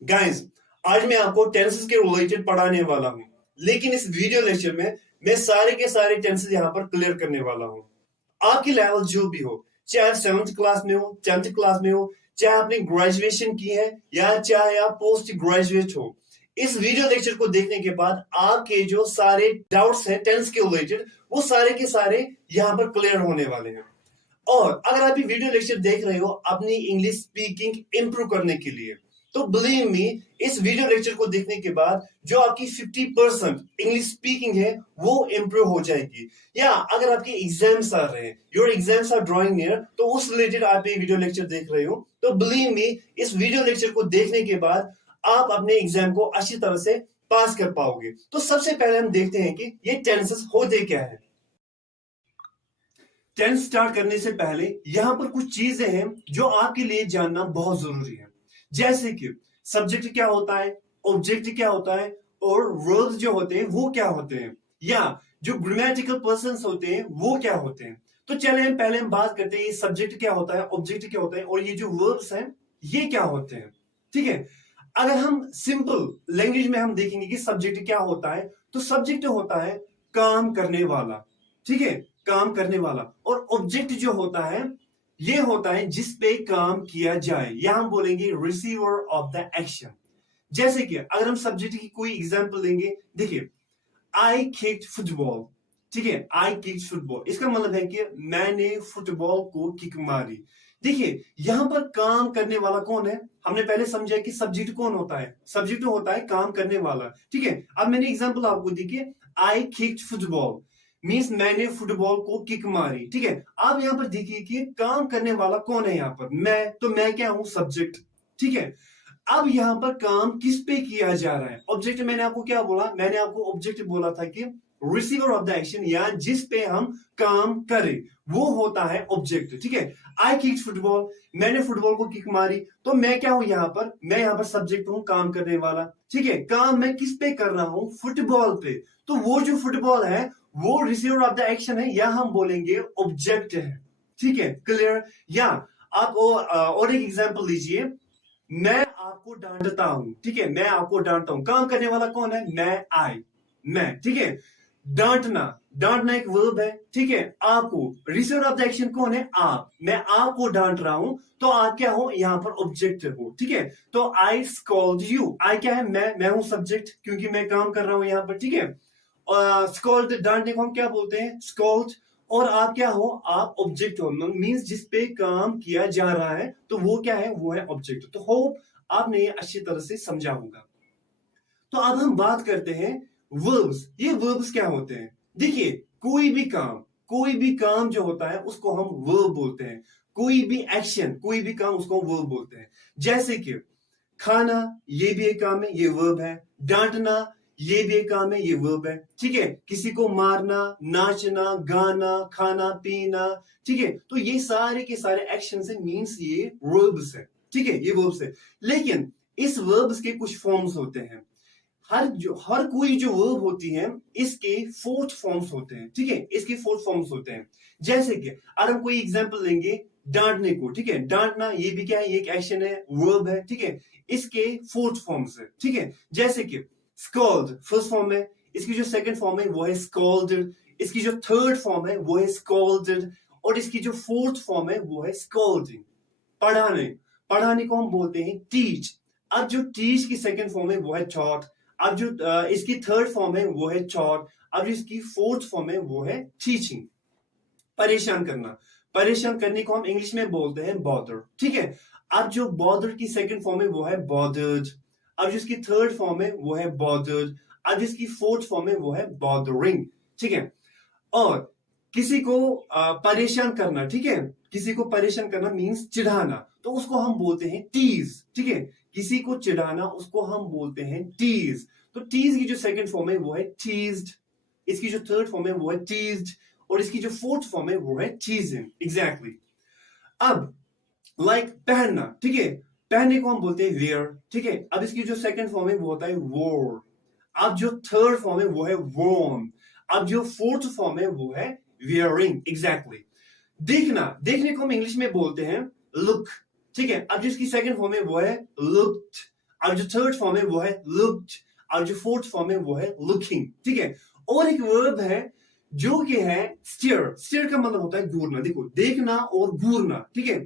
Guys, आज मैं आपको टेंसेस के रिलेटेड पढ़ाने वाला हूं, लेकिन इस वीडियो लेक्चर में मैं सारे के सारे टेंसेस यहां पर क्लियर करने वाला हूं। आपकी लेवल जो भी हो, चाहे आप 7th क्लास में हो, 10th क्लास में हो, चाहे आपने ग्रेजुएशन की है या चाहे आप पोस्ट ग्रेजुएट हो, इस वीडियो लेक्चर को देखने के बाद आपके जो सारे डाउट्स हैं टेंस के रिलेटेड, वो सारे के सारे यहां पर क्लियर होने वाले हैं। और अगर आप ये वीडियो लेक्चर देख रहे हो अपनी इंग्लिश स्पीकिंग इंप्रूव करने के लिए, तो बिलीव मी, इस वीडियो लेक्चर को देखने के बाद जो आपकी 50% इंग्लिश स्पीकिंग है वो इंप्रूव हो जाएगी। या अगर आपके एग्जाम्स आ रहे हैं, your exams are drawing near, तो उस रिलेटेड आप ये वीडियो लेक्चर देख रहे हो, तो बिलीव मी, इस वीडियो लेक्चर को देखने के बाद आप अपने एग्जाम को अच्छी तरह से पास कर पाओगे। तो सबसे पहले हम देखते हैं कि ये टेंसेस होते क्या है। टेंस स्टार्ट करने से पहले यहां पर कुछ चीजें हैं जो आपके लिए जानना बहुत जरूरी है, जैसे कि सब्जेक्ट क्या होता है, ऑब्जेक्ट क्या होता है, और वर्ब्स जो होते हैं वो क्या होते हैं, या जो ग्रामेटिकल पर्सन्स होते हैं वो क्या होते हैं। तो चले हम पहले बात करते हैं ये सब्जेक्ट क्या होता है, ऑब्जेक्ट क्या होता है, और ये जो वर्ब्स हैं ये क्या होते हैं। ठीक है, अगर हम सिंपल लैंग्वेज में हम देखेंगे कि सब्जेक्ट क्या होता है, तो सब्जेक्ट होता है काम करने वाला। ठीक है, काम करने वाला। और ऑब्जेक्ट जो होता है ये होता है जिस पे काम किया जाए, या हम बोलेंगे रिसीवर ऑफ द एक्शन। जैसे कि अगर हम सब्जेक्ट की कोई एग्जांपल लेंगे, देखिए आई किक्ड फुटबॉल। ठीक है, आई किक्ड फुटबॉल, इसका मतलब है कि मैंने फुटबॉल को किक मारी। देखिए यहां पर काम करने वाला कौन है, हमने पहले समझा कि सब्जेक्ट कौन होता है, सब्जेक्ट होता है काम करने वाला। ठीक है, अब मैंने एग्जांपल आपको दी कि आई किक्ड फुटबॉल मीन्स मैंने फुटबॉल को किक मारी। ठीक है, आप यहां पर देखिए कि काम करने वाला कौन है, यहां पर मैं, तो मैं क्या हूं, सब्जेक्ट। ठीक है, अब यहां पर काम किस पे किया जा रहा है, ऑब्जेक्ट। मैंने आपको क्या बोला, मैंने आपको ऑब्जेक्ट बोला था कि रिसीवर ऑफ द एक्शन, या जिस पे हम काम करें वो होता है ऑब्जेक्ट। ठीक है, आई किक्ड फुटबॉल, मैंने फुटबॉल को किक मारी, तो मैं क्या हूं यहां पर, मैं यहां पर सब्जेक्ट हूं, काम करने वाला। ठीक है, काम मैं किस पे कर रहा हूं, फुटबॉल पे, तो वो जो फुटबॉल है वो रिसीवर ऑफ द एक्शन है, या हम बोलेंगे ऑब्जेक्ट है। ठीक है, क्लियर। या आप और एक एग्जांपल लीजिए, मैं आपको डांटता हूं। ठीक है, मैं आपको डांटता हूं, काम करने वाला कौन है, मैं, आई, मैं। ठीक है, डांटना, डांटना एक वर्ब है। ठीक है, आपको रिसीवर ऑफ द एक्शन कौन है, आप, मैं आपको डांट रहा हूं, तो आप क्या हो, यहां पर ऑब्जेक्ट हो। ठीक है, तो आई स्कॉल्ड यू, आई क्या है, मैं हूं सब्जेक्ट, क्योंकि मैं काम कर रहा हूं यहां पर। ठीक है, स्कॉल्ड, डांटने को हम क्या बोलते हैं, स्कॉल्ड। और आप क्या हो, आप ऑब्जेक्ट हो, मींस जिस पे काम किया जा रहा है, तो वो क्या है, वो है ऑब्जेक्ट। तो होप आपने ये अच्छी तरह से समझा होगा। तो अब हम बात करते हैं वर्ब्स। ये वर्ब्स क्या होते हैं, देखिए कोई भी काम जो होता है उसको हम वर्ब बोलते हैं, कोई भी एक्शन, कोई भी काम, उसको वर्ब बोलते हैं। जैसे कि खाना, ये भी एक काम है, ये वर्ब है। डांटना, ये भी एक काम है, ये वर्ब है। ठीक है, किसी को मारना, नाचना, गाना, खाना पीना। ठीक है, तो ये सारे के सारे एक्शन है, मीन्स ये वर्ब्स है। ठीक है, ये वर्ब्स है। लेकिन इस वर्ब्स के कुछ फॉर्म्स होते हैं। हर कोई जो वर्ब होती है इसके 4 फॉर्म्स होते हैं। ठीक है, इसके 4 फॉर्म्स होते हैं। जैसे कि अगर हम कोई एग्जांपल लेंगे, डांटने को। ठीक है, डांटना ये भी क्या है, ये एक एक्शन है, वर्ब है। ठीक है, इसके 4 फॉर्म्स है। ठीक है, जैसे कि स्कॉल्ड फर्स्ट फॉर्म है, इसकी जो सेकंड फॉर्म है वो है स्कॉल्डेड, इसकी जो थर्ड फॉर्म है वो है स्कॉल्डेड, और इसकी जो फोर्थ फॉर्म है वो है स्कॉल्डिंग। पढ़ाने, पढ़ाने को हम बोलते हैं टीच। अब जो टीच की सेकंड फॉर्म है वो है टॉट, अब जो इसकी थर्ड फॉर्म है वो है टॉट, अब जो इसकी फोर्थ फॉर्म है वो है टीचिंग। परेशान करना, परेशान करने को हम इंग्लिश में बोलते हैं बॉदर। ठीक है, अब जो बॉदर की सेकंड फॉर्म है वो है बॉदर्ड, अब जिसकी थर्ड फॉर्म है वो है बॉदर्ड, अब जिसकी फोर्थ फॉर्म है वो है बॉदरिंग। ठीक है, और किसी को परेशान करना, ठीक है, किसी को परेशान करना मींस चिढ़ाना, तो उसको हम बोलते हैं टीज। ठीक है, किसी को चिढ़ाना उसको हम बोलते हैं टीज। तो टीज की जो सेकंड फॉर्म है वो है टीज्ड, इसकी जो थर्ड फॉर्म है वो है टीज्ड, और इसकी जो फोर्थ फॉर्म है वो है टीजिंग। एग्जैक्टली। अब लाइक पहनना, ठीक है, पहनने को हम बोलते हैं वेयर। ठीक है, अब इसकी जो सेकंड फॉर्म है वो होता है वोर, अब जो थर्ड फॉर्म है वो है वोर्न, अब जो फोर्थ फॉर्म है वो है वियरिंग। एग्जैक्टली। देखना, देखने को हम इंग्लिश में बोलते हैं लुक। ठीक है, अब जिसकी सेकंड फॉर्म है वो है लुक्ड, अब जो थर्ड फॉर्म है वो है looked, अब जो फोर्थ फॉर्म है वो है looking, ठीक है। और एक वर्ब है जो कि है स्टीयर। स्टीयर का मतलब होता है घूरना, देखो देखना और घूरना, ठीक है।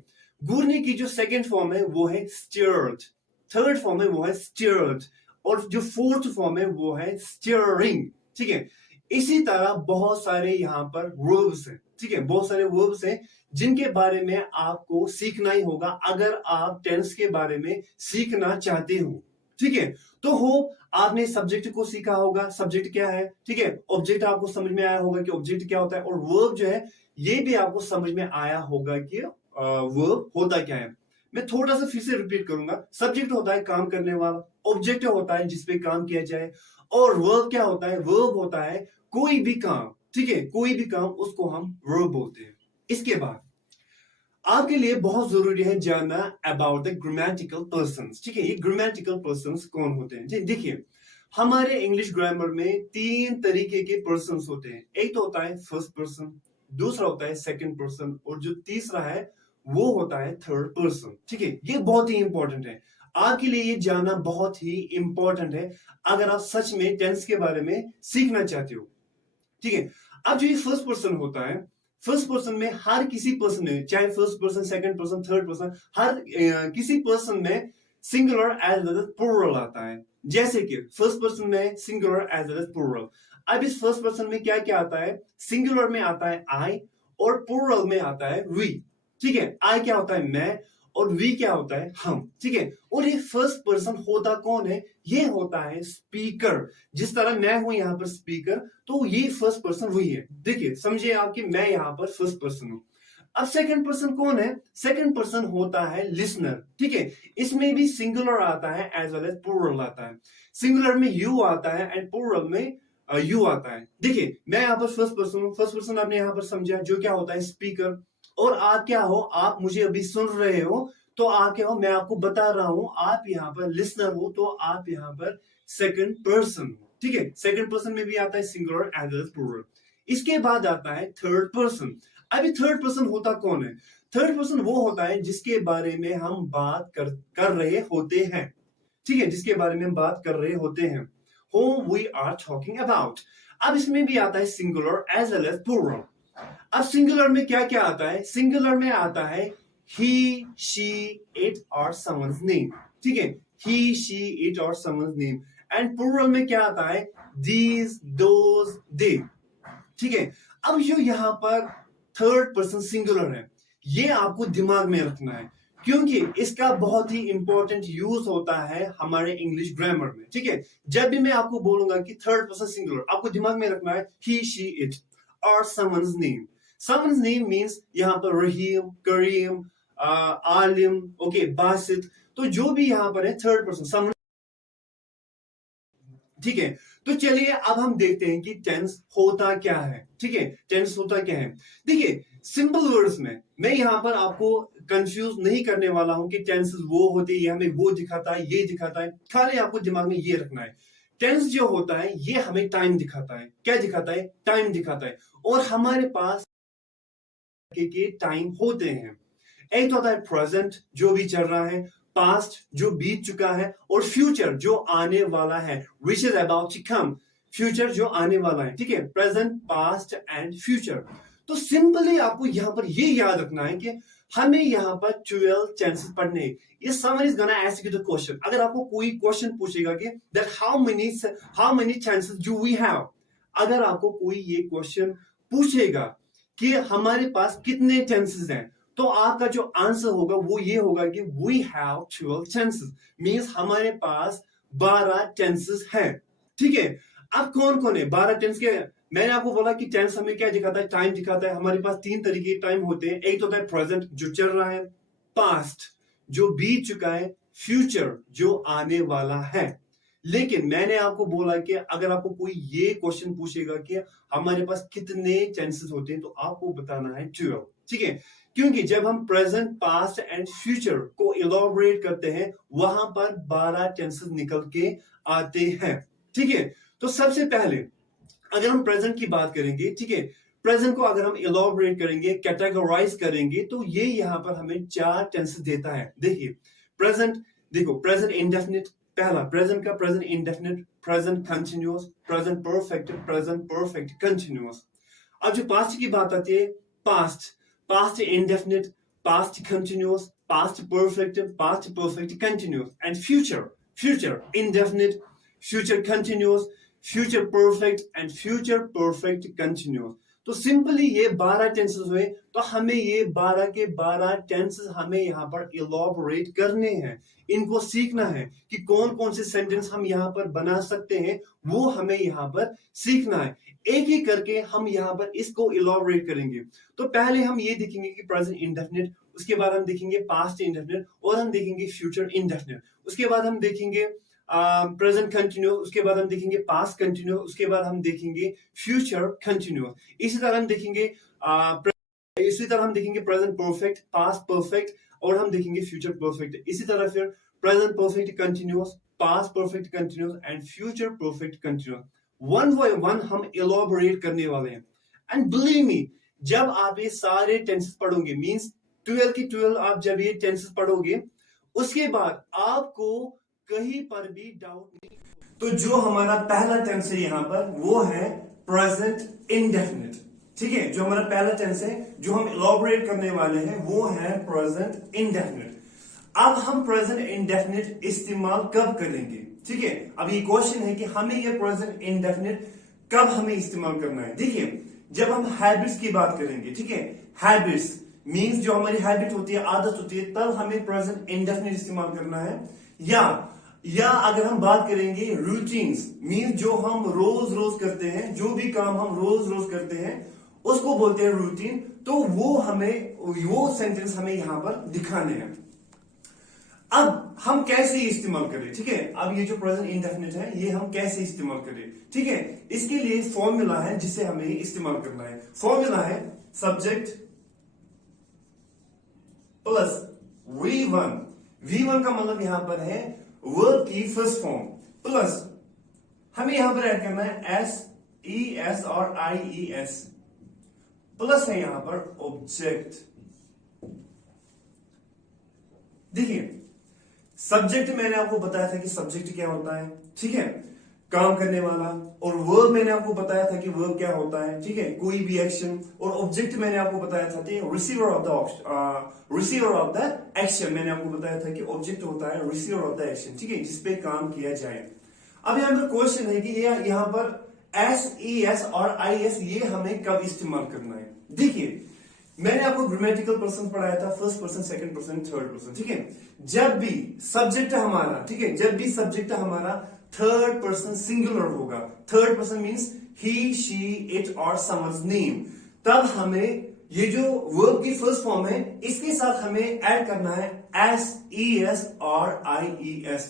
घूरने की जो सेकंड फॉर्म है वो है स्टीयर्ड, थर्ड फॉर्म है वो है स्टीयर्ड, और जो फोर्थ फॉर्म है वो है स्टीयरिंग, ठीक है। इसी तरह बहुत सारे यहाँ पर वर्ब्स हैं, ठीक है, बहुत सारे वर्ब्स हैं जिनके बारे में आपको सीखना ही होगा अगर आप टेंस के बारे में सीखना चाहते हो, ठीक है। तो होप आपने सब्जेक्ट को सीखा होगा, सब्जेक्ट क्या है, ठीक है। ऑब्जेक्ट आपको समझ में आया होगा कि ऑब्जेक्ट क्या होता है, और वर्ब जो है ये भी आपको समझ में आया होगा कि वर्ब होता क्या है। मैं थोड़ा सा फिर से रिपीट करूंगा। सब्जेक्ट होता है काम करने वाला, ऑब्जेक्ट होता है जिसपे काम किया जाए, और वर्ब क्या होता है, वर्ब होता है कोई भी काम, ठीक है, कोई भी काम उसको हम वर्ब बोलते हैं। इसके बाद आपके लिए बहुत जरूरी है जानना अबाउट द ग्रामेटिकल पर्सन्स, ठीक है। ये ग्रामेटिकल पर्सन्स कौन होते हैं? देखिए हमारे इंग्लिश ग्रामर में तीन तरीके के पर्सन्स होते हैं। एक तो होता है फर्स्ट पर्सन, दूसरा होता है सेकंड पर्सन, और जो तीसरा है वो होता है थर्ड पर्सन, ठीक है। ये बहुत ही इंपॉर्टेंट है, आपके लिए ये जानना बहुत ही इंपॉर्टेंट है अगर आप सच में टेंस के बारे में सीखना चाहते हो, ठीक है। अब जो ये फर्स्ट पर्सन होता है, फर्स्ट पर्सन में हर किसी पर्सन में, चाहे first person, second person, third person, हर किसी पर्सन में singular as well as plural आता है। जैसे कि फर्स्ट पर्सन में singular as well as plural. अब इस फर्स्ट पर्सन में क्या क्या आता है? सिंगुलर में आता है आई, और प्लूरल में आता है वी, ठीक है। आई क्या होता है? मैं, और वी क्या होता है? हम, ठीक है। और ये फर्स्ट पर्सन होता कौन है? ये होता है स्पीकर। जिस तरह मैं हूं यहां पर स्पीकर, तो ये फर्स्ट पर्सन वही है। देखिए समझिए आप कि मैं यहां पर फर्स्ट पर्सन हूं। अब सेकंड पर्सन कौन है? सेकंड पर्सन होता है लिसनर, ठीक है। इसमें भी सिंगुलर आता है एज वेल एज प्लूरल आता है। सिंगुलर में यू आता है एंड प्लूरल में यू आता है। देखिए मैं यहां पर फर्स्ट पर्सन हूं, फर्स्ट पर्सन आपने यहां पर समझा, जो क्या होता है? स्पीकर। और आप क्या हो? आप मुझे अभी सुन रहे हो, तो आप क्या हो? मैं आपको बता रहा हूं, आप यहाँ पर लिसनर हो, तो आप यहाँ पर सेकंड पर्सन हो, ठीक है। सेकंड पर्सन में भी आता है singular as well as plural. इसके बाद आता है थर्ड पर्सन। अभी थर्ड पर्सन होता कौन है? थर्ड पर्सन वो होता है जिसके बारे में हम बात कर रहे होते हैं, ठीक है, जिसके बारे में हम बात कर रहे होते हैं, whom we are talking about। अब इसमें भी आता है singular as well as plural. अब सिंगुलर में क्या क्या आता है? सिंगुलर में आता है he, she, it और someone's name, ठीक है। he, she, it और someone's name। एंड प्लूरल में क्या आता है? these, those, they, ठीक है। अब जो यहाँ पर थर्ड पर्सन सिंगुलर है, ये आपको दिमाग में रखना है, क्योंकि इसका बहुत ही इंपॉर्टेंट यूज होता है हमारे इंग्लिश ग्रामर में, ठीक है। जब भी मैं आपको बोलूंगा कि थर्ड पर्सन सिंगुलर, आपको दिमाग में रखना है he, she, it और someone's name। someone's name means यहाँ पर रहीम, करीम, आलिम, ओके, बासित, तो जो भी यहाँ पर है थर्ड पर्सन, ठीक है। तो चलिए अब हम देखते हैं कि टेंस होता क्या है, ठीक है। टेंस होता क्या है? देखिए सिंपल वर्ड्स में मैं यहाँ पर आपको कंफ्यूज नहीं करने वाला हूं कि टेंसेस वो होते हैं, ये हमें वो दिखाता है, ये दिखाता है। खाली आपको दिमाग में ये रखना है, टेंस जो होता है ये हमें टाइम दिखाता है। क्या दिखाता है? टाइम दिखाता है। और हमारे पास के टाइम होते हैं। एक तो होता है प्रेजेंट, जो भी चल रहा है, पास्ट जो बीत चुका है, और फ्यूचर जो आने वाला है, which is about to come, future जो आने वाला है, ठीक है। Present, past and future. तो सिंपली आपको यहां पर ये याद रखना है कि हमें यहां पर 12 चांसेस पढ़ने हैं। If someone is gonna ask you the question, अगर आपको कोई क्वेश्चन पूछेगा कि that how many chances do we have, अगर आपको कोई ये क्वेश्चन पूछेगा कि हमारे पास कितने चांसेस हैं, तो आपका जो आंसर होगा वो ये होगा कि we have 12 chances, मींस हमारे पास 12 चांसेस हैं, ठीक है। अब कौन कौन है 12 टेंस के? मैंने आपको बोला कि टेंस हमें क्या दिखाता है? टाइम दिखाता है। हमारे पास तीन तरीके के टाइम होते हैं। एक तो होता है प्रेजेंट जो चल रहा है, पास्ट जो बीत चुका है, फ्यूचर जो आने वाला है। लेकिन मैंने आपको बोला कि अगर आपको कोई ये क्वेश्चन पूछेगा कि हमारे पास कितने चांसेस होते हैं, तो आपको बताना है 12, ठीक है। क्योंकि जब हम प्रेजेंट, पास्ट एंड फ्यूचर को इलॉबरेट करते हैं, वहां पर 12 चांसेस निकल के आते हैं, ठीक है। तो सबसे पहले अगर हम प्रेजेंट की बात करेंगे, ठीक है, प्रेजेंट को अगर हम इलॉबरेट करेंगे, कैटेगराइज करेंगे, तो ये यहां पर हमें 4 टेंसेस देता है। देखिए प्रेजेंट, देखो प्रेजेंट इंडेफिनिट, पहला प्रेजेंट का present indefinite, present continuous, present perfect continuous. अब जो पास्ट की बात आती है, past indefinite, past continuous, past perfect continuous, and future indefinite, future continuous, future perfect and future perfect continuous. तो सिंपली ये 12 टेंसेस हुए, तो हमें ये 12 के 12 टेंसेस हमें यहाँ पर इलॉबरेट करने हैं, इनको सीखना है कि कौन कौन से सेंटेंस हम यहाँ पर बना सकते हैं, वो हमें यहाँ पर सीखना है। एक एक करके हम यहाँ पर इसको इलॉबरेट करेंगे। तो पहले हम ये देखेंगे कि प्रेजेंट इंडेफिनिट, उसके बाद हम देखेंगे पास्ट इंडेफिनिट, और हम देखेंगे फ्यूचर इंडेफिनिट, उसके बाद हम देखेंगे प्रेजेंट कंटिन्यूअस, उसके बाद हम देखेंगे पास्ट कंटिन्यूअस, उसके बाद हम देखेंगे फ्यूचर कंटिन्यूअस। इसी तरह हम देखेंगे प्रेजेंट परफेक्ट, पास्ट परफेक्ट, और हम देखेंगे फ्यूचर परफेक्ट। इसी तरह फिर present perfect continuous, past perfect continuous and future perfect continuous. One by one हम इलॉबरेट करने वाले हैं। एंड बिलीव मी, जब आप ये सारे टेंसेस पढ़ोगे, मींस 12 की 12 आप जब ये टेंसेस पढ़ोगे, उसके बाद आपको कहीं पर भी डाउट नहीं। तो जो हमारा पहला टेंस है यहाँ पर, वो है प्रेजेंट इंडेफिनिट। ठीक है, जो हमारा पहला टेंस है जो हम इलॉबरेट करने वाले हैं, वो है प्रेजेंट इंडेफिनिट। अब हम प्रेजेंट इंडेफिनिट इस्तेमाल कब करेंगे? ठीक है, अब ये क्वेश्चन है कि हमें ये प्रेजेंट इंडेफिनिट कब हमें इस्तेमाल करना है। देखिए, जब हम हैबिट्स की बात करेंगे, ठीक है, हैबिट्स मींस जो हमारी हैबिट होती है, आदत होती है, तब हमें प्रेजेंट इंडेफिनिट इस्तेमाल करना है। या अगर हम बात करेंगे रूटीन्स, मींस जो हम रोज करते हैं, जो भी काम हम रोज करते हैं, उसको बोलते हैं रूटीन। तो वो सेंटेंस हमें यहां पर दिखाने हैं। अब हम कैसे इस्तेमाल करें? ठीक है, अब ये जो प्रेजेंट इंडेफिनिट है, ये हम कैसे इस्तेमाल करें? ठीक है, इसके लिए फॉर्मूला है जिसे हमें इस्तेमाल करना है। फॉर्मूला है सब्जेक्ट प्लस V1। V1 का मतलब यहां पर है वर्ब की फर्स्ट फॉर्म, प्लस हमें यहां पर ऐड करना है SES और IES, प्लस है यहां पर ऑब्जेक्ट। देखिए, सब्जेक्ट मैंने आपको बताया था कि सब्जेक्ट क्या होता है, ठीक है, काम करने वाला। और वर्ब मैंने आपको बताया था कि वर्ब क्या होता है, ठीक है, कोई भी एक्शन। और ऑब्जेक्ट मैंने आपको बताया था कि रिसीवर ऑफ द एक्शन। मैंने आपको बताया था कि ऑब्जेक्ट होता है रिसीवर ऑफ द एक्शन, ठीक है, जिसपे काम किया जाए। अब यहां पर क्वेश्चन है कि यहां पर SES और IS ये हमें कब इस्तेमाल करना है। देखिए, मैंने आपको ग्रामेटिकल पर्सन पढ़ाया था, first person, second person, third person, ठीक है। जब भी सब्जेक्ट हमारा, ठीक है, जब भी सब्जेक्ट हमारा थर्ड पर्सन सिंगुलर होगा, third person means he, she, it और समवन्स नेम, तब हमें ये जो वर्ब की फर्स्ट फॉर्म है, इसके साथ हमें ऐड करना है SES और IES।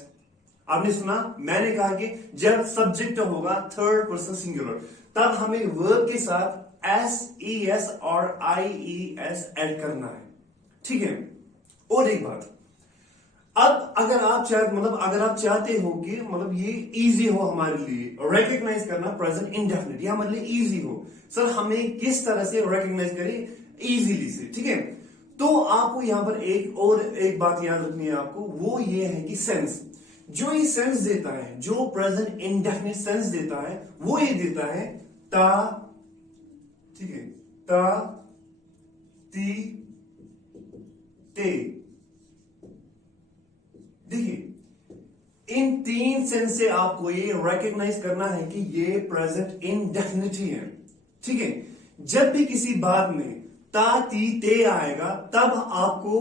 आपने सुना, मैंने कहा कि जब सब्जेक्ट होगा थर्ड पर्सन सिंगुलर, तब हमें वर्ब के साथ SES और IES ऐड करना है, ठीक है। और एक बात, अब अगर आप चाहते हो कि ये इजी हो हमारे लिए रिकॉग्नाइज करना प्रेजेंट इंडेफिनिट, या हमारे लिए इजी हो, सर हमें किस तरह से रिकॉग्नाइज करें इजीली से, ठीक है। तो आपको यहां पर एक बात याद रखनी है आपको, वो ये है कि सेंस, जो ये सेंस देता है, जो प्रेजेंट इंडेफिनिट सेंस देता है, वो ये देता है ता, ठीक है, ता, ती, ते। देखिए, इन तीन सेंस से आपको ये रिकॉग्नाइज करना है कि ये प्रेजेंट इंडेफिनिट ही है, ठीक है। जब भी किसी बात में ता, ती, ते आएगा, तब आपको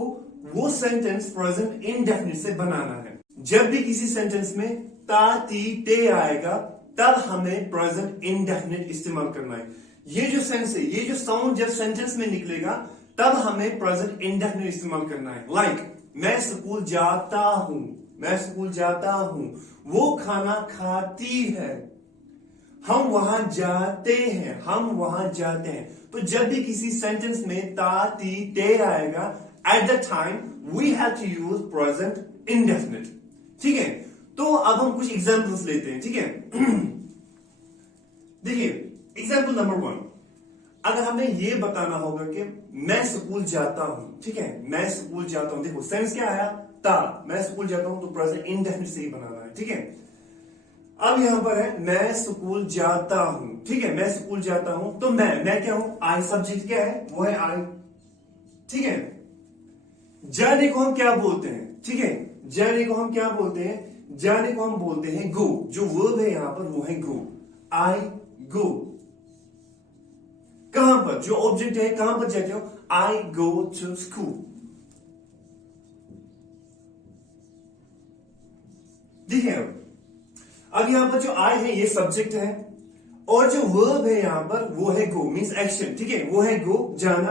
वो सेंटेंस प्रेजेंट इंडेफिनिट से बनाना है। जब भी किसी सेंटेंस में ता, ती, ते आएगा, तब हमें प्रेजेंट इंडेफिनिट इस्तेमाल करना है। ये जो सेंस है, ये जो साउंड जब सेंटेंस में निकलेगा, तब हमें प्रेजेंट इंडेफिनिट इस्तेमाल करना है। लाइक मैं स्कूल जाता हूं, मैं स्कूल जाता हूं, वो खाना खाती है, हम वहां जाते हैं, हम वहां जाते हैं। तो जब भी किसी सेंटेंस में ता, ती, ते आएगा, at the time we have to use present indefinite, ठीक है। तो अब हम कुछ एग्जांपल्स लेते हैं, ठीक है। देखिए, एग्जांपल नंबर 1, अगर हमें यह बताना होगा कि मैं स्कूल जाता हूं, ठीक है, मैं स्कूल जाता हूं, देखो सेंस क्या आया, जाता, मैं स्कूल जाता हूं तो प्रेजेंट इंडेफिनिट से ही बनाना है, ठीक है। अब यहां पर है मैं स्कूल जाता हूं, ठीक है, मैं स्कूल जाता हूं तो मैं क्या हूं, आई, सब्जेक्ट क्या है, वो है आई, ठीक है। जाने को हम क्या बोलते हैं, ठीक है, जाने को हम क्या बोलते हैं, जाने को हम बोलते हैं गो, जो वर्ब है यहां पर वो है गो, आई गो। कहां पर, जो ऑब्जेक्ट है कहां पर जाते हो, आई गो टू स्कूल, ठीक है। अब यहां पर जो आई है ये सब्जेक्ट है और जो वर्ब है यहां पर वो है गो, मींस एक्शन, ठीक है, वो है गो, जाना।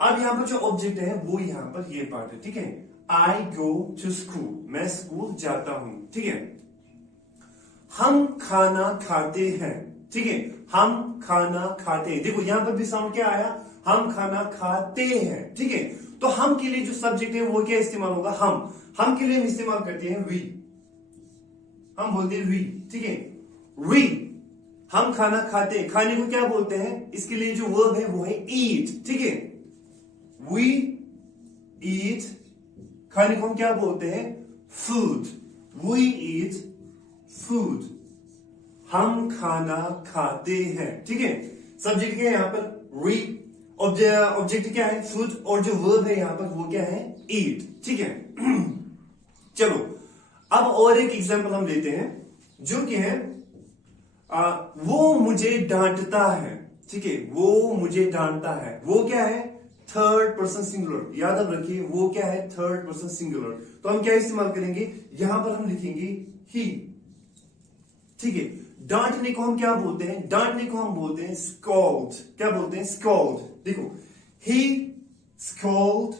अब यहां पर जो ऑब्जेक्ट है वो यहां पर ये पार्ट है, ठीक है, आई गो टू स्कूल, मैं स्कूल जाता हूं, ठीक है। हम खाना खाते हैं, ठीक है, हम खाना खाते हैं, देखो यहां पर भी साउंड क्या आया, हम खाना खाते हैं, ठीक है। तो हम के लिए जो सब्जेक्ट है वो क्या इस्तेमाल होगा, हम के लिए हम इस्तेमाल करते हैं वी, हम बोलते हैं वी, ठीक है, वी, हम खाना खाते हैं, खाने को क्या बोलते हैं, इसके लिए जो वर्ब है वो है ईट, ठीक है, वी ईट, खाने को हम क्या बोलते हैं, फूड, वी ईट फूड, हम खाना खाते हैं, ठीक है। सब्जेक्ट क्या है यहां पर, वी, ऑब्जेक्ट क्या है, फूड, और जो वर्ब है यहां पर वो क्या है, ईट, ठीक है। चलो अब और एक एग्जांपल हम लेते हैं जो कि है वो मुझे डांटता है, ठीक है, वो मुझे डांटता है, वो क्या है, थर्ड पर्सन सिंगुलर, याद अब रखिए वो क्या है, थर्ड पर्सन सिंगुलर। तो हम क्या इस्तेमाल करेंगे, यहां पर हम लिखेंगे ही, ठीक है। डांटने को हम क्या बोलते हैं, डांटने को हम बोलते हैं स्कॉल्ड, क्या बोलते हैं, स्कॉल्ड, देखो ही स्कॉल्ड,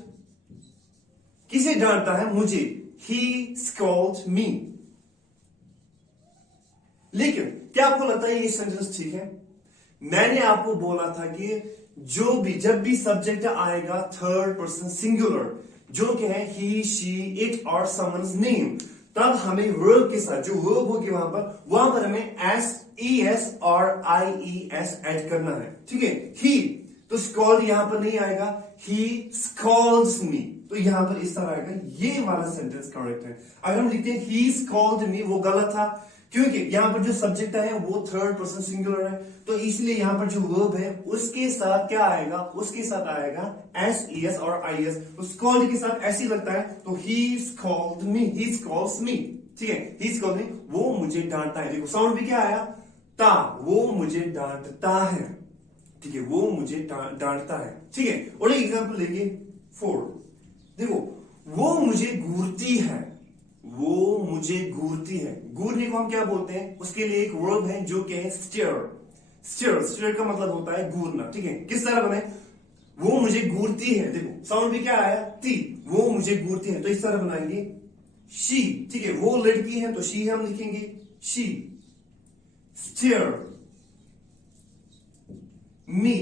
किसे डांटता है, मुझे, ही स्कॉल्ड मी। लेकिन क्या आपको लगता है ये सेंटेंस ठीक है, मैंने आपको बोला था कि जो भी, जब भी सब्जेक्ट आएगा थर्ड पर्सन सिंगुलर, जो कि है ही, शी, इट और समवन्स नेम, तब हमें वर्ब के साथ जो वर्ब होगी वहां पर हमें एस ई एस और आई ई एस एड करना है, ठीक है। ही, तो स्कॉल्ड यहां पर नहीं आएगा, ही स्कॉल्ड्स मी, तो यहां पर इस तरह आएगा, ये वाला सेंटेंस करेक्ट है। अगर हम लिखते हैं ही स्कॉल्ड मी, वो गलत था, क्योंकि यहां पर जो सब्जेक्ट है वो थर्ड पर्सन सिंगुलर है, तो इसलिए यहां पर जो वर्ब है उसके साथ क्या आएगा, उसके साथ आएगा एस ई एस और आई एस, तो स्कॉल्ड के साथ ऐसे लगता है, तो ही स्कॉल्ड मी, ही स्कॉल्ड्स मी, ठीक है, ही स्कॉल्ड मी, वो मुझे डांटता है, देखो साउंड भी क्या आया, ता, वो मुझे डांटता है, ठीक है, वो मुझे डांटता है, ठीक है। और एक एग्जांपल लेंगे 4, देखो वो मुझे घूरती है, वो मुझे घूरती है, घूरने को हम क्या बोलते हैं, उसके लिए एक वर्ब है जो कि है स्टीयर, स्टीयर, स्टीयर का मतलब होता है घूरना, ठीक है। किस तरह बने, वो मुझे घूरती है, देखो साउंड भी क्या आया, ती, वो मुझे घूरती है, तो इस तरह बनाएंगे शी, ठीक है, वो लड़की है तो शी हम लिखेंगे शी, स्टीयर मी,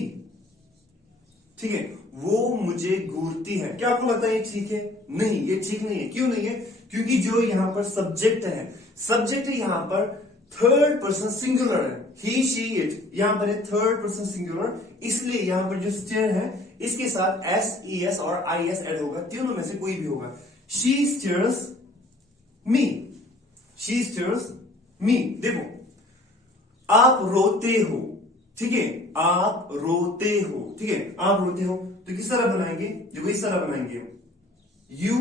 ठीक है, वो मुझे घूरती है। क्या आपको लगता है ये ठीक है, नहीं, ये ठीक नहीं है, क्यों नहीं है, क्योंकि जो यहां पर सब्जेक्ट है, सब्जेक्ट यहां पर थर्ड पर्सन सिंगुलर है, ही, शी, इट, यहां पर है थर्ड पर्सन सिंगुलर, इसलिए यहां पर जो स्टीयर है इसके साथ एस ई एस और आई एस एड होगा, तीनों में से कोई भी होगा, she stares me, she stares me. देखो आप रोते हो, ठीक है, आप रोते हो, ठीक है, आप रोते हो, तो किस तरह बनाएंगे, देखो इस तरह बनाएंगे, यू,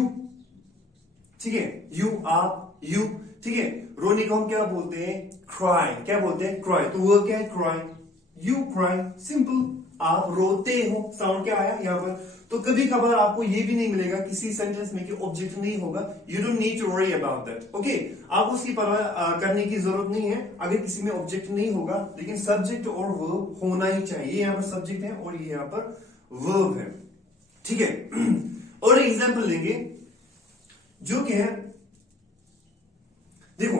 ठीक है, यू, आप, यू, ठीक है। रोने को हम क्या बोलते हैं, क्राई, क्या बोलते हैं, क्राई, तो वो क्या है, क्राई, यू क्राई, सिंपल, आप रोते हो, साउंड क्या आया यहां पर। तो कभी कभार आपको ये भी नहीं मिलेगा किसी सेंटेंस में कि ऑब्जेक्ट नहीं होगा, you don't need to worry about that, okay, आप उसकी परवाह करने की जरूरत नहीं है अगर किसी में ऑब्जेक्ट नहीं होगा, लेकिन सब्जेक्ट और वर्ब होना ही चाहिए, यहां पर सब्जेक्ट है और ये यहां पर वर्ब है, ठीक है। और एग्जाम्पल लेंगे जो कि है, देखो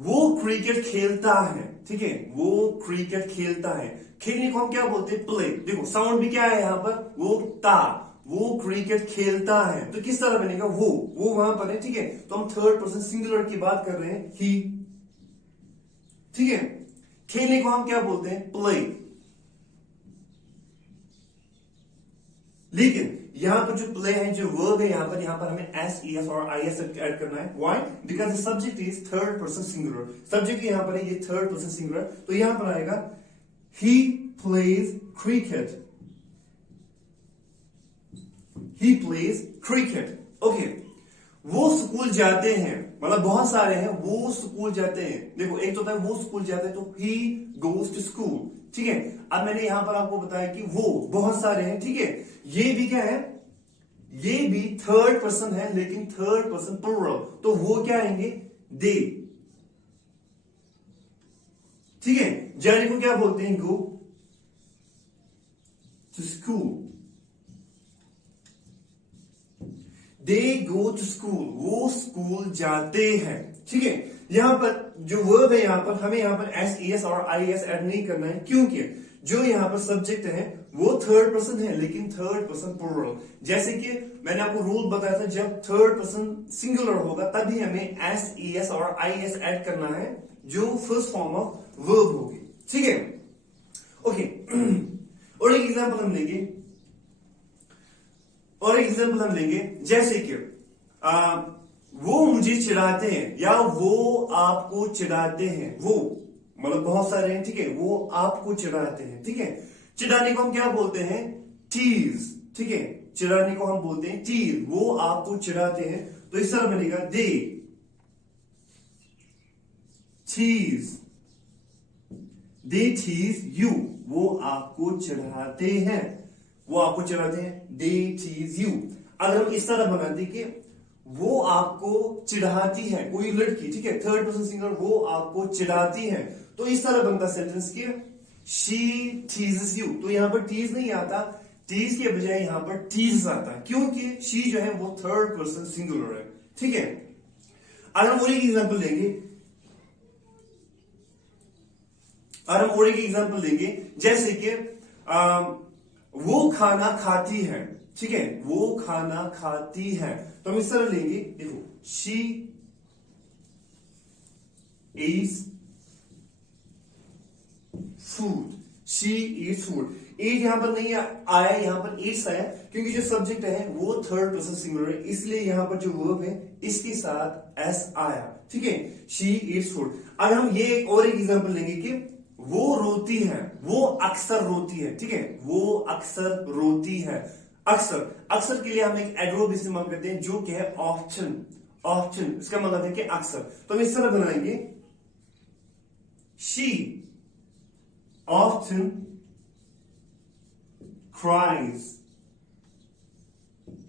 वो क्रिकेट खेलता है, ठीक है, वो क्रिकेट खेलता है, खेलने को हम क्या बोलते हैं, प्ले, देखो साउंड भी क्या है यहां पर, वो ता, वो क्रिकेट खेलता है, तो किस तरह बनेगा, वो वहां पर है, ठीक है, तो हम थर्ड पर्सन सिंगुलर की बात कर रहे हैं, ही, ठीक है। खेलने को हम क्या बोलते हैं, प्ले, लेकिन यहां पर जो प्ले है, जो वर्ब है, यहां पर हमें एस ई एस और आई एस ऐड करना है. Why? Because the subject is third person singular. Subject यहां पर है ये थर्ड पर्सन सिंगुलर, तो यहां पर आएगा he plays cricket. He plays cricket. Okay, वो स्कूल जाते हैं, मतलब बहुत सारे हैं, वो स्कूल जाते हैं. देखो, एक तो होता है वो स्कूल जाते हैं, तो ही गोज टू स्कूल. ठीक है, अब मैंने यहां पर आपको बताया कि वो बहुत सारे हैं. ठीक है, ये भी क्या है, ये भी थर्ड पर्सन है, लेकिन थर्ड पर्सन प्लूरल, तो वो क्या आएंगे, दे. ठीक है, जाने को क्या बोलते हैं, go to school. They go to school, वो स्कूल जाते हैं. ठीक है, यहां पर जो वर्ब है, यहां पर हमें यहां पर एस ई एस और आई एस ऐड नहीं करना है, क्योंकि जो यहां पर सब्जेक्ट है वो थर्ड पर्सन है, लेकिन थर्ड पर्सन प्लूरल. जैसे कि मैंने आपको रूल बताया था, जब थर्ड पर्सन सिंगुलर होगा तभी हमें एस ई एस और आई एस ऐड करना है, जो फर्स्ट फॉर्म ऑफ वर्ब होगी. ठीक है, ओके. और एक एग्जाम्पल हम लेंगे, जैसे कि वो मुझे चिढ़ाते हैं, या वो आपको चिढ़ाते हैं. वो मतलब बहुत सारे हैं. ठीक है, वो आपको चिढ़ाते हैं. ठीक है, चिढ़ाने को हम क्या बोलते हैं, टीज. ठीक है, चिढ़ाने को हम बोलते हैं टीज. वो आपको चिढ़ाते हैं, तो इस तरह बनेगा दे टीज. दे टीज यू, वो आपको चिढ़ाते हैं, वो आपको चिढ़ाते हैं. दे टीज यू. अगर हम इस तरह बनाते कि वो आपको चिढ़ाती है, कोई लड़की. ठीक है, थर्ड पर्सन सिंगुलर, वो आपको चिढ़ाती है, तो इस तरह बनता सेंटेंस कि शी टीजेस यू. तो यहां पर टीज नहीं आता, टीज के बजाय यहां पर टीज आता है, क्योंकि शी जो है वो थर्ड पर्सन सिंगुलर है. ठीक है, अगर हम और एक एग्जाम्पल लेंगे, जैसे कि वो खाना खाती है. ठीक है, वो खाना खाती है, तो हम इस तरह लेंगे. देखो, she eats food. She eats food. Eat यहां पर नहीं आया, यहां पर ईट्स आया, क्योंकि जो सब्जेक्ट है वो थर्ड पर्सन सिंगुलर है, इसलिए यहां पर जो वर्ब है इसके साथ एस आया. ठीक है, शी ईट्स फूड. अगर हम ये और एक एग्जांपल लेंगे कि वो रोती है, वो अक्सर रोती है. ठीक है, वो अक्सर रोती है. अक्सर के लिए हम एक एडवर्ब इस्तेमाल करते हैं, जो कि है ऑफ्टन. ऑफ्टन इसका मतलब है कि अक्सर. तो हम इस तरह बनाएंगे, शी ऑफ्टन क्राइज.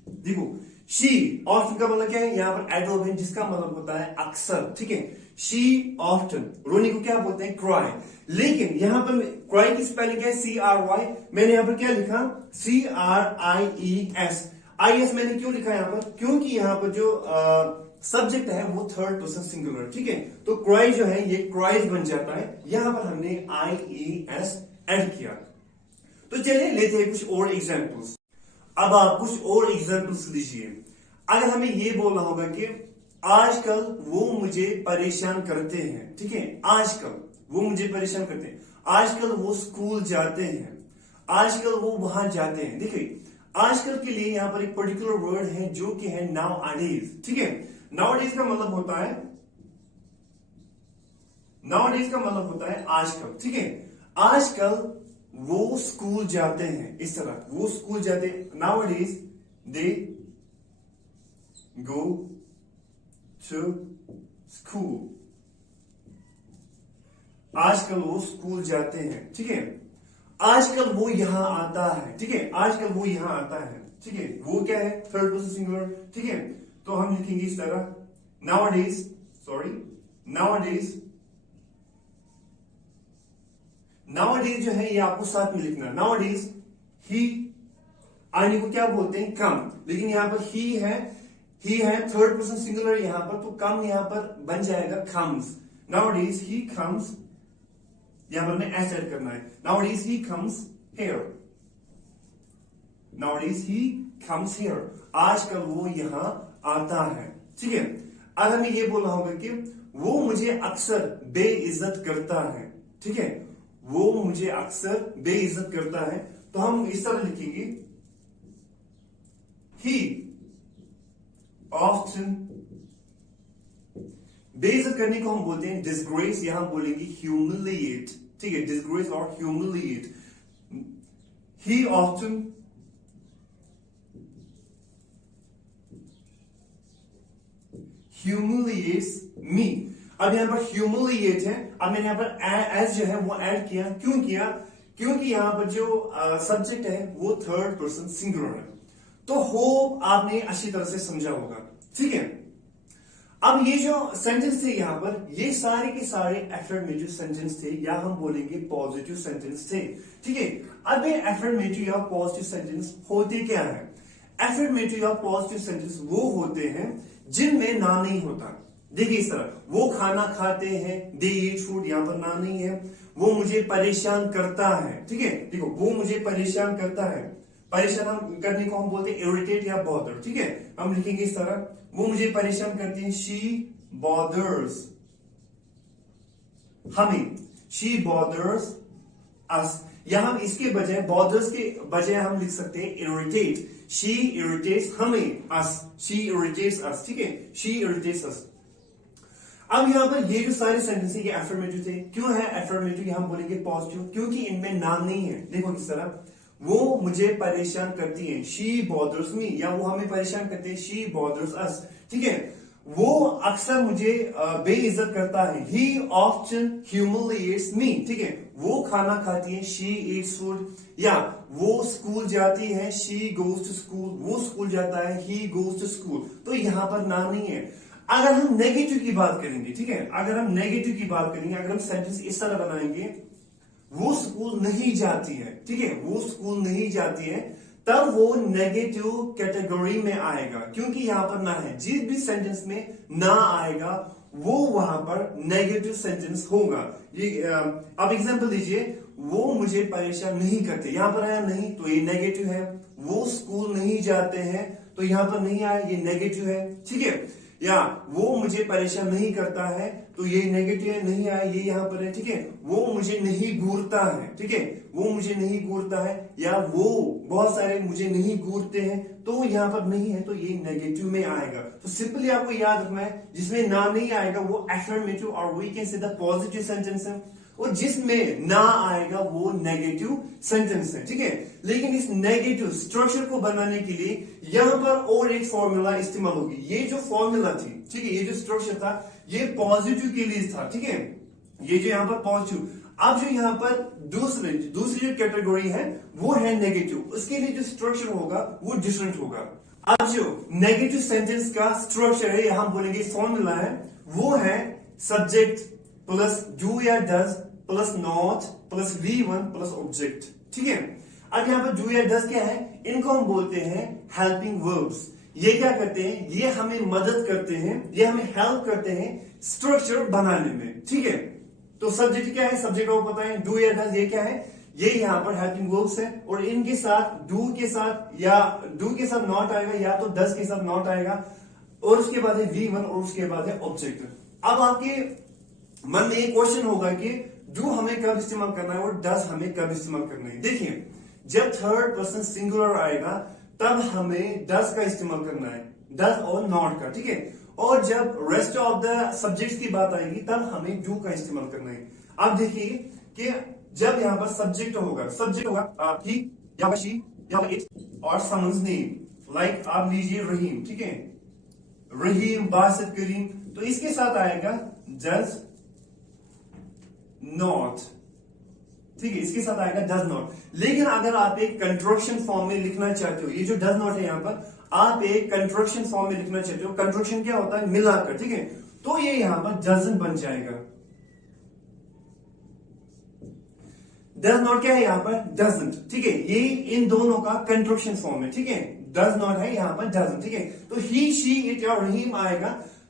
देखो, शी ऑफ्टन का मतलब क्या है, यहां पर एडवर्ब है जिसका मतलब होता है अक्सर. ठीक है, शी ऑफ्टन. रोने को क्या बोलते हैं, क्राई. लेकिन यहां पर क्राई की स्पेलिंग है सी आर वाई. मैंने यहां पर क्या लिखा, C R I E S. I S मैंने क्यों लिखा यहां पर, क्योंकि यहां पर जो सब्जेक्ट है वो थर्ड पर्सन सिंगुलर. ठीक है, तो क्राई जो है ये क्राइज बन जाता है, यहां पर हमने आई ई एस ऐड किया. तो चलिए लेते हैं कुछ और एग्जाम्पल्स. अब आप कुछ और एग्जाम्पल्स लीजिए. अगर हमें ये बोलना होगा कि आजकल वो मुझे परेशान करते हैं. ठीक है, आजकल वो मुझे परेशान करते हैं. आजकल वो स्कूल जाते हैं. आजकल वो वहां जाते हैं. देखिए, आजकल के लिए यहां पर एक पर्टिकुलर वर्ड है जो कि है नाउअडेज. ठीक है, नाउअडेज का मतलब होता है आजकल. ठीक है, आजकल वो स्कूल जाते हैं, इस तरह वो स्कूल जाते हैं. Nowadays they go to school. आजकल वो स्कूल जाते हैं. ठीक है, आजकल वो यहां आता है. ठीक है, आजकल वो यहां आता है. ठीक है, वो क्या है, थर्ड पर्सन सिंगुलर. ठीक है, तो हम लिखेंगे इस तरह, नाउअडेज जो है ये आपको साथ में लिखना. नाउअडेज ही आने को क्या बोलते हैं, कम. लेकिन यहां पर ही है थर्ड पर्सन सिंगुलर यहां पर, तो कम यहां पर बन जाएगा कम्स. नाउअडेज ही कम्स, यहां पर हमें एस ऐड करना है. Nowadays he comes here. आजकल वो यहां आता है. ठीक है, अब हमें ये बोलना होगा कि वो मुझे अक्सर बेइज्जत करता है. ठीक है, वो मुझे अक्सर बेइज्जत करता है, तो हम इस तरह लिखेंगे, ही ऑफ्टन, बेइज्जत करने को हम बोलते हैं डिसग्रेस, यहां बोलेंगे ह्यूमिलिएट, ठीक है, डिसग्रेस और ह्यूमिलिएट। ही ऑफ्टन ह्यूमिलिएट्स मी। अब यहां पर ह्यूमिलिएट है, अब मैंने यहां पर एज जो है वो ऐड किया, क्यों किया? क्योंकि यहां पर जो सब्जेक्ट है वो थर्ड पर्सन सिंगुलर है। तो होप आपने अच्छी तरह से समझा होगा, ठीक है। अब ये जो सेंटेंस थे यहां पर, ये सारे के सारे एफर्मेटिव सेंटेंस थे, या हम बोलेंगे पॉजिटिव सेंटेंस थे, ठीक है। अब ये एफर्मेटिव या पॉजिटिव सेंटेंस होते क्या है? एफर्मेटिव या पॉजिटिव सेंटेंस वो होते हैं जिनमें ना नहीं होता। देखिए इस तरह, वो खाना खाते हैं, दे ईट फूड, यहां पर ना नहीं है। वो मुझे परेशान करता है, ठीक है, देखो वो मुझे परेशान करता है, परेशान हम करने को हम बोलते हैं इरिटेट या बॉदर, ठीक है। हम लिखेंगे इस तरह, वो मुझे परेशान करती है, शी बॉदर्स हमें, शी बॉदर्स अस। या हम इसके बजाय, बॉदर्स के बजाय हम लिख सकते हैं इरिटेट, शी इरिटेट्स हमें, अस, शी इरिटेट्स अस, ठीक है, शी इरिटेट्स अस। अब यहां पर ये जो सारे सेंटेंस ये एफर्मेटिव थे, क्यों है एफर्मेटिव? यहां बोलेंगे पॉजिटिव, क्योंकि इनमें नाम नहीं है। देखो किस तरह, वो मुझे परेशान करती है, शी बॉदर्स मी, या वो हमें परेशान करते हैं, शी बॉदर्स अस, ठीक है। वो अक्सर मुझे बेइज्जत करता है, ही ऑफ्टन ह्यूमिलिएट्स मी, ठीक है। वो खाना खाती है, शी ईट्स फूड। या वो स्कूल जाती है, शी गोज टू स्कूल, वो स्कूल जाता है, ही गोज टू स्कूल। तो यहां पर नाम नहीं है। अगर हम नेगेटिव की बात करेंगे, ठीक है, अगर हम नेगेटिव की बात करेंगे, अगर हम सेंटेंस इस तरह बनाएंगे, वो स्कूल नहीं जाती है, ठीक है, वो स्कूल नहीं जाती है, तब वो नेगेटिव कैटेगरी में आएगा, क्योंकि यहां पर ना है। जिस भी सेंटेंस में ना आएगा वो वहां पर नेगेटिव सेंटेंस होगा। ये अब एग्जांपल लीजिए, वो मुझे परेशान नहीं करते, यहां पर आया नहीं तो ये नेगेटिव है। वो स्कूल नहीं जाते हैं तो यहां पर नहीं आया, ये नेगेटिव है, ठीक है। या वो मुझे परेशान नहीं करता है तो ये नेगेटिव है, नहीं आया, ये यहां पर है, ठीक है। वो मुझे नहीं घूरता है, ठीक है, वो मुझे नहीं घूरता है, या वो बहुत सारे मुझे नहीं घूरते हैं, तो यहां पर नहीं है, तो ये नेगेटिव में आएगा। तो सिंपली आपको याद रखना है, जिसमें ना नहीं आएगा वो एफर्मेटिव और we can say the positive sentence है, और जिसमें ना आएगा वो नेगेटिव सेंटेंस है, ठीक है। लेकिन इस नेगेटिव स्ट्रक्चर को बनाने के लिए यहां पर और एक फॉर्मूला इस्तेमाल होगी। ये जो फॉर्मूला थी, ठीक है, ये जो स्ट्रक्चर था ये पॉजिटिव के लिए था, ठीक है, ये जो यहां पर पॉजिटिव। अब जो यहां पर दूसरी जो कैटेगरी है वो है नेगेटिव, उसके लिए जो स्ट्रक्चर होगा वो डिफरेंट होगा। अब जो नेगेटिव सेंटेंस का स्ट्रक्चर है, यहां बोलेंगे फॉर्मूला है, वो है सब्जेक्ट प्लस डू या does plus not plus V1 plus object, ठीक है। अब यहां पर डू या डज क्या है? इनको हम बोलते हैं हेल्पिंग वर्ब्स। ये क्या करते हैं? ये हमें मदद करते हैं, ये हमें हेल्प करते हैं स्ट्रक्चर बनाने में, ठीक है। तो सब्जेक्ट क्या है? सब्जेक्ट को पता है, डू या डज ये क्या है? ये यहां पर हेल्पिंग वर्ब्स है, और इनके साथ डू के साथ या डू के साथ नॉट आएगा, या तो डज के साथ नॉट आएगा, और उसके बाद है V1 और उसके बाद है ऑब्जेक्ट। अब आपके मन में एक क्वेश्चन होगा कि डू हमें कब इस्तेमाल करना है और डज हमें कब इस्तेमाल करना है। देखिए, जब थर्ड पर्सन सिंगुलर आएगा तब हमें डज का इस्तेमाल करना है, डज और नॉट का, ठीक है। और जब रेस्ट ऑफ द सब्जेक्ट्स की बात आएगी तब हमें डू का इस्तेमाल करना है। अब देखिए कि जब यहां पर सब्जेक्ट होगा ही या शी या इट और समन्स नेम, लाइक आप लीजिए रहीम, ठीक है, रहीम बासित करीम, तो इसके साथ आएगा डज नॉट, ठीक है, इसके साथ आएगा डज नॉट। लेकिन अगर आप एक कंट्रक्शन फॉर्म में लिखना चाहते हो, ये जो डज नॉट है यहां पर आप एक कंट्रक्शन फॉर्म में लिखना चाहते हो, कंट्रक्शन क्या होता है? मिलाकर, ठीक है, तो ये यहां पर डजंट बन जाएगा। डज नॉट क्या है यहां पर? डजंट, ठीक है, ये इन दोनों का कंट्रक्शन फॉर्म है, ठीक है। डज नॉट है यहां पर डजंट, ठीक है। तो ही शी इट और रहीम आएगा,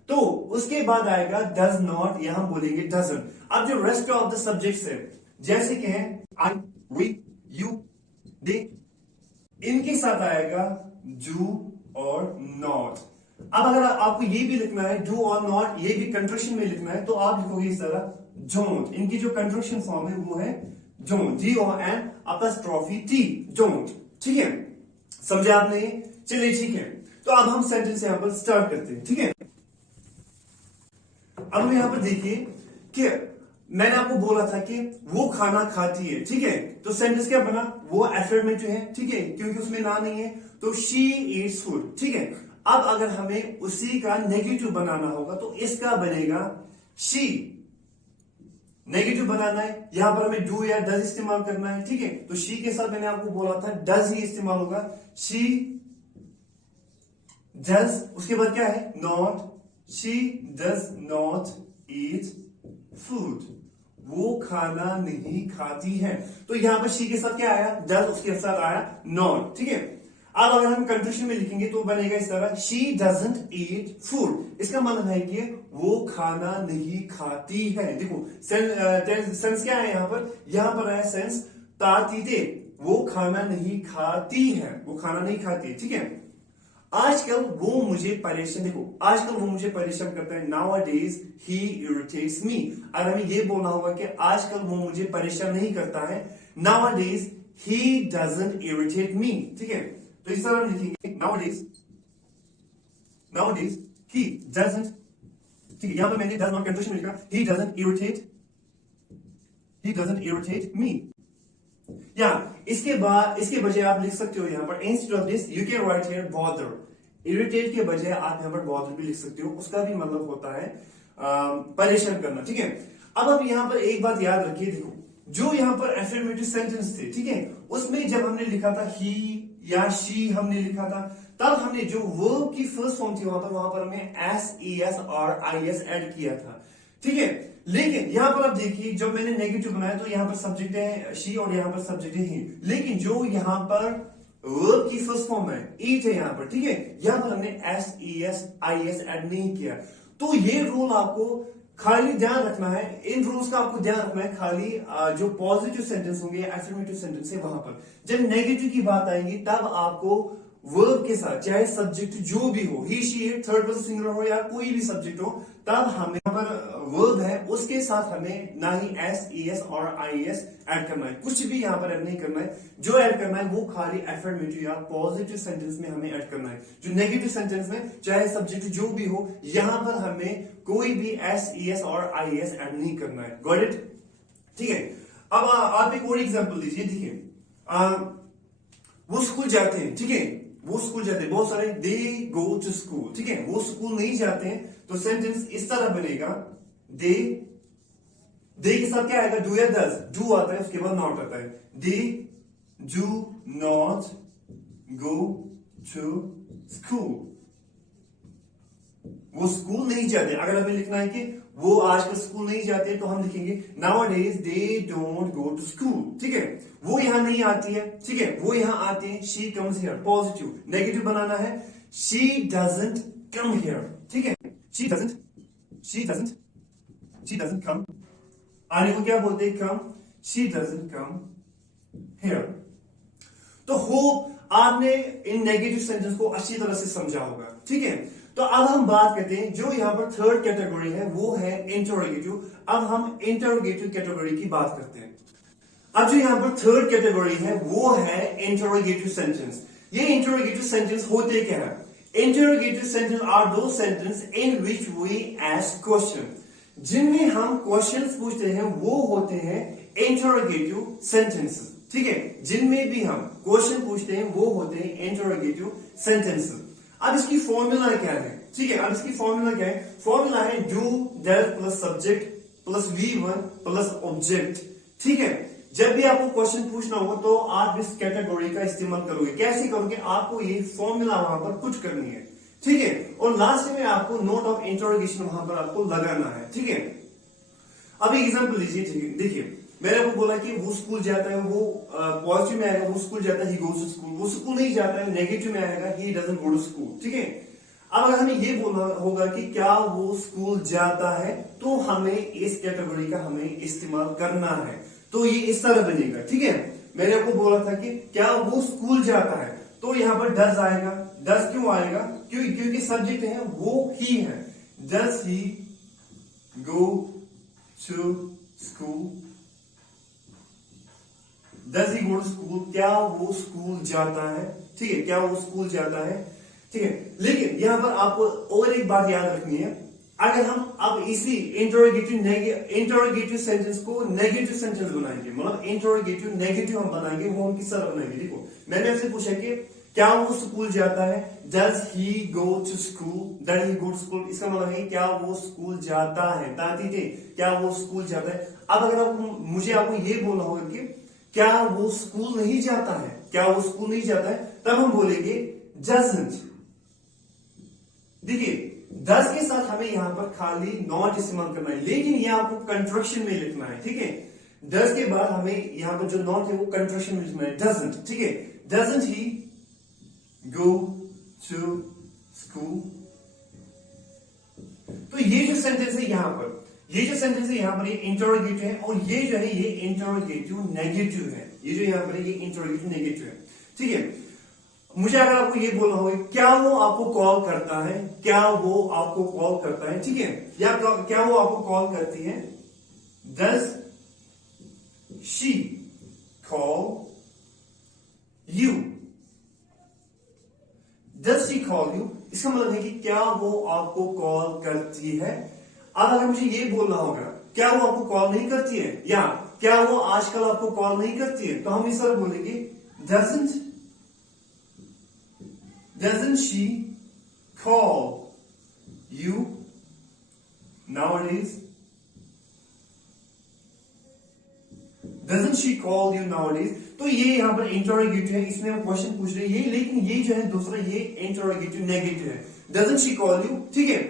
तो उसके बाद आएगा डज नॉट, यहां बोलेंगे डजंट। अब जो रेस्ट ऑफ द सब्जेक्ट्स है, जैसे कि हैं आई, वी, यू, दे, इनके साथ आएगा डू और नॉट। अब अगर आपको ये भी लिखना है डू और नॉट, ये भी कंट्रक्शन में लिखना है, तो आप लिखोगे इस तरह डोंट। इनकी जो कंट्रक्शन फॉर्म है वो है don't, DONT, apostrophe T, don't, ठीक है। समझे आपने? चलिए ठीक है, तो अब हम सेंटेंस यहां पर स्टार्ट करते हैं। ठीक है, अब हम यहां पर देखिए कि मैंने आपको बोला था कि वो खाना खाती है। ठीक है, तो सेंटेंस क्या बना, वो एफर्मेटिव है। ठीक है, क्योंकि उसमें ना नहीं है, तो शी ईट्स फूड। ठीक है, अब अगर हमें उसी का नेगेटिव बनाना होगा तो इसका बनेगा शी। नेगेटिव बनाना है, यहां पर हमें डू या डज इस्तेमाल करना है। ठीक है, तो शी के साथ मैंने आपको बोला था डज ही इस्तेमाल होगा। शी डज, उसके बाद क्या है, not. She does not eat food, वो खाना नहीं खाती है। तो यहां पर शी के साथ क्या आया, डज, उसके साथ आया नॉट। ठीक है, अब अगर हम कंट्रीशन में लिखेंगे तो बनेगा इस तरह, शी डजंट ईट फूड। इसका मतलब है कि वो खाना नहीं खाती है। देखो सेंस क्या है यहां पर है सेंस तातीते, वो खाना नहीं खाती है, वो खाना नहीं खाती है। ठीक है, आजकल वो मुझे परेशान, देखो आजकल वो मुझे परेशान करता है, नाउ डेज ही इरिटेट्स मी। अगर हमें ये बोलना होगा कि आजकल वो मुझे परेशान नहीं करता है, now days he doesn't irritate me. ठीक है, तो इस तरह हम लिखेंगे नाउ डेज ही डजंट। ठीक है, यहां पर मैंने डज नॉट कंट्रीशन में लिखा, ही डजंट इरिटेट मी। या इसके बजाय आप लिख सकते हो यहां पर, instead of this you can write here bother. Irritate के बजाय आप यहां पर बॉदर भी लिख सकते हो, उसका भी मतलब होता है परेशान करना। ठीक है, अब आप यहां पर एक बात याद रखिए, देखो जो यहां पर एफर्मेटिव सेंटेंस थे, ठीक है, उसमें जब हमने लिखा था ही या शी हमने लिखा था, तब हमने जो वर्ब की फर्स्ट फॉर्म थी वहां पर हमने एस ई एस और आई एस एड किया था। ठीक है, लेकिन यहां पर आप देखिए जब मैंने नेगेटिव बनाया तो यहां पर सब्जेक्ट है शी और यहां पर सब्जेक्ट है ही, लेकिन जो यहां पर वर्ब की फर्स्ट फॉर्म है ईट है यहां पर। ठीक है, यहां पर हमने S E S I S add नहीं किया। तो ये रूल आपको खाली ध्यान रखना है, इन रूल्स का आपको ध्यान रखना है खाली जो पॉजिटिव सेंटेंस होंगे या एफर्मेटिव सेंटेंस है वहां पर। जब नेगेटिव की बात आएगी तब आपको वर्ब के साथ चाहे सब्जेक्ट जो भी हो, ही शी थर्ड पर्सन सिंगुलर हो या कोई भी सब्जेक्ट हो, तब हमें पर वर्ब है उसके साथ हमें ना ही एस ई एस और आई एस ऐड करना है, कुछ भी यहां पर ऐड नहीं करना है। जो ऐड करना है वो खाली एफर्मेटिव या पॉजिटिव सेंटेंस में हमें ऐड करना है। जो नेगेटिव सेंटेंस में चाहे सब्जेक्ट जो भी हो, यहां पर हमें कोई भी एस ई एस और आई एस ऐड नहीं करना है। Got it? ठीक है, अब आप एक और एग्जाम्पल लीजिए। देखिए वो स्कूल जाते हैं, ठीक है, वो स्कूल जाते हैं, बहुत सारे दे गो टू स्कूल। ठीक है, वो स्कूल नहीं जाते हैं, तो सेंटेंस इस तरह बनेगा, दे के साथ क्या आएगा, डू या डज, डू आता है उसके बाद नॉट आता है, they do not go to school, वो स्कूल नहीं जाते। अगर हमें लिखना है कि वो आजकल स्कूल नहीं जाते तो हम लिखेंगे nowadays they don't go to school. ठीक है, वो यहां नहीं आती है, ठीक है, वो यहां आती है, she comes here. Positive, negative बनाना है, शी डजंट कम हियर। ठीक है, शी डजंट कम, आने को क्या बोलते हैं, कम, शी डजंट कम हियर। तो होप आपने इन नेगेटिव सेंटेंस को अच्छी तरह से समझा होगा। ठीक है, तो अब हम बात करते हैं जो यहां पर थर्ड कैटेगरी है वो है इंटरोगेटिव। अब हम इंटरोगेटिव कैटेगरी की बात करते हैं। अब जो यहां पर थर्ड कैटेगरी है वो है इंटरोगेटिव सेंटेंस। ये इंटरोगेटिव सेंटेंस होते क्या है? Interrogative sentence are those sentence in which we ask question. जिनमें हम क्वेश्चंस पूछते हैं वो होते हैं इंटरोगेटिव सेंटेंसेस। ठीक है, जिनमें भी हम क्वेश्चन पूछते हैं वो होते हैं इंटरोगेटिव सेंटेंसेस। अब इसकी फॉर्मूला क्या है? ठीक है, अब इसकी फॉर्मूला क्या है? फॉर्मूला है do that plus subject plus V1 plus object. ठीक है, जब भी आपको क्वेश्चन पूछना होगा तो आप इस कैटेगरी का इस्तेमाल करोगे। कैसे करोगे? आपको ये फॉर्मूला वहां पर कुछ करनी है। ठीक है, और लास्ट में आपको नोट ऑफ इंटरोगेशन वहां पर आपको लगाना है। ठीक है, अब एग्जाम्पल लीजिए। ठीक है, देखिए मैंने आपको बोला कि वो स्कूल जाता है, वो पॉजिटिव में आएगा, वो स्कूल जाता है, ही गोज टू स्कूल। वो स्कूल नहीं जाता है, नेगेटिव में आएगा, he doesn't go to school. ठीक है, अब अगर हमें ये बोलना होगा कि क्या वो स्कूल जाता है, तो हमें इस कैटेगरी का हमें इस्तेमाल करना है। तो ये इस तरह बनेगा। ठीक है, मैंने आपको बोला था कि क्या वो स्कूल जाता है, तो यहां पर डज आएगा। डज क्यों आएगा? क्योंकि सब्जेक्ट है वो ही है। Does he go to school, does he go to school, क्या वो स्कूल जाता है। ठीक है, क्या वो स्कूल जाता है, ठीक है। लेकिन यहां पर आपको और एक बात याद रखनी है, अगर हम अब इसी इंटरोगेटिव सेंटेंस को नेगेटिव सेंटेंस बनाएंगे, मतलब इंटरोगेटिव नेगेटिव हम बनाएंगे, वो हम किस तरह बनाएंगे? देखो, मैंने आपसे पूछा कि क्या वो स्कूल जाता है, does he go to school, does he go to school, इसका मतलब है क्या वो स्कूल जाता है, ताती थे, क्या वो स्कूल जाता है। अब अगर आपको ये बोलना होगा कि क्या वो स्कूल नहीं जाता है, क्या वो स्कूल नहीं जाता है, तब हम बोलेंगे डजंट। देखिए, डज के साथ हमें यहां पर खाली नॉट इस्तेमाल करना है, लेकिन ये आपको कंट्रक्शन में लिखना है, ठीक है। डज के बाद हमें यहां पर जो नॉट है वो कंट्रक्शन में लिखना है, डजंट, ठीक है। Doesn't he go to school. तो ये जो सेंटेंस है यहां पर, ये इंटरोगेटिव है, और ये जो है ये इंटरोगेटिव नेगेटिव है, ये जो यहां पर ये इंटरोगेटिव नेगेटिव है, ठीक है। मुझे अगर आपको ये बोलना होगा क्या वो आपको कॉल करता है, क्या वो आपको कॉल करता है, ठीक है, या क्या वो आपको कॉल करती है, does she call you, does she call you, इसका मतलब है कि क्या वो आपको कॉल करती है। अब अगर मुझे ये बोलना होगा क्या वो आपको कॉल नहीं करती है, या क्या वो आजकल आपको कॉल नहीं करती है, तो हम इस तरह बोलेंगे doesn't she call you nowadays? Doesn't she call you nowadays? तो ये यहां पर इंटरोगेटिव है, इसमें हम क्वेश्चन पूछ रहे हैं, ये, लेकिन ये जो है दूसरा ये इंटरोगेटिव नेगेटिव है। Doesn't she call you, ठीक है,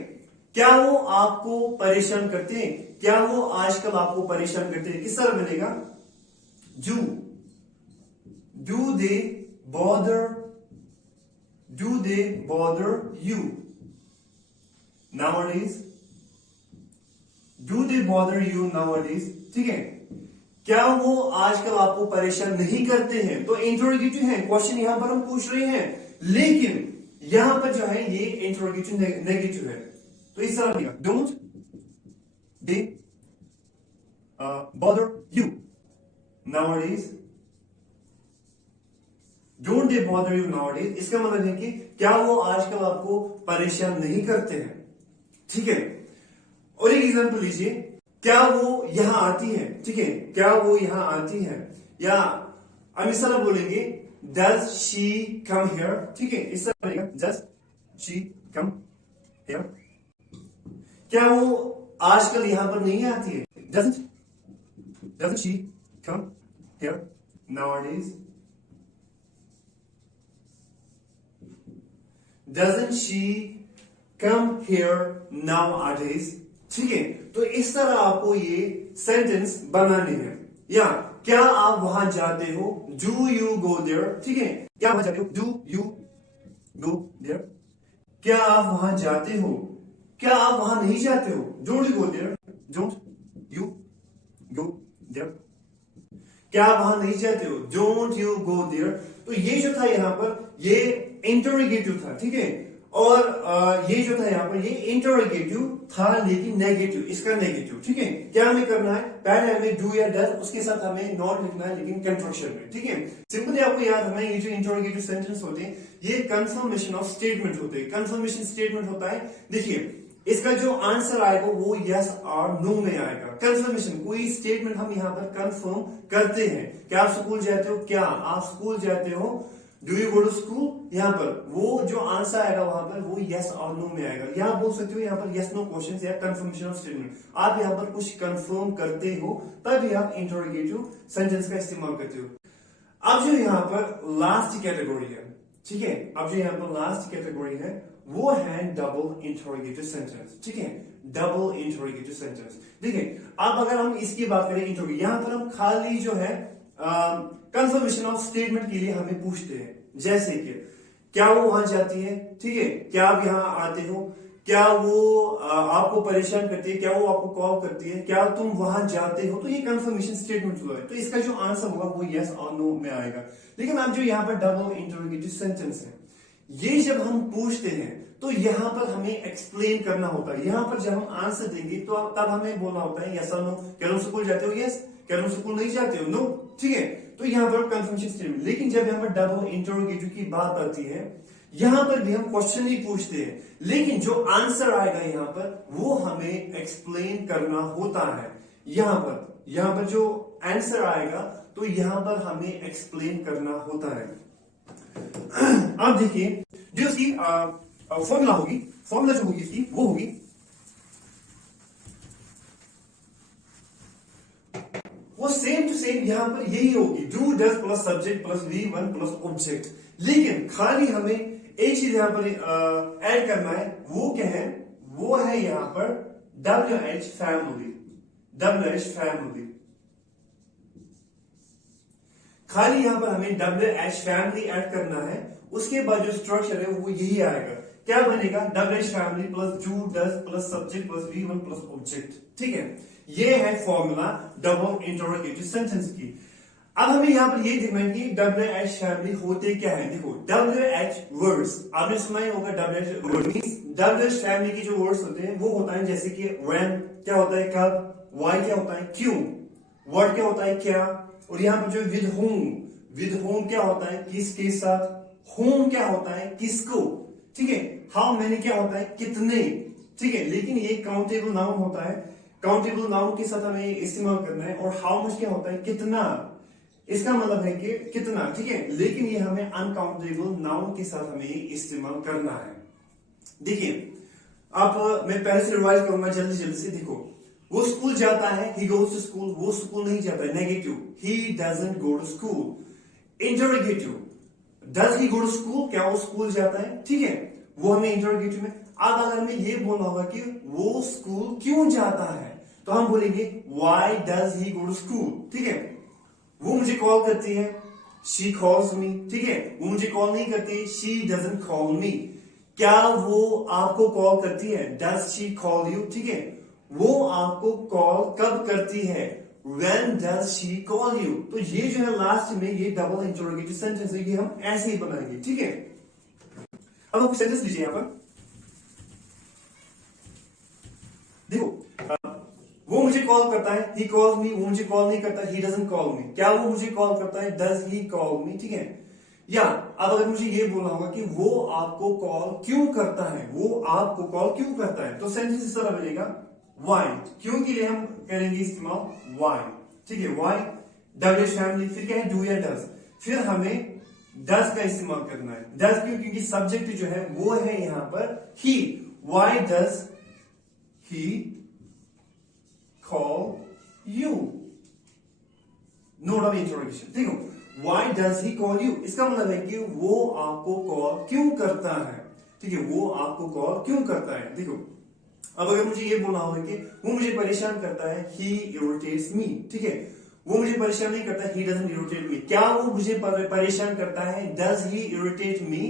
क्या वो आपको परेशान करते हैं, क्या वो आजकल आपको परेशान करते हैं, किस तरह बनेगा? Do they bother you nowadays? Do they bother you nowadays? ठीक है, क्या वो आजकल आपको परेशान नहीं करते हैं, तो इंटरोगेटिव है, क्वेश्चन यहां पर हम पूछ रहे हैं, लेकिन यहां पर जो है ये इंटरोगेटिव नेगेटिव है, तो इस तरह लिखा, don't they bother you nowadays? Don't they bother you nowadays? इसका मतलब है कि क्या वो आजकल आपको परेशान नहीं करते हैं, ठीक है। और एक एग्जांपल लीजिए, क्या वो यहां आती है, ठीक है, क्या वो यहां आती है, या हम इस तरह बोलेंगे does she come here, ठीक है, इस तरह बनेगा does she come here, क्या वो आजकल यहां पर नहीं आती है, doesn't she come here nowadays? Doesn't she come here nowadays? ठीक है, तो इस तरह आपको ये सेंटेंस बनाने हैं, या क्या आप वहां जाते हो, do you go there, ठीक है, क्या वहां जाते हो, do you go there, क्या आप वहां जाते हो, क्या आप वहां नहीं जाते हो, don't you go there, don't you go there, क्या आप वहां नहीं जाते हो, don't you go there। तो ये जो था यहां पर ये इंटरोगेटिव था, ठीक है, और ये जो था यहां पर ये इंटरोगेटिव था, लेकिन नेगेटिव, इसका नेगेटिव, ठीक है। क्या हमें करना है, पहले हमें डू या डज, उसके साथ हमें नॉट लिखना है, लेकिन कंस्ट्रक्शन में, ठीक है। सिंपली आपको याद रखना है, ये जो इंटरोगेटिव सेंटेंस होते हैं ये कंफर्मेशन ऑफ स्टेटमेंट होते हैं। कंफर्मेशन स्टेटमेंट होता है, देखिए इसका जो आंसर आएगा वो यस और नो में आएगा। कंफर्मेशन, कोई स्टेटमेंट हम यहाँ पर कंफर्म करते हैं, क्या आप स्कूल जाते हो, क्या आप स्कूल जाते हो, do you go to school, यहाँ पर वो जो आंसर आएगा वहां पर वो यस और नो में आएगा। यहाँ बोल सकते हो यहाँ पर यस नो क्वेश्चन या कंफर्मेशन ऑफ स्टेटमेंट, आप यहाँ पर कुछ कंफर्म करते हो तभी आप इंटरोगेटिव सेंटेंस का इस्तेमाल करते हो। अब जो यहाँ पर लास्ट कैटेगरी है, ठीक है, अब जो यहाँ पर लास्ट कैटेगरी है वो है डबल इंटरोगेटिव सेंटेंस, ठीक है, डबल इंटरोगेटिव सेंटेंस। देखिए अब अगर हम इसकी बात करें इंटरोगेटिव, यहां पर हम खाली जो है कंफर्मेशन ऑफ स्टेटमेंट के लिए हमें पूछते हैं, जैसे कि क्या वो वहां जाती है, ठीक है, क्या आप यहां आते हो, क्या वो आपको परेशान करती है, क्या वो आपको कॉल करती है, क्या तुम वहां जाते हो, तो ये कंफर्मेशन स्टेटमेंट हुआ है, तो इसका जो आंसर होगा वो यस और नो में आएगा। लेकिन अब जो यहाँ पर डबल इंटरोगेटिव सेंटेंस है, ये जब हम पूछते हैं तो यहां पर हमें एक्सप्लेन करना होता है। यहां पर जब हम आंसर देंगे तो तब हमें बोलना होता है यस और नो, क्या तुम स्कूल जाते हो, यस, क्या तुम स्कूल नहीं जाते हो? नो, ठीक है। तो यहाँ पर कंफर्मेशन स्टेटमेंट। लेकिन जब यहाँ पर डबल इंटरोगेटिव की बात आती है, यहां पर भी हम क्वेश्चन ही पूछते हैं, लेकिन जो आंसर आएगा यहाँ पर वो हमें एक्सप्लेन करना होता है। यहाँ पर जो आंसर आएगा तो यहां पर हमें एक्सप्लेन करना होता है। आप देखिए, जो इसकी फॉर्मूला होगी, फॉर्मूला जो होगी इसकी वो होगी वो सेम टू सेम यहां पर यही होगी, do does plus subject plus V1 plus object. लेकिन खाली हमें एक चीज यहां पर ऐड करना है, वो क्या है? वो है यहां पर WH फैमिली। WH फैमिली, खाली यहां पर हमें WH फैमिली ऐड करना है। उसके बाद जो स्ट्रक्चर है वो यही आएगा। क्या बनेगा? WH family plus do does plus subject plus V1 plus object. ठीक है, ये है फॉर्मूला डबल इंटरोगेटिव सेंटेंस की। अब हमें यहां पर ये देखना है कि WH फैमिली होते क्या है। देखो, WH वर्ड्स आपने सुना ही होगा। WH वर्ड WH फैमिली की जो वर्ड्स होते हैं वो होता है जैसे कि when क्या होता है कब, why क्या होता है क्यों, what क्या होता है क्या, और यहाँ पर जो with whom क्या होता है किसके साथ, whom क्या होता है किसको, ठीक है, how many क्या होता है कितने, ठीक है। लेकिन ये काउंटेबल नाउन होता है, काउंटेबल नाउन के साथ हमें इस्तेमाल करना है। और हाउ मच क्या होता है कितना, इसका मतलब है कि कितना, ठीक है। लेकिन ये हमें अनकाउंटेबल नाउन के साथ हमें इस्तेमाल करना है। देखिए, आप मैं पहले से रिवाइज करूंगा जल्दी जल्दी से। देखो, वो स्कूल जाता है, ही गोज टू स्कूल, वो स्कूल नहीं जाता है, negative, he doesn't go to school. Interrogative, does he go to school, क्या वो स्कूल जाता है, ठीक है, वो हमें इंटरोगेटिव में। अब अगर हमें ये बोलना होगा कि वो स्कूल क्यों जाता है, तो हम बोलेंगे why does he go to school, ठीक है। वो मुझे कॉल करती है, शी कॉल्स मी, ठीक है। वो मुझे कॉल नहीं करती, शी डजंट कॉल मी। क्या वो आपको कॉल करती है, डज शी कॉल यू, ठीक है। वो आपको कॉल कब करती है, when does she call you. तो ये जो है लास्ट में ये डबल इंटरोगेटिव सेंटेंस है, ये हम ऐसे ही बनाएंगे, ठीक है। अब आप सेंटेंस लीजिए यहां पर। देखो, वो मुझे कॉल करता है, ही कॉल्स मी, वो मुझे कॉल नहीं करता, ही डजंट कॉल मी। क्या वो मुझे कॉल करता है, डज ही कॉल मी, ठीक है। या अब अगर मुझे ये बोलना होगा कि वो आपको कॉल क्यों करता है, वो आपको कॉल क्यों करता है, तो सेंटेंस इस तरह बनेगा, व्हाई, क्यों के लिए हम करेंगे इस्तेमाल व्हाई, ठीक है। व्हाई, WH फैमिली, फिर क्या है डू या डज, फिर हमें डज का इस्तेमाल करना है। डज क्यों, क्योंकि सब्जेक्ट जो है वो है यहां पर ही। Why does he call you, note of introduction. देखो, why does he call you, इसका मतलब है कि वो आपको कॉल क्यों करता है, ठीक है, वो आपको कॉल क्यों करता है। देखो, अब अगर मुझे ये बोलना होगा कि वो मुझे परेशान करता है, he irritates me, ठीक है। वो मुझे परेशान नहीं करता, he doesn't irritate me। क्या वो मुझे परेशान करता है, does he irritate me।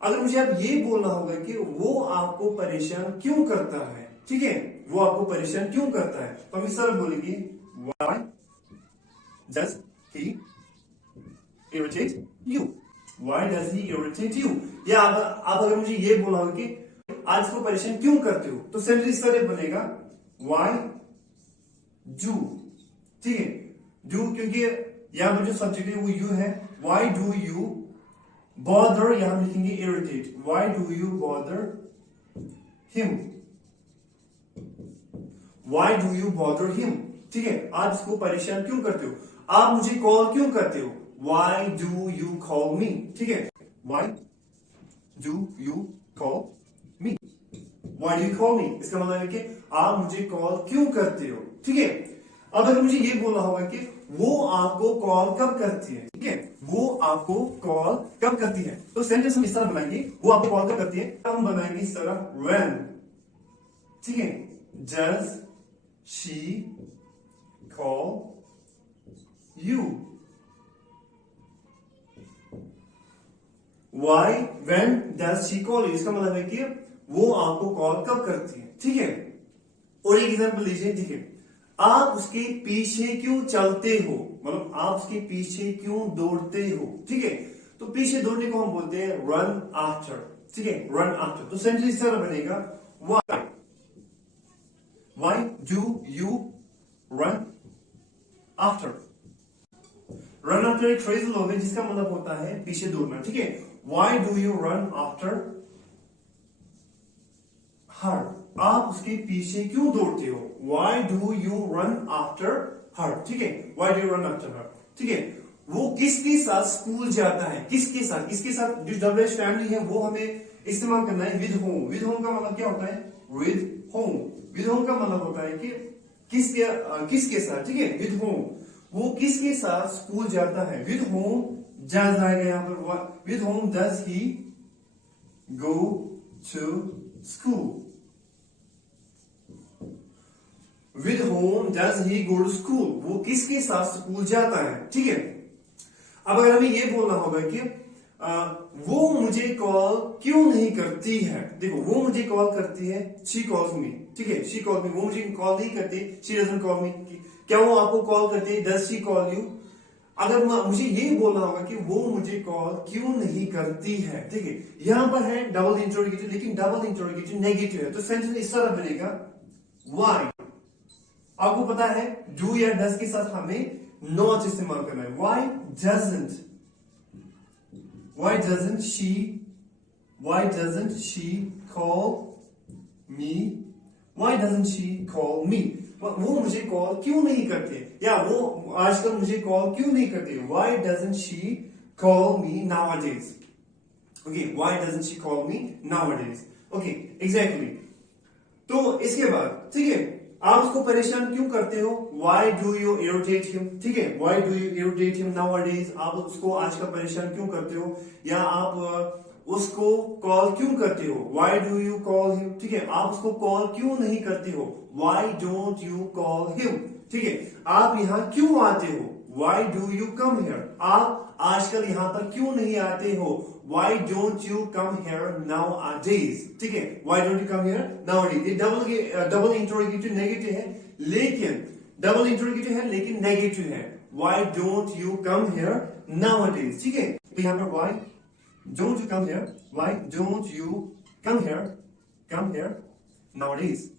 अगर मुझे अब ये बोलना होगा कि वो आपको परेशान क्यों करता है, ठीक है, वो आपको परेशान क्यों करता है, तो हम इस तरह बोलेंगे why does he irritate you, why does he irritate you। या अब अगर मुझे ये बोलना होगा कि आज को परेशान क्यों करते हो, तो सेंटेंस इस तरह बनेगा why do, ठीक है। do क्योंकि यहां पर जो सब्जेक्ट है वो you है, why do you bother, यहां लिखेंगे irritate, why do you bother him, Why do you bother him, ठीक है। आप इसको परेशान क्यों करते हो, आप मुझे कॉल क्यों करते हो, Why do you call me, ठीक है। Why do you call me, Why do you call me, इसका मतलब है कि आप मुझे कॉल क्यों करते हो, ठीक है। अब अगर मुझे ये बोलना होगा कि वो आपको कॉल कब करती है, ठीक है, वो आपको कॉल कब करती है, तो सेंटेंस हम इस तरह बनाएंगे, वो आपको कॉल कब करती है, हम बनाएंगे इस तरह when, ठीक है, does she call you, why when does she call you, इसका मतलब है कि वो आपको कॉल कब करती है, ठीक है। और एक एग्जांपल लीजिए, ठीक है, आप उसके पीछे क्यों चलते हो, मतलब आप उसके पीछे क्यों दौड़ते हो, ठीक है। तो पीछे दौड़ने को हम बोलते हैं रन आफ्टर, ठीक है, रन आफ्टर। तो सेंटेंस इस तरह बनेगा why do you run after. Run after एक फ्रेजल वर्ब है जिसका मतलब होता है पीछे दौड़ना, ठीक है। Why do you run after her, आप उसके पीछे क्यों दौड़ते हो। Why do you run after her, ठीक है। Why do you run after her, ठीक है। वो किसके साथ स्कूल जाता है, किसके साथ, किसके साथ, जो डबल एच फैमिली है वो हमें इस्तेमाल करना है विद होम। विद होम का मतलब क्या होता है, विद होम। विद होम का मतलब होता है कि किसके साथ, ठीक है, विद होम। वो किसके साथ स्कूल जाता है, विद होम डज आएगा यहां पर, with whom does he go to school. With whom does he go to school, वो किसके साथ स्कूल जाता है, ठीक है। अब अगर हमें ये बोलना होगा कि वो मुझे कॉल क्यों नहीं करती है, देखो वो मुझे कॉल करती है, शी कॉल्स मी, ठीक है, शी कॉल मी। वो मुझे कॉल नहीं करती, शी डजंट कॉल मी। क्या वो आपको कॉल करती है, डज शी कॉल यू। अगर मुझे ये बोलना होगा कि वो मुझे कॉल क्यों नहीं करती है, ठीक है। यहां पर है डबल इंटरोगेटिव, लेकिन डबल इंटरोगेटिव नेगेटिव है, तो सेंटेंस इस तरह बनेगा, व्हाई। आपको पता है डू या डज के साथ हमें नॉट इस्तेमाल करना है। Why doesn't she call me, why doesn't she call मी। वो मुझे कॉल क्यों नहीं करते, या वो आजकल मुझे कॉल क्यों नहीं करते। Why doesn't she call me nowadays, okay, why doesn't she call me nowadays, okay, exactly. तो इसके बाद, ठीक है, आप उसको परेशान क्यों करते हो, why do you irritate him, ठीक है, why do you irritate him nowadays. आप उसको आजकल परेशान क्यों करते हो, या आप उसको कॉल क्यों करते हो, why do you call him, ठीक है। आप उसको कॉल क्यों नहीं करते हो, why don't you call him, ठीक है। आप यहां क्यों आते हो, why do you come here. आप आजकल यहां पर क्यों नहीं आते हो, why don't you come here nowadays, ठीक है, why don't you come here nowadays. ये डबल इंटरोगेटिव नेगेटिव है, लेकिन डबल इंटरोगेटिव है लेकिन नेगेटिव है। Why don't you come here nowadays, ठीक है। तो यहां पर why don't you come here, why don't you come here nowadays.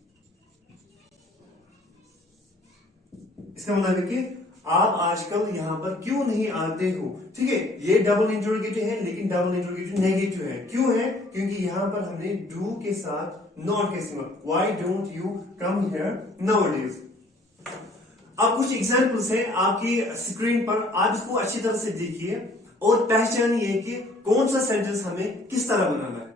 इसका मतलब है कि आप आजकल यहां पर क्यों नहीं आते हो, ठीक है। ये डबल इंटरोगेटिव है लेकिन डबल इंटरोगेटिव नेगेटिव है, क्यों है, क्योंकि यहां पर हमने डू के साथ नॉट का इस्तेमाल, why don't you come here nowadays. अब कुछ एग्जांपल्स है आपकी स्क्रीन पर, आप इसको अच्छी तरह से देखिए और पहचानिए कि कौन सा सेंटेंस हमें किस तरह बनाना है।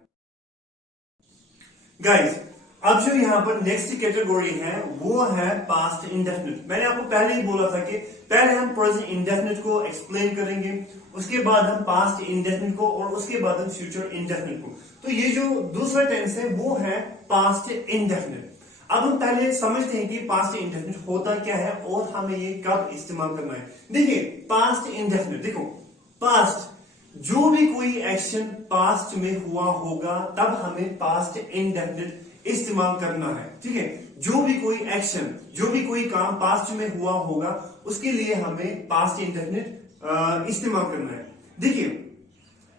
गाइस, अब जो यहां पर नेक्स्ट कैटेगरी है वो है पास्ट इंडेफिनिट। मैंने आपको पहले ही बोला था कि पहले हम प्रेजेंट इंडेफिनिट को एक्सप्लेन करेंगे, उसके बाद हम पास्ट इंडेफिनिट को, और उसके बाद हम फ्यूचर इंडेफिनिट को। तो ये जो दूसरा टेंस है वो है पास्ट इंडेफिनिट। अब हम पहले समझते हैं कि पास्ट इंडेफिनिट होता क्या है और हमें ये कब इस्तेमाल करना है। देखिए पास्ट इंडेफिनिट, देखो पास्ट, जो भी कोई एक्शन पास्ट में हुआ होगा तब हमें पास्ट इंडेफिनिट इस्तेमाल करना है, ठीक है। जो भी कोई एक्शन, जो भी कोई काम पास्ट में हुआ होगा उसके लिए हमें पास्ट इंडेफिनिट इस्तेमाल करना है। देखिए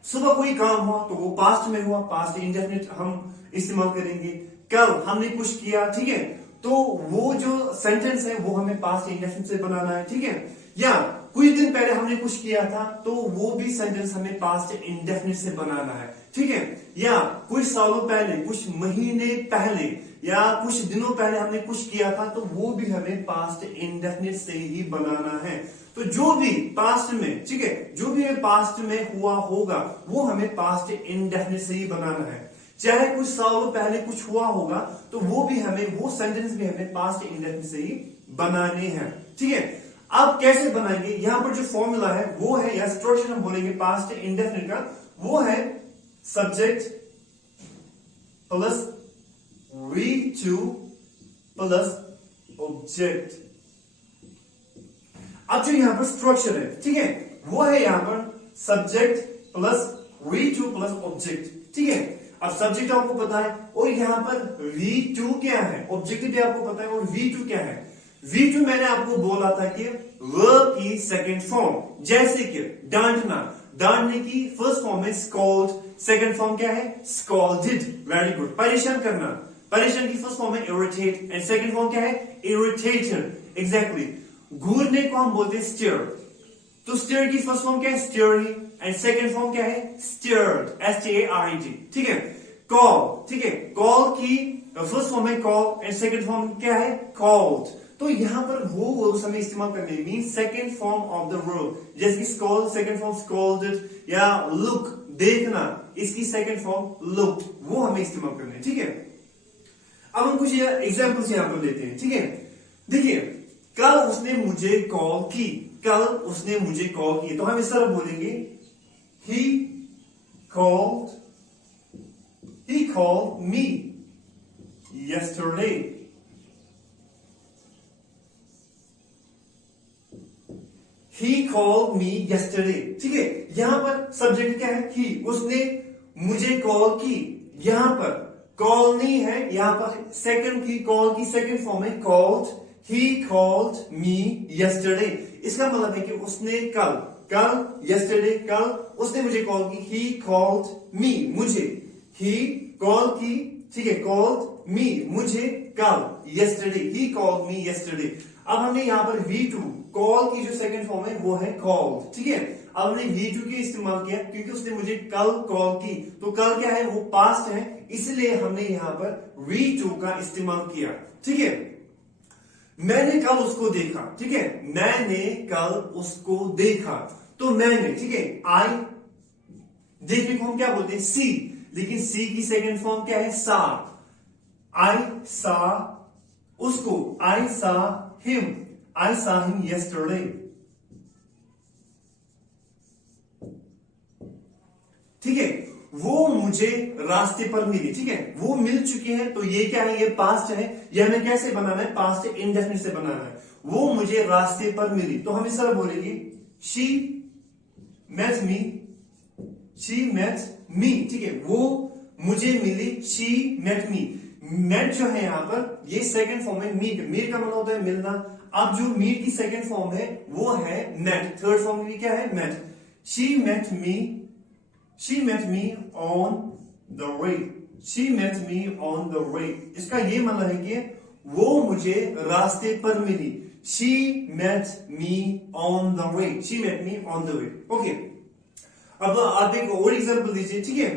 सुबह कोई काम हुआ तो वो पास्ट में हुआ, पास्ट इंडेफिनिट हम इस्तेमाल करेंगे। कल हमने कुछ किया, ठीक है, तो वो जो सेंटेंस है वो हमें पास्ट इंडेफिनिट से बनाना है, ठीक है। या कुछ दिन पहले हमने कुछ किया था तो वो भी सेंटेंस हमें पास्ट इंडेफिनिट से बनाना है, ठीक है। या कुछ सालों पहले, कुछ महीने पहले या कुछ दिनों पहले हमने कुछ किया था तो वो भी हमें पास्ट इंडेफिनिट से ही बनाना है। तो जो भी पास्ट में, ठीक है, जो भी पास्ट में हुआ होगा वो हमें पास्ट इंडेफिनिट से ही बनाना है। चाहे कुछ सालों पहले कुछ हुआ होगा तो वो भी हमें, वो सेंटेंस भी हमें पास्ट इंडेफिनिट से ही बनाने हैं, ठीक है। अब कैसे बनाएंगे, यहां पर जो फॉर्मूला है वो है, या स्ट्रक्चर हम बोलेंगे पास्ट इंडेफिनिट का, वो है subject plus V2 plus object. अब जो यहां पर स्ट्रक्चर है, ठीक है, वो है यहां पर subject plus V2 plus object, ठीक है। अब सब्जेक्ट आपको पता है और यहां पर V2 क्या है, ऑब्जेक्ट भी आपको पता है, और V2 क्या है। V2 मैंने आपको बोला था कि वर्ब की सेकंड फॉर्म, जैसे कि डांटना, डांटने की फर्स्ट फॉर्म है स्कॉल्ड, सेकंड फॉर्म क्या है स्कॉल्डेड, वेरी गुड। परेशान करना, परेशान की फर्स्ट फॉर्म है इरिटेट एंड सेकंड फॉर्म क्या है इरिटेटेड, एग्जैक्टली। घूरने को हम बोलते हैं स्टीयर। तो स्टीयर की फर्स्ट फॉर्म क्या है? स्टीयरिंग। एंड सेकंड फॉर्म क्या है? Steered, STARED। ठीक है। कॉल, ठीक है, कॉल की फर्स्ट फॉर्म है कॉल एंड सेकंड फॉर्म क्या है? कॉल्ड। तो यहां पर वो वर्ब्स हमें इस्तेमाल करने mean second form of the verb, जैसे कि स्कॉल सेकंड फॉर्म स्कॉल्डेड, या लुक देखना, इसकी सेकंड फॉर्म लुक्ड, वो हमें इस्तेमाल करने हैं। ठीक है। अब हम कुछ एग्जांपल्स यहां पर लेते हैं। ठीक है। देखिए, कल उसने मुझे कॉल की, कल उसने मुझे कॉल की, तो हम इस तरह बोलेंगे he called me yesterday। He called me yesterday। ठीक है। यहां पर सब्जेक्ट क्या है? he। उसने मुझे कॉल की, यहां पर कॉल नहीं है, यहां पर सेकंड की कॉल की सेकंड फॉर्म है called. He called me yesterday। इसका मतलब है कि उसने कल yesterday कल उसने मुझे कॉल की। He called me मुझे, he कॉल की, ठीक है, called me मुझे कल yesterday। He called me yesterday। अब हमने यहां पर V2 कॉल की जो सेकंड फॉर्म है वो है कॉल्ड। ठीक है। अब हमने V2 के इस्तेमाल किया क्योंकि उसने मुझे कल कॉल की, तो कल क्या है? वो पास्ट है, इसलिए हमने यहां पर V2 का इस्तेमाल किया। ठीक है। मैंने कल उसको देखा, ठीक है, मैंने कल उसको देखा, तो मैंने, ठीक है, आई, देखने को हम क्या बोलते हैं? सी, लेकिन सी की सेकंड फॉर्म क्या है? सा। आई सा उसको, आई सा हिम यस्टरडे। ठीक है। वो मुझे रास्ते पर मिली, ठीक है, वो मिल चुके हैं, तो ये क्या है? ये पास्ट है। ये हमें कैसे बनाना है? पास्ट इंडेफिनिट से बनाना है। वो मुझे रास्ते पर मिली, तो हम इस तरह बोलेंगे शी मेट मी। ठीक है। वो मुझे मिली, शी मेट मी। मेट जो है यहां पर, ये सेकंड फॉर्म है मीट का मतलब होता है मिलना। अब जो मीट की सेकंड फॉर्म है वो है मेट, थर्ड फॉर्म भी क्या है? Met. She met me on the way। She met me on the way। इसका ये मतलब है कि वो मुझे रास्ते पर मिली। She met me on the way। She met me on the way। Okay. अब आप एक और एग्जांपल दीजिए। ठीक है।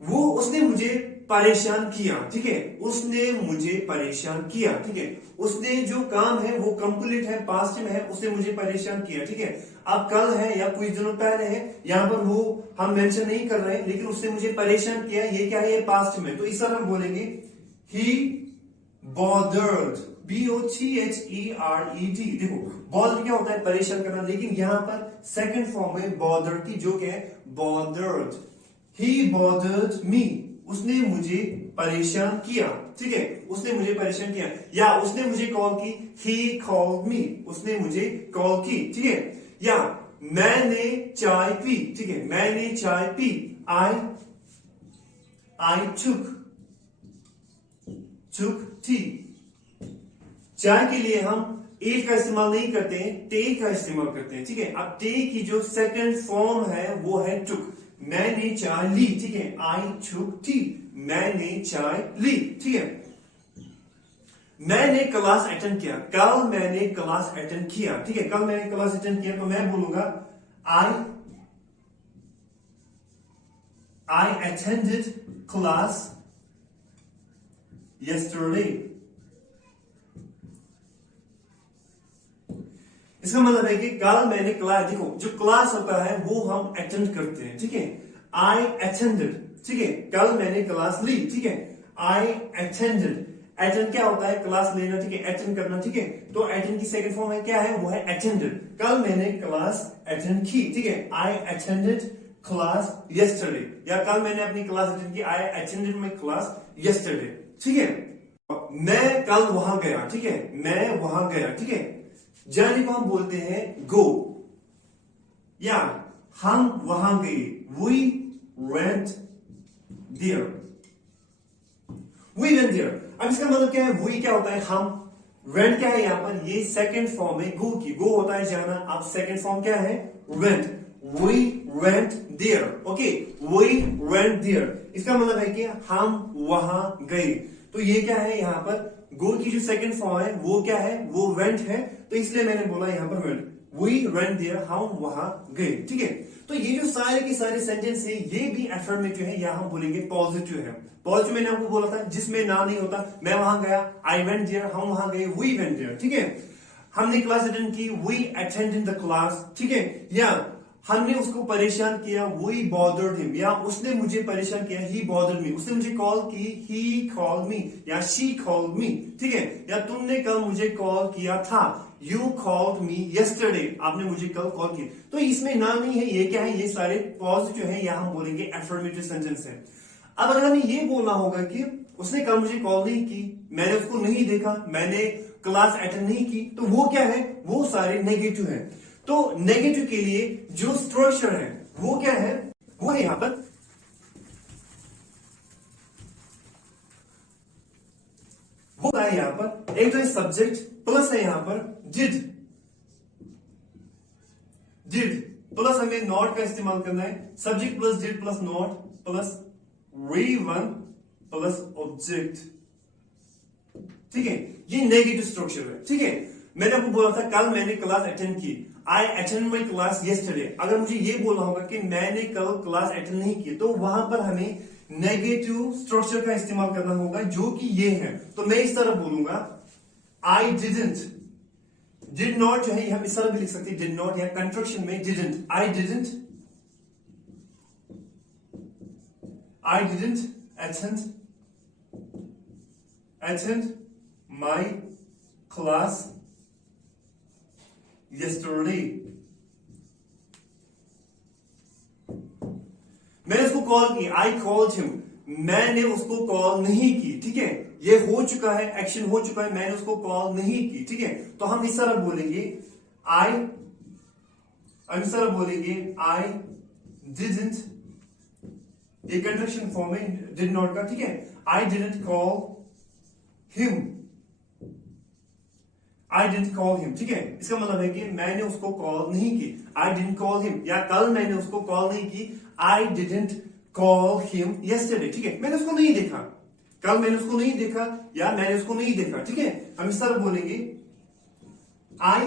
उसने मुझे परेशान किया, ठीक है, उसने मुझे परेशान किया। ठीक है। उसने जो काम है वो कंप्लीट है, पास्ट में है, उसने मुझे परेशान किया। ठीक है। अब कल है या कुछ दिनों पहले है, यहां पर वो हम मेंशन नहीं कर रहे हैं, लेकिन उसने मुझे परेशान किया, ये क्या है? ये पास्ट में, तो इस तरह हम बोलेंगे he bothered, BOTHERED। देखो, बॉदर क्या होता है? परेशान करना, लेकिन यहां पर सेकंड फॉर्म है बॉदर की, जो क्या है? bothered। he bothered me। उसने मुझे परेशान किया। ठीक है। उसने मुझे परेशान किया, या उसने मुझे कॉल की, he called me। उसने मुझे कॉल की। ठीक है। या मैंने चाय पी। ठीक है। मैंने चाय पी, I took tea। चाय के लिए हम एट का इस्तेमाल नहीं करते हैं, टेक का इस्तेमाल करते हैं। ठीक है। अब टेक की जो सेकंड फॉर्म है वो है टुक। मैंने चाय ली। ठीक है। I took tea। मैंने चाय ली। ठीक है। मैंने क्लास अटेंड किया, कल मैंने क्लास अटेंड किया। ठीक है। कल मैंने क्लास अटेंड किया, तो मैं बोलूंगा I attended class yesterday। इसका मतलब है कि कल मैंने क्लास, देखो जो क्लास होता है वो हम अटेंड करते हैं। ठीक है। I attended। ठीक है। कल मैंने क्लास ली। ठीक है। I attended। अटेंड क्या होता है? क्लास लेना। ठीक है। अटेंड करना। ठीक है। तो अटेंड की सेकंड फॉर्म है क्या है? वो है अटेंडेड। कल मैंने क्लास अटेंड की। ठीक है। I attended class yesterday। या कल मैंने अपनी क्लास अटेंड की, I attended my class yesterday। ठीक है। मैं कल वहां गया। ठीक है। मैं वहां गया। ठीक है। जाने को हम बोलते हैं गो, या हम वहां गए, we went there। we went there। अब इसका मतलब क्या है? we क्या होता है? हम। went क्या है? यहां पर ये सेकंड फॉर्म है गो की, गो होता है जाना। अब सेकंड फॉर्म क्या है? went। we went there। Okay. we went there। इसका मतलब है कि हम वहां गए, तो ये क्या है? यहां पर गो की जो सेकंड फॉर्म है वो क्या है, वो वेंट है, तो इसलिए मैंने बोला यहाँ पर वेंट। वी वेंट देयर, हम वहां गए, ठीक है। तो ये जो सारे के सारे सेंटेंस है ये भी अफर्मेटिव है, या हम बोलेंगे पॉजिटिव है। पॉजिटिव मैंने आपको बोला था जिसमें ना नहीं होता, मैं वहां गया, आई वेंट देयर, हम वहां गए, वी वेंट देयर, ठीक है। हमने क्लास अटेंड की, वी अटेंडेड द क्लास, ठीक है। या हमने उसको परेशान किया, वी बॉदर्ड हिम, या उसने मुझे परेशान किया, ही बॉदर्ड मी। उसने मुझे कॉल की, ही कॉल्ड मी, या शी कॉल्ड मी, ठीक है। या तुमने कल मुझे कॉल किया था, यू कॉल्ड मी यस्टरडे, आपने मुझे कल कॉल किया। तो इसमें ना नहीं है, ये क्या है, ये सारे पॉजिटिव है, या हम बोलेंगे अफर्मेटिव सेंटेंस है। अब अगर हमें ये बोलना होगा कि उसने कल मुझे कॉल नहीं की, मैंने उसको नहीं देखा, मैंने क्लास अटेंड नहीं की, तो वो क्या है, वो सारे नेगेटिव है। तो नेगेटिव के लिए जो स्ट्रक्चर है वो क्या है, वो है यहां पर होता है, यहां पर एक तो है सब्जेक्ट प्लस है यहां पर डिड, डिड प्लस हमें नॉट का इस्तेमाल करना है, subject plus did plus not plus V one plus object, ठीक है। ये नेगेटिव स्ट्रक्चर है, ठीक है। मैंने आपको बोला था कल मैंने क्लास अटेंड की, I attend my class yesterday. अगर मुझे ये बोलना होगा कि मैंने कल क्लास अटेंड नहीं की, तो वहां पर हमें नेगेटिव स्ट्रक्चर का इस्तेमाल करना होगा, जो कि ये है। तो मैं इस तरह बोलूंगा आई डिडंट, डिड नॉट जो है हम इस तरह भी लिख सकते हैं, डिड नॉट, या कंस्ट्रक्शन में didn't, I didn't attend my class yesterday। मैंने उसको कॉल की, आई कॉल्ड हिम, मैंने उसको कॉल नहीं की, ठीक है। ये हो चुका है, एक्शन हो चुका है, मैंने उसको कॉल नहीं की, ठीक है। तो हम इस तरह बोलेंगे आई डिडंट, ये कंट्रक्शन फॉर्म है डिड नॉट का, ठीक है। I didn't call him, I didn't call him, ठीक है। इसका मतलब है कि मैंने उसको कॉल नहीं की, आई डिडंट कॉल हिम। या कल मैंने उसको कॉल नहीं की, I didn't call him yesterday, ठीक है। मैंने उसको नहीं देखा, कल मैंने उसको नहीं देखा, या मैंने उसको नहीं देखा, ठीक है। हम इस तरह बोलेंगे I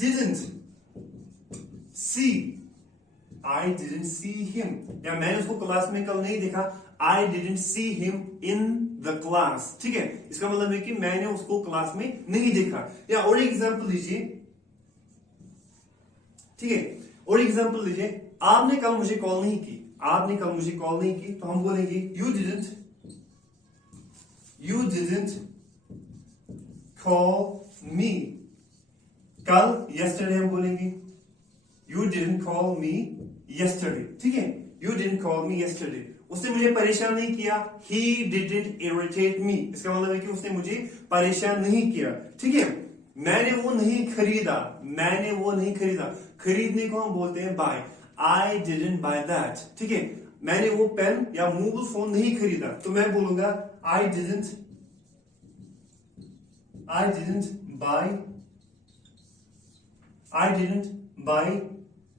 didn't see, I didn't see him. या मैंने उसको क्लास में कल नहीं देखा, I didn't see him in the class, ठीक है। इसका मतलब है कि मैंने उसको क्लास में नहीं देखा। या और एग्जांपल लीजिए, ठीक है, और एग्जांपल लीजिए, आपने कल मुझे कॉल नहीं की, आपने कल मुझे कॉल नहीं की, तो हम बोलेंगे यू डिडंट कॉल मी। कल यस्टरडे हम बोलेंगे you didn't call me yesterday, ठीक है। You didn't call me yesterday, उसने मुझे परेशान नहीं किया, he didn't irritate me। इसका मतलब है कि उसने मुझे परेशान नहीं किया, ठीक है। मैंने वो नहीं खरीदा, मैंने वो नहीं खरीदा, खरीदने को हम बोलते हैं bye, I didn't buy that, ठीक है। मैंने वो पेन या मोबाइल फोन नहीं खरीदा, तो मैं बोलूंगा I didn't buy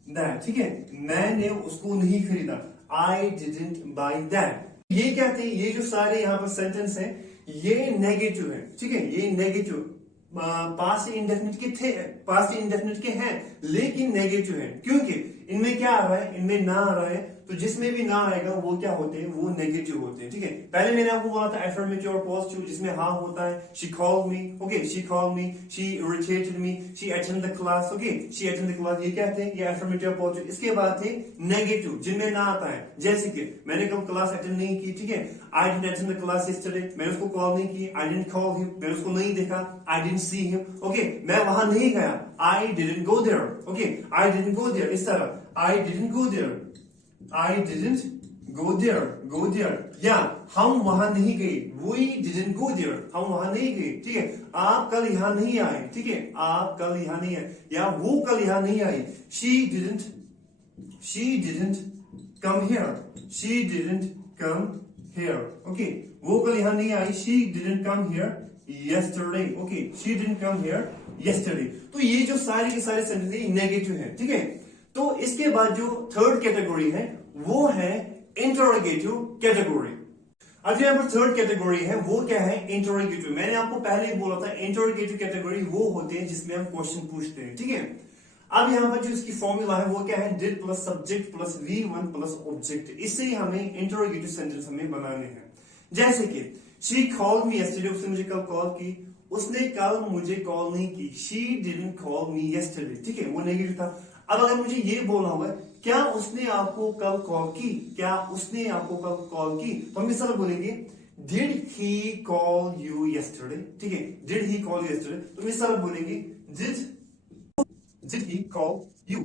that, ठीक है। मैंने उसको नहीं खरीदा, I didn't buy that। ये क्या थे, ये जो सारे यहाँ पर सेंटेंस हैं ये नेगेटिव है, ठीक है। ये नेगेटिव पास्ट इंडेफिनिट के थे, पास्ट इंडेफिनिट के हैं, लेकिन नेगेटिव है, क्योंकि इनमें क्या आ रहा है, इनमें ना आ रहा है। तो जिसमें भी ना आएगा वो क्या होते हैं, वो नेगेटिव होते हैं, ठीक है। पहले मैंने आपको बोला था अफर्मेटिव और पॉजिटिव, जिसमें हाँ होता है, she called me, okay, she called me, she irritated me, she attended the class, okay, she attended the class। ये क्या थे, ये अफर्मेटिव और पॉजिटिव। इसके बाद थे नेगेटिव, जिनमें ना आता है, जैसे कि मैंने कल क्लास अटेंड नहीं की, ठीक है। I didn't attend the class yesterday, मैंने उसको कॉल नहीं की, I didn't call him, मैंने उसको नहीं देखा, I didn't see him, okay, मैं वहां नहीं गया, I didn't go there, okay, I didn't go there, इस तरह I didn't go there, I didn't go there, या हम वहां नहीं गए, we didn't go there, हम वहां नहीं गए, ठीक है। आप कल यहाँ नहीं आए, ठीक है, आप कल यहाँ नहीं आए, या वो कल यहाँ नहीं आई, she didn't come here, okay, वो कल यहाँ नहीं आई, she didn't come here yesterday, okay, she didn't come here yesterday। तो ये जो सारे के सारे सेंटेंस नेगेटिव है, ठीक है। तो इसके बाद जो थर्ड कैटेगरी है वो है इंटरोगेटिव कैटेगरी। अब जो यहाँ पर थर्ड कैटेगरी है वो क्या है, इंटरोगेटिव। मैंने आपको पहले ही बोला था इंटरोगेटिव कैटेगरी वो होते हैं जिसमें हम क्वेश्चन पूछते हैं, ठीक है। अब यहाँ पर जो इसकी फॉर्मूला है वो क्या है, did plus subject plus V1 plus object. इससे ही हमें इंटरोगेटिव सेंटेंस हमें बनाने हैं। जैसे कि शी कॉल्ड मी यस्टरडे, उसने मुझे कल कॉल की, उसने कल मुझे कॉल नहीं की। She didn't call me yesterday, ठीक है, वो नेगेटिव था। अब अगर मुझे ये बोलना होगा क्या उसने आपको कल कॉल की, क्या उसने आपको कल कॉल की, तो हम इस तरह बोलेंगे did he call you yesterday, ठीक है, did he call you yesterday. तो इस तरह बोलेंगे did he call you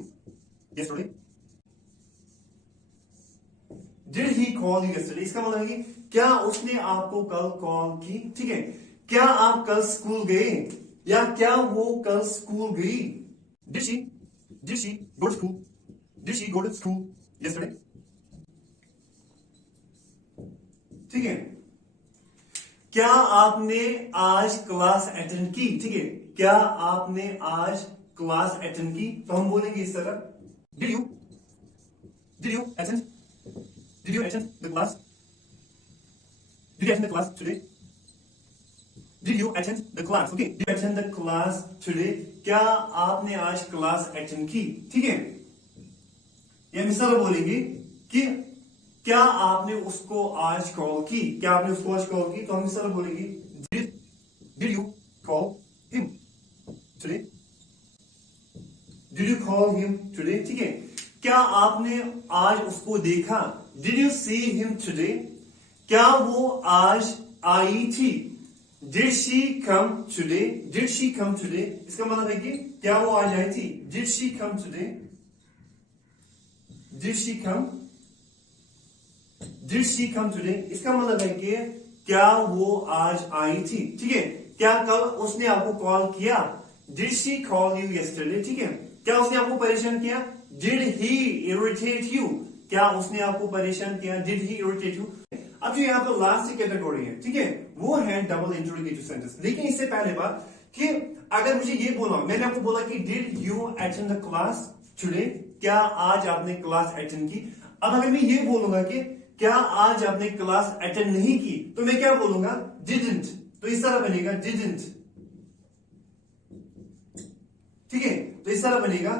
yesterday, did he call you yesterday. इसका मतलब है कि क्या उसने आपको कल कॉल की, ठीक है। क्या आप कल स्कूल गए, या क्या वो कल स्कूल गई। Did she go to school, did she go to school yesterday, ठीक है। क्या आपने आज क्लास अटेंड की, ठीक है, क्या आपने आज क्लास अटेंड की, तो हम बोलेंगे इस तरह did you attend the class, did you attend the class today, did you attend the class, okay, did you attend the class today, क्या आपने आज क्लास अटेंड की, ठीक है। या हम इस तरह बोलेंगे कि क्या आपने उसको आज कॉल की, क्या आपने उसको आज कॉल की, तो हम इस तरह बोलेंगे did you call him today, did you call him today, ठीक है। क्या आपने आज उसको देखा, did you see him today, क्या वो आज आई थी, did she come today, did she come today. इसका मतलब है कि क्या वो आज आई थी, did she come today, did she come today. इसका मतलब है कि क्या वो आज आई थी, ठीक है। क्या कल उसने आपको कॉल किया, did she call you yesterday, ठीक है। क्या उसने आपको परेशान किया, डिड ही इरिटेट यू, क्या उसने आपको परेशान किया, डिड ही इरिटेट यू। अब जो यहाँ पर लास्ट कैटेगरी है, ठीक है, वो है डबल इंटरोगेटिव सेंटेंस। लेकिन इससे पहले बात कि अगर मुझे ये बोला, मैंने आपको बोला कि did you attend the class today, क्या आज आपने क्लास अटेंड की। अब अगर मैं ये बोलूंगा कि क्या आज आपने क्लास अटेंड नहीं की, तो मैं क्या बोलूंगा, डिडंट। तो इस तरह बनेगा डिडंट, ठीक है। तो इस तरह बनेगा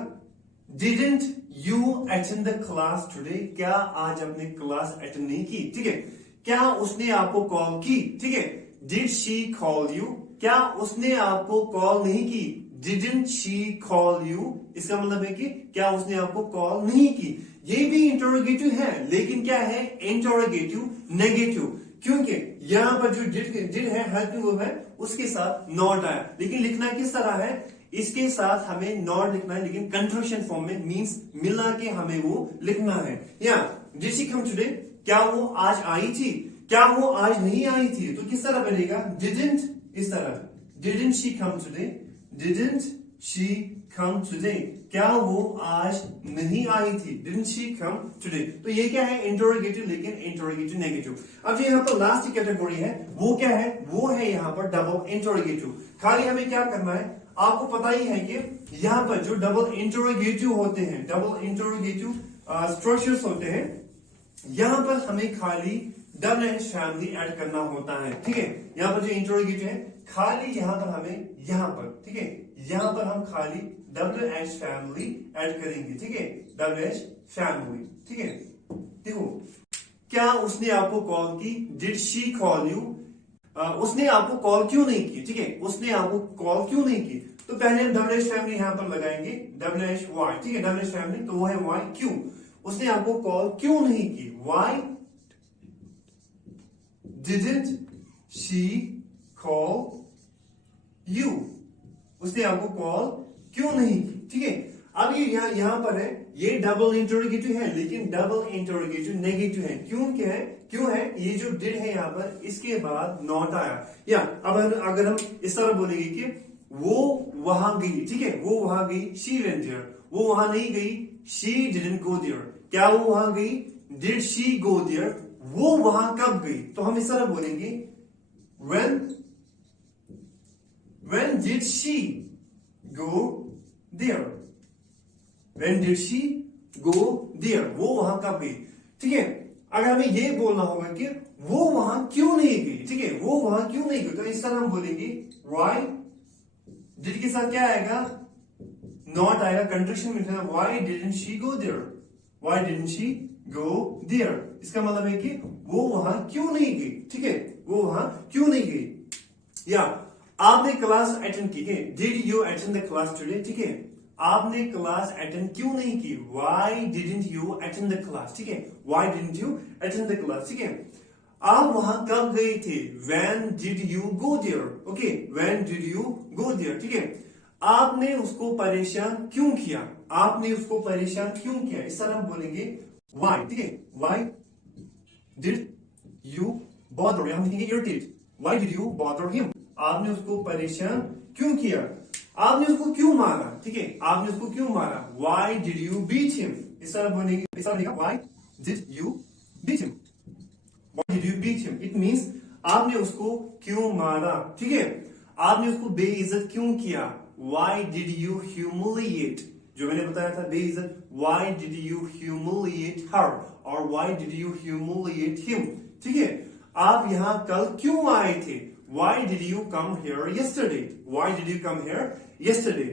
didn't you attend the class today, क्या आज आपने क्लास अटेंड नहीं की, ठीक है। क्या उसने आपको कॉल की, ठीक है, डिड शी कॉल यू, क्या उसने आपको कॉल नहीं की, डिडंट शी कॉल यू। इसका मतलब है कि क्या उसने आपको कॉल नहीं की। ये भी इंटरोगेटिव है, लेकिन क्या है, इंटरोगेटिव नेगेटिव, क्योंकि यहां पर जो डिड है हेल्पिंग वर्ब है, उसके साथ नॉट आया। लेकिन लिखना किस तरह है, इसके साथ हमें नॉट लिखना है, लेकिन कंट्रक्शन फॉर्म में, मींस मिला के हमें वो लिखना है। या डिड शी कम टुडे, क्या वो आज आई थी, क्या वो आज नहीं आई थी, तो किस तरह बनेगा, डिडंट, इस तरह didn't she come today, didn't she come today, क्या वो आज नहीं आई थी, डिडंट शी कम टुडे। तो ये क्या है, इंटरोगेटिव, लेकिन इंटरोगेटिव नेगेटिव। अब जो यहाँ पर लास्ट कैटेगरी है वो क्या है, वो है यहाँ पर डबल इंटरोगेटिव। खाली हमें क्या करना है, आपको पता ही है कि यहाँ पर जो डबल इंटरोगेटिव होते हैं, डबल इंटरोगेटिव स्ट्रक्चर्स होते हैं, यहां पर हमें खाली WH फैमिली ऐड करना होता है, ठीक है। यहां पर जो इंटरोगेटिव है, खाली यहां पर हमें, यहां पर, ठीक है, यहां पर हम खाली WH फैमिली ऐड करेंगे, ठीक है, WH फैमिली, ठीक है। देखो, क्या उसने आपको कॉल की, डिड शी कॉल यू, उसने आपको कॉल क्यों नहीं की, ठीक है, उसने आपको कॉल क्यों नहीं की। तो पहले हम WH फैमिली यहां पर लगाएंगे, WHY, ठीक है, WH फैमिली, तो वो है Y, क्यों, उसने आपको कॉल क्यों नहीं की, Why didn't she call you, उसने आपको कॉल क्यों नहीं की, ठीक है। अब ये यहां पर है, ये डबल इंटरोगेटिव है, लेकिन डबल इंटरोगेटिव नेगेटिव है। क्यों है, ये जो डिड है यहां पर, इसके बाद नॉट आया। या अब अगर हम इस तरह बोलेंगे कि वो वहां गई, ठीक है, वो वहां गई, शी वेंट देयर, वो वहां नहीं गई, शी डिडंट गो देयर, क्या वो वहां गई, डिड शी गो देयर, वो वहां कब गई। तो हम इस तरह बोलेंगे when did she go there, when did she go there, वो वहां कब गई, ठीक है। अगर हमें ये बोलना होगा कि वो वहां क्यों नहीं गई, ठीक है, वो वहां क्यों नहीं गई, तो इस तरह हम बोलेंगे व्हाई डिड के साथ क्या आएगा, नॉट आएगा, कंट्रैक्शन में था, why didn't she go there, why didn't she go there, इसका मतलब है कि वो वहां क्यों नहीं गई, ठीक है, वो वहां क्यों नहीं गई। या आपने क्लास अटेंड की, did you attend the class today, ठीक है, आपने क्लास अटेंड क्यों नहीं की, why didn't you attend the class, ठीक है, why didn't you attend the class, ठीक है। आप वहां कब गए थे, when did you go there, okay, when did you go there, ठीक है। आपने उसको परेशान क्यों किया, आपने उसको परेशान क्यों किया, इस तरह हम बोलेंगे व्हाई, ठीक है, व्हाई डिड यू बॉदर, हम लिखेंगे irritate, why did you bother him, आपने उसको परेशान क्यों किया, आपने उसको क्यों मारा, ठीक है, आपने उसको क्यों मारा, why did you beat him, इस तरह बोलेंगे, इस तरह लिखा why did you beat him, why did you beat him, it means आपने उसको क्यों मारा, ठीक है, आपने उसको बेइज्जत क्यों किया, व्हाई डिड यू ह्यूमिलिएट, जो मैंने बताया था बेइज्जत, व्हाई डिड यू ह्यूमिलिएट हर, और why did you humiliate him, ठीक है। आप यहां कल क्यों आए थे, why did you come here yesterday, why did you come here yesterday.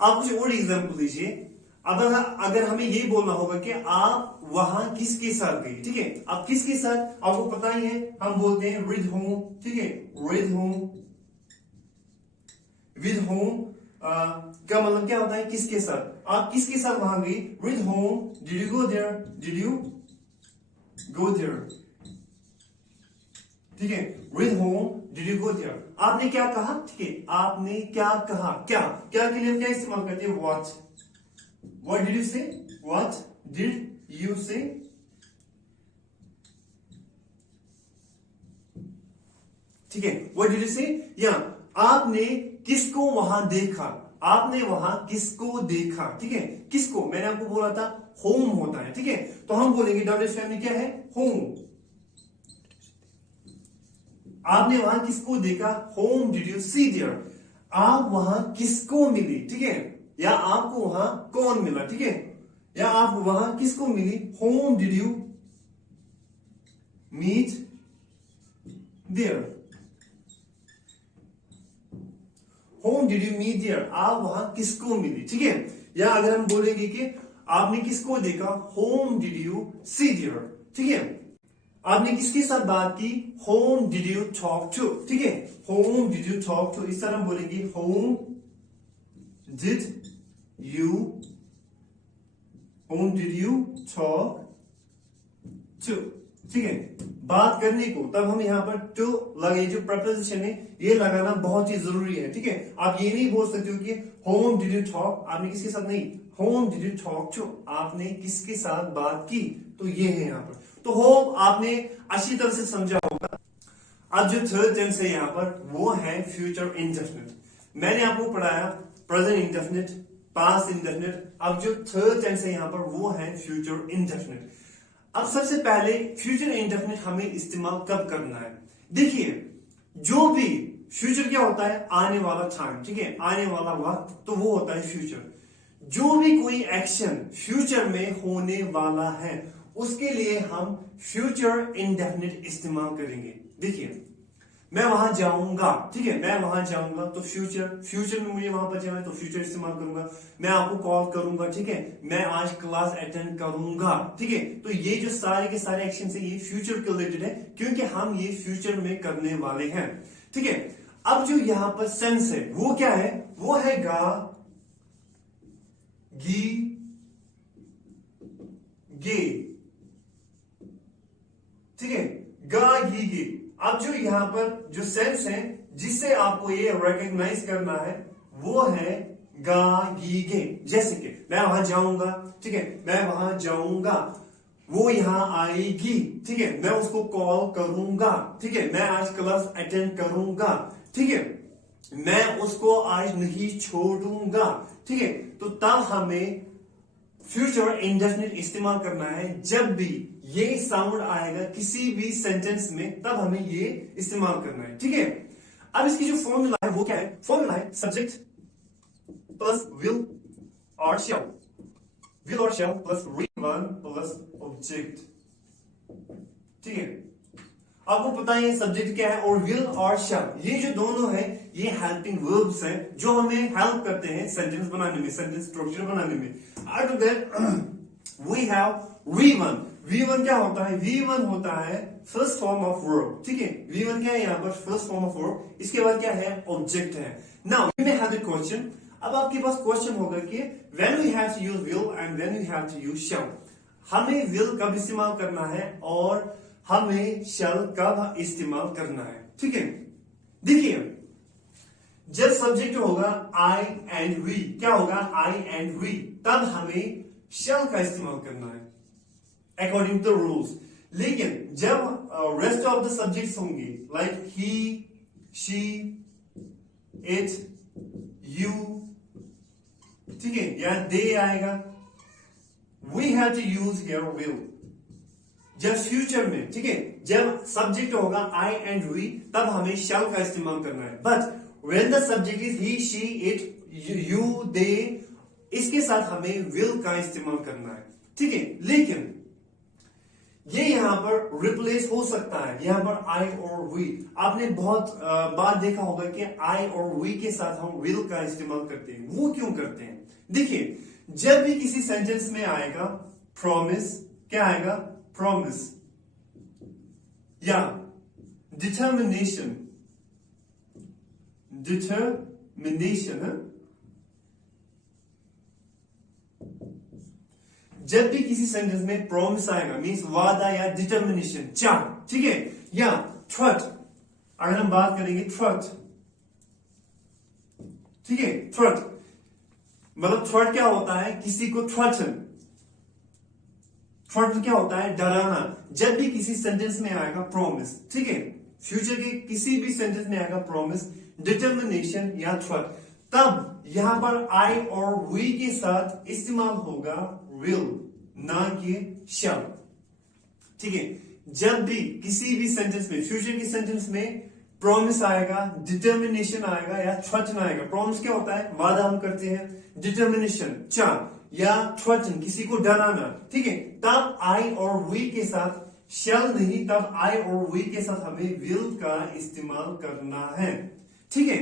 आप कुछ और एग्जांपल दीजिए, अगर हमें ये बोलना होगा कि आप वहां किसके साथ गए, ठीक है, आप किसके साथ, आपको पता ही है, हम बोलते हैं विद होम, ठीक है, विद होम, विद होम का मतलब क्या होता है, किसके साथ, आप किसके साथ वहां गई, with whom did you go there, did you go there, ठीक है, with whom did you go there, आपने क्या कहा, ठीक है, आपने क्या कहा, क्या क्या के लिए हम क्या इस्तेमाल करते हैं, व्हाट डिड यू से, व्हाट डिड यू से, ठीक है, व्हाट डिड यू से, या आपने किसको वहां देखा, आपने वहां किसको देखा, ठीक है, किसको, मैंने आपको बोला था होम होता है, ठीक है, तो हम बोलेंगे डब्ल्यूएच फैमिली क्या है, होम, आपने वहां किसको देखा, whom did you see there, आप वहां किसको मिली, ठीक है, या आपको वहां कौन मिला, ठीक है, या आप वहां किसको मिली, whom did you meet there, whom did you meet there, आप वहां किसको मिली, ठीक है, या अगर हम बोलेंगे कि आपने किसको देखा, whom did you see there, ठीक है, आपने किसके साथ बात की, whom did you talk to, ठीक है, whom did you talk to, इस तरह हम बोलेंगे whom did you talk to, ठीक है, बात करने को, तब हम यहां पर टू लगे, जो प्रपोजिशन है ये लगाना बहुत ही जरूरी है, ठीक है, आप ये नहीं बोल सकते हो कि होम डिड यू टॉक, आपने किसके साथ, नहीं, whom did you talk to, आपने किसके साथ बात की, तो ये है यहां पर, तो होप आपने अच्छी तरह से समझा होगा। अब जो थर्ड टेंस है यहां पर वो है फ्यूचर इंडेफिनिट, मैंने आपको पढ़ाया प्रेजेंट इंडेफिनिट, पास्ट इंडेफिनिट, अब जो थर्ड टेंस है यहां पर वो है फ्यूचर इंडेफिनिट। अब सबसे पहले फ्यूचर इंडेफिनिट हमें इस्तेमाल कब करना है, देखिए जो भी फ्यूचर क्या होता है, आने वाला टाइम, ठीक है, आने वाला वक्त, तो वो होता है फ्यूचर, जो भी कोई एक्शन फ्यूचर में होने वाला है उसके लिए हम फ्यूचर इंडेफिनिट इस्तेमाल करेंगे। देखिए मैं वहां जाऊंगा, ठीक है, मैं वहां जाऊंगा, तो फ्यूचर में मुझे वहां पर जाना है तो फ्यूचर इस्तेमाल करूंगा, मैं आपको कॉल करूंगा, ठीक है, मैं आज क्लास अटेंड करूंगा, ठीक है, तो ये जो सारे के सारे एक्शन है ये फ्यूचर के रिलेटेड है, क्योंकि हम ये फ्यूचर में करने वाले हैं, ठीक है। अब जो यहां पर सेंस है वो क्या है, वो है गा गी गे, ठीक है, गा गी गे। अब जो यहां पर जो सेंस है जिससे आपको ये रिकॉग्नाइज करना है वो है गा गी गे, जैसे कि मैं वहां जाऊंगा, ठीक है, मैं वहां जाऊंगा, वो यहां आएगी, ठीक है, मैं उसको कॉल करूंगा, ठीक है, मैं आज क्लास अटेंड करूंगा, ठीक है, मैं उसको आज नहीं छोड़ूंगा, ठीक है, तो तब हमें फ्यूचर इंडेफिनिट इस्तेमाल करना है जब भी ये साउंड आएगा किसी भी सेंटेंस में, तब हमें ये इस्तेमाल करना है, ठीक है। अब इसकी जो फॉर्मूला है वो क्या है, फॉर्मूला है सब्जेक्ट प्लस विल और शैल, विल और शैल प्लस वन प्लस ऑब्जेक्ट, ठीक है। आपको पता है सब्जेक्ट क्या है, और विल और शैल, ये जो दोनों है ये हेल्पिंग वर्ब्स हैं जो हमें हेल्प करते हैं सेंटेंस बनाने में, सेंटेंस स्ट्रक्चर बनाने में। After that we have V1। V1 क्या होता है? V1 होता है फर्स्ट फॉर्म ऑफ वर्ब, ठीक है। V1 क्या है यहाँ पर? First form of verb. इसके बाद क्या है? ऑब्जेक्ट है। Now we may have the question, अब आपके पास क्वेश्चन होगा कि when we have to use will and when we have to use shall, हमें विल कब इस्तेमाल करना है और हमें शैल कब इस्तेमाल करना है, ठीक है। देखिए जब सब्जेक्ट होगा आई एंड वी, क्या होगा? आई एंड वी, तब हमें शैल का इस्तेमाल करना है अकॉर्डिंग टू रूल्स। लेकिन जब रेस्ट ऑफ द सब्जेक्ट्स होंगे like he, she, it, you, ठीक है, या दे आएगा, we have to use here will. जब फ्यूचर में, ठीक है, जब सब्जेक्ट होगा आई एंड वी, तब हमें शैल का इस्तेमाल करना है। But when the subject is he, she, it, you, they, इसके साथ हमें विल का इस्तेमाल करना है, ठीक है। लेकिन ये यहां पर रिप्लेस हो सकता है, यहां पर आई और वी। आपने बहुत बार देखा होगा कि आई और वी के साथ हम विल का इस्तेमाल करते हैं। वो क्यों करते हैं? देखिए जब भी किसी सेंटेंस में आएगा प्रॉमिस, क्या आएगा? प्रॉमिस, या डिटर्मिनेशन, डिटर्मिनेशन, जब भी किसी सेंटेंस में प्रॉमिस आएगा मींस वादा या डिटर्मिनेशन, चाह, ठीक है, या ट्रस्ट, अगर हम बात करेंगे ट्रस्ट, ठीक है, ट्रस्ट मतलब थ्रेट क्या होता है? किसी को थ्रेटन, थ्रेटन क्या होता है? डराना। जब भी किसी सेंटेंस में आएगा प्रॉमिस, ठीक है, फ्यूचर के किसी भी सेंटेंस में आएगा प्रॉमिस, डिटर्मिनेशन या थ्रेट, तब यहां पर आई और वी के साथ इस्तेमाल होगा विल, ना कि शैल, ठीक है। जब भी किसी भी सेंटेंस में, फ्यूचर के सेंटेंस में प्रॉमिस आएगा, डिटर्मिनेशन आएगा या थ्रेटन आएगा। प्रॉमिस क्या होता है? वादा हम करते हैं, डिटर्मिनेशन चाह, या थ्रेटन किसी को डराना, ठीक है, तब आई और वी के साथ शैल नहीं, तब आई और वी के साथ हमें विल का इस्तेमाल करना है, ठीक है।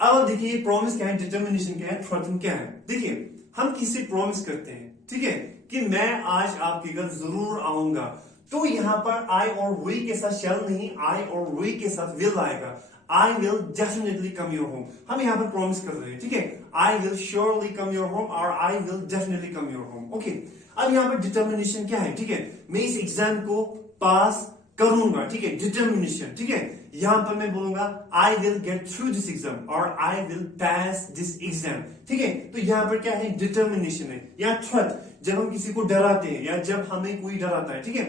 अब देखिए प्रॉमिस क्या है, डिटर्मिनेशन क्या है, थ्रेटन क्या है। देखिए हम किसी प्रॉमिस करते हैं, ठीक है, कि मैं आज आपके घर जरूर आऊंगा, तो यहां पर आई और वी के साथ शैल नहीं, आई और वी के साथ विल आएगा। I will definitely come your home, हम यहां पर प्रॉमिस कर रहे हैं, ठीक है। I will surely come your home और I will definitely come your home, okay. अब यहां पर डिटर्मिनेशन क्या है, ठीक है, मैं इस एग्जाम को पास करूंगा, ठीक है, डिटर्मिनेशन, ठीक है। यहां पर मैं बोलूंगा I will get through this exam और I will pass this exam, ठीक है। तो यहां पर क्या है? डिटर्मिनेशन है। या थ्रेट, जब हम किसी को डराते हैं या जब हमें कोई डराता है, ठीक है,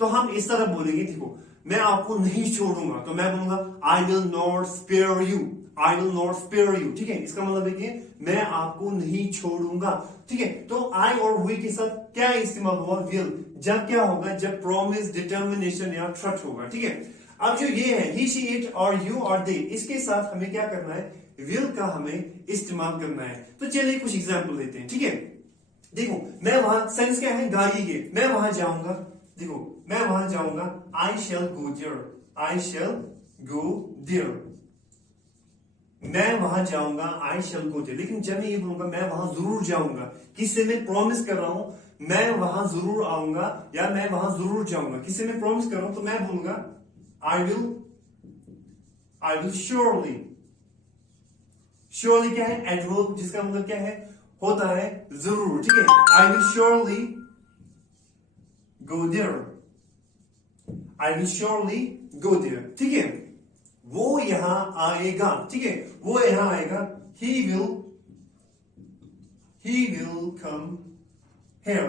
तो हम इस तरह बोलेंगे, देखो मैं आपको नहीं छोड़ूंगा, तो मैं बोलूंगा I will not spare you, I will not spare you, ठीक है। इसका मतलब है कि मैं आपको नहीं छोड़ूंगा, ठीक है। तो आई और वी के साथ क्या इस्तेमाल हुआ? विल। जब क्या होगा? जब प्रॉमिस, डिटर्मिनेशन या थ्रेट होगा, ठीक है। अब जो ये है ही, शी, इट और यू और दे, इसके साथ हमें क्या करना है? विल का हमें इस्तेमाल करना है। तो चलिए कुछ एग्जाम्पल देते हैं, ठीक है। देखो मैं वहां, सेंस क्या है? गाड़ी के, मैं वहां जाऊंगा, देखो मैं वहां जाऊंगा, आई शैल गो there, I shell go there, मैं वहां जाऊंगा, आई शैल गो देयर। लेकिन जब मैं ये बोलूंगा मैं वहां जरूर जाऊंगा, किससे मैं प्रॉमिस कर रहा हूं मैं वहां जरूर आऊंगा या मैं वहां जरूर जाऊंगा, किससे मैं प्रॉमिस कर रहा हूं, तो मैं बोलूंगा आई विल श्योरली। श्योरली क्या है? एडवर्ब, जिसका मतलब क्या है? होता है जरूर, ठीक है। I will surely go there, I will surely go there, ठीक है। वो यहां आएगा, ठीक है, वो यहां आएगा, ही विल कम हेयर,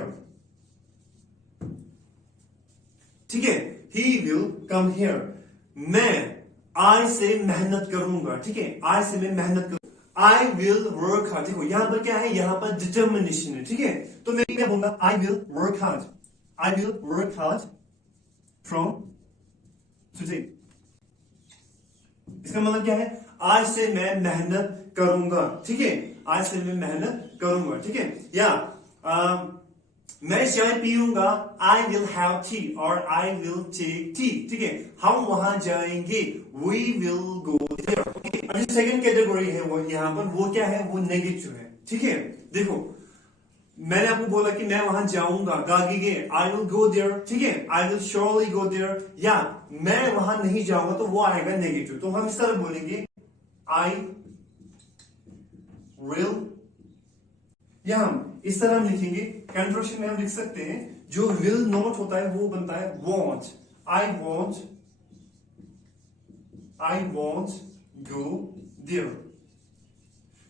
ठीक है, ही विल कम हेयर। मैं आई से मेहनत करूंगा, ठीक है, आई से मैं मेहनत करूंगा, आई विल वर्क हार्ड। देखो यहां पर क्या है? यहां पर डिटर्मिनेशन है, ठीक है। तो मैं क्या बोलूंगा? I will work hard, I will work hard from today. इसका मतलब क्या है? आज से मैं मेहनत करूंगा, ठीक है, आज से मैं मेहनत करूंगा, ठीक है। या मैं चाय पीऊंगा, आई विल हैव टी और आई विल टेक टी, ठीक है। हम वहां जाएंगे, we will go there, okay. अब जो सेकंड कैटेगरी है वो यहाँ पर वो क्या है, वो नेगेटिव है, ठीक है। देखो मैंने आपको बोला कि मैं वहां जाऊंगा, गागीगे आई विल गो देयर, ठीक है, I will surely go there, या मैं वहां नहीं जाऊंगा तो वो आएगा नेगेटिव। तो हम इस तरह बोलेंगे आई विल, या हम इस तरह हम लिखेंगे, कंट्रोशन में हम लिख सकते हैं जो विल नॉट होता है वो बनता है won't, I won't go there.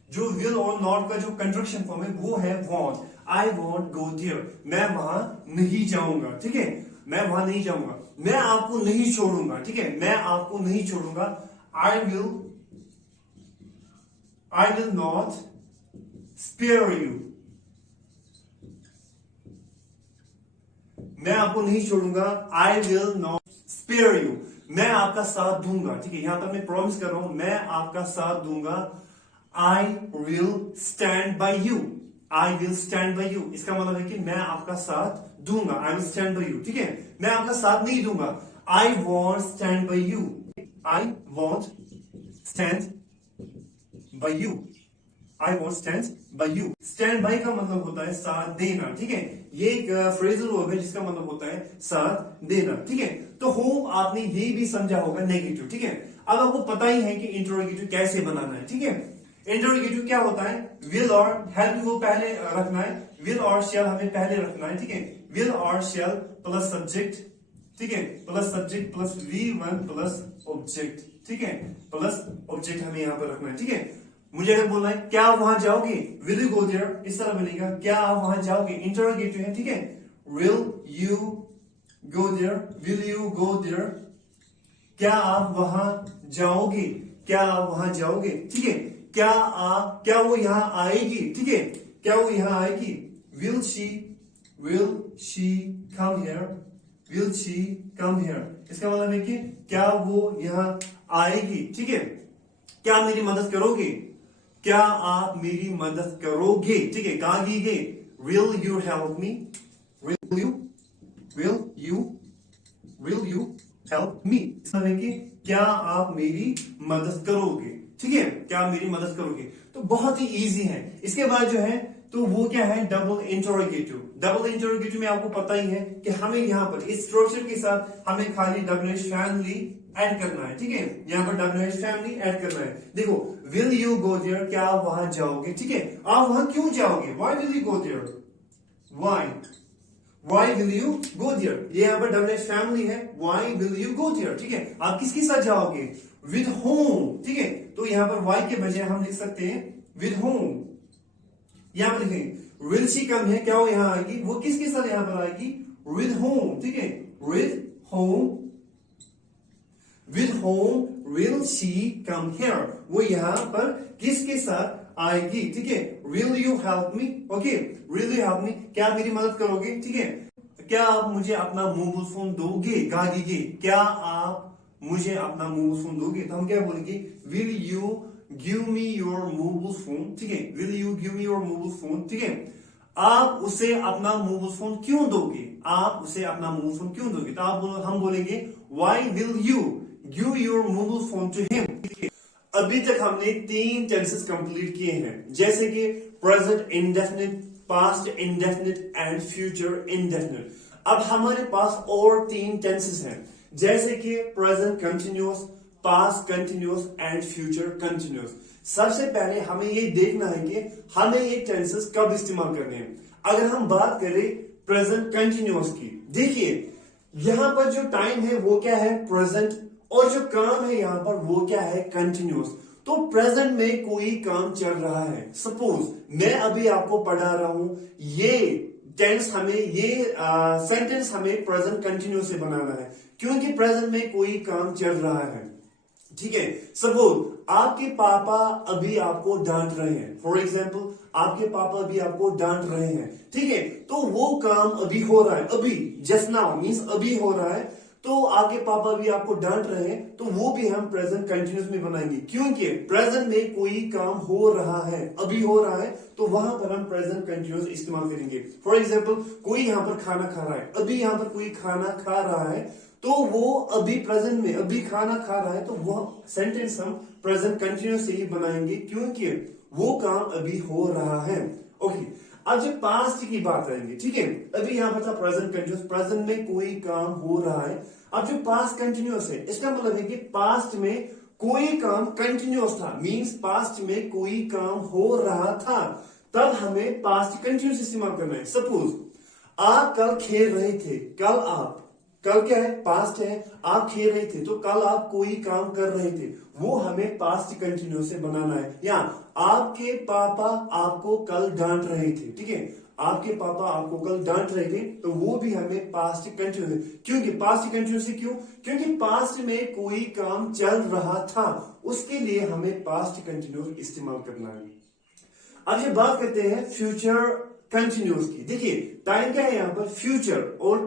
जो विल और नॉट का जो कंट्रक्शन फॉर्म है वो है won't, I won't go there, मैं वहां नहीं जाऊंगा, ठीक है, मैं वहां नहीं जाऊंगा, मैं आपको नहीं छोड़ूंगा, ठीक है, मैं आपको नहीं छोड़ूंगा, I will not spare you, मैं आपको नहीं छोड़ूंगा, I will not spare you, मैं आपका साथ दूंगा, ठीक है, यहां पर मैं प्रॉमिस कर रहा हूं मैं आपका साथ दूंगा, I will stand by you, I will stand by you, इसका मतलब है कि मैं आपका साथ दूंगा, I will stand by you, ठीक है, मैं आपका साथ नहीं दूंगा, I want stand by you, I want stand by you, I want stand by you. Stand by का मतलब होता है साथ देना, ठीक है, ये एक फ्रेजल वर्ब है जिसका मतलब होता है साथ देना, ठीक है। तो होप आपने ये भी समझा होगा नेगेटिव, ठीक है। अब आपको पता ही है कि इंटरोगेटिव कैसे बनाना है, ठीक है। इंटरोगेटिव क्या होता है, विल और हेल्प को पहले रखना है, विल और शेल हमें पहले रखना है, ठीक है, विल और शेल प्लस सब्जेक्ट, ठीक है, plus subject plus V1 plus object, ठीक है, प्लस ऑब्जेक्ट हमें यहां पर रखना है, ठीक है। मुझे अगर बोलना है क्या आप वहां जाओगे, विल यू गो देयर, इस तरह बनेगा, क्या आप वहां जाओगे, इंटरोगेटिव है, ठीक है, will you go there, will you go there, क्या आप वहां जाओगे, क्या आप वहां जाओगे, ठीक है, क्या वो यहां आएगी, ठीक है, क्या वो यहां आएगी, will she come here, will she come here, इसका मतलब है कि क्या वो यहां आएगी, ठीक है, क्या आप मेरी मदद करोगे, क्या आप मेरी मदद करोगे, ठीक है, गागीगे will you help me, will you help me, इसमें कि क्या आप मेरी मदद करोगे, ठीक है, क्या आप मेरी मदद करोगे। तो बहुत ही इजी है। इसके बाद जो है तो वो क्या है, डबल इंटरोगेटिव। डबल इंटरोगेटिव में आपको पता ही है कि हमें यहाँ पर इस स्ट्रक्चर के साथ हमें खाली WH फैमिली ऐड करना है, ठीक है, यहाँ पर WH फैमिली ऐड करना है। देखो विल यू गो देयर, क्या आप वहां जाओगे, ठीक है, आप वहां क्यों जाओगे, why will you go there, why will you go there, ये यहाँ पर WH फैमिली है, why will you go there, ठीक है, आप किसके साथ जाओगे, विद होम, ठीक है, तो यहाँ पर वाई के बजाय हम लिख सकते हैं विद होम, यहां पर लिखेंगे विल शी कम है, क्या वो यहां आएगी, वो किसके साथ यहां पर आएगी, विद होम, ठीक है, with whom will she come here, वो यहां पर किसके साथ आएगी, ठीक है, will you help me, okay, will you help मी, क्या आप मेरी मदद करोगे, ठीक है, क्या आप मुझे अपना मोबाइल फोन दोगे, गागीगे, क्या आप मुझे अपना मोबाइल फोन दोगे, तो हम क्या बोलेंगे, will you give me your mobile phone, ठीक है, will you give me your mobile phone, ठीक है, आप उसे अपना मोबाइल फोन क्यों दोगे, आप उसे अपना मोबाइल फोन क्यों दोगे, तो हम बोलेंगे why will you give your mobile phone to him, ठीक है। अभी तक हमने 3 टेंसेस कंप्लीट किए हैं, जैसे कि present indefinite, past indefinite and future indefinite. अब हमारे पास और 3 टेंसेस हैं, जैसे कि present continuous, past continuous and future continuous. सबसे पहले हमें ये देखना है कि हमें ये टेंसेस कब इस्तेमाल करने हैं। अगर हम बात करें प्रेजेंट कंटिन्यूअस की, देखिए यहां पर जो टाइम है वो क्या है, प्रेजेंट, और जो काम है यहां पर वो क्या है, कंटिन्यूअस। तो प्रेजेंट में कोई काम चल रहा है, सपोज मैं अभी आपको पढ़ा रहा हूं, ये टेंस हमें, ये सेंटेंस हमें प्रेजेंट कंटिन्यूअस से बनाना है, क्योंकि प्रेजेंट में कोई काम चल रहा है, ठीक है। सपोज आपके पापा अभी आपको डांट रहे हैं, फॉर एग्जाम्पल आपके पापा अभी आपको डांट रहे हैं, ठीक है, तो वो काम अभी हो रहा है, अभी जस्ट नाउ मींस अभी हो रहा है, तो आपके पापा भी आपको डांट रहे हैं, तो वो भी हम प्रेजेंट कंटिन्यूस में बनाएंगे, क्योंकि प्रेजेंट में कोई काम हो रहा है, अभी हो रहा है, तो वहां पर हम प्रेजेंट कंटिन्यूस इस्तेमाल करेंगे। फॉर एग्जाम्पल, कोई यहाँ पर खाना खा रहा है, अभी यहाँ पर कोई खाना खा रहा है, तो वो अभी प्रेजेंट में अभी खाना खा रहा है, तो वो सेंटेंस हम प्रेजेंट कंटिन्यूस से ही बनाएंगे, क्योंकि वो काम अभी हो रहा है। ओके, अब जब पास्ट की बात आएंगे, ठीक है, अभी यहां पर था प्रेजेंट कंटिन्यूस, प्रेजेंट में कोई काम हो रहा है। अब जो पास्ट कंटिन्यूस है, इसका मतलब है कि पास्ट में कोई काम कंटिन्यूस था, मींस पास्ट में कोई काम हो रहा था, तब हमें पास्ट कंटिन्यूस इस्तेमाल करना है। सपोज आप कल खेल रहे थे, कल क्या है, पास्ट है, आप खेल रहे थे, तो कल आप कोई काम कर रहे थे, वो हमें पास्ट कंटिन्यूस से बनाना है। या आपके पापा आपको कल डांट रहे थे, ठीक है, आपके पापा आपको कल डांट रहे थे, तो वो भी हमें पास्ट कंटिन्यूस है। क्योंकि पास्ट कंटिन्यूस क्यों, क्योंकि पास्ट में कोई काम चल रहा था, उसके लिए हमें पास्ट कंटिन्यूस इस्तेमाल करना है। अब ये बात करते हैं फ्यूचर कंटिन्यूस की। देखिए टाइम क्या है यहाँ पर, फ्यूचर, और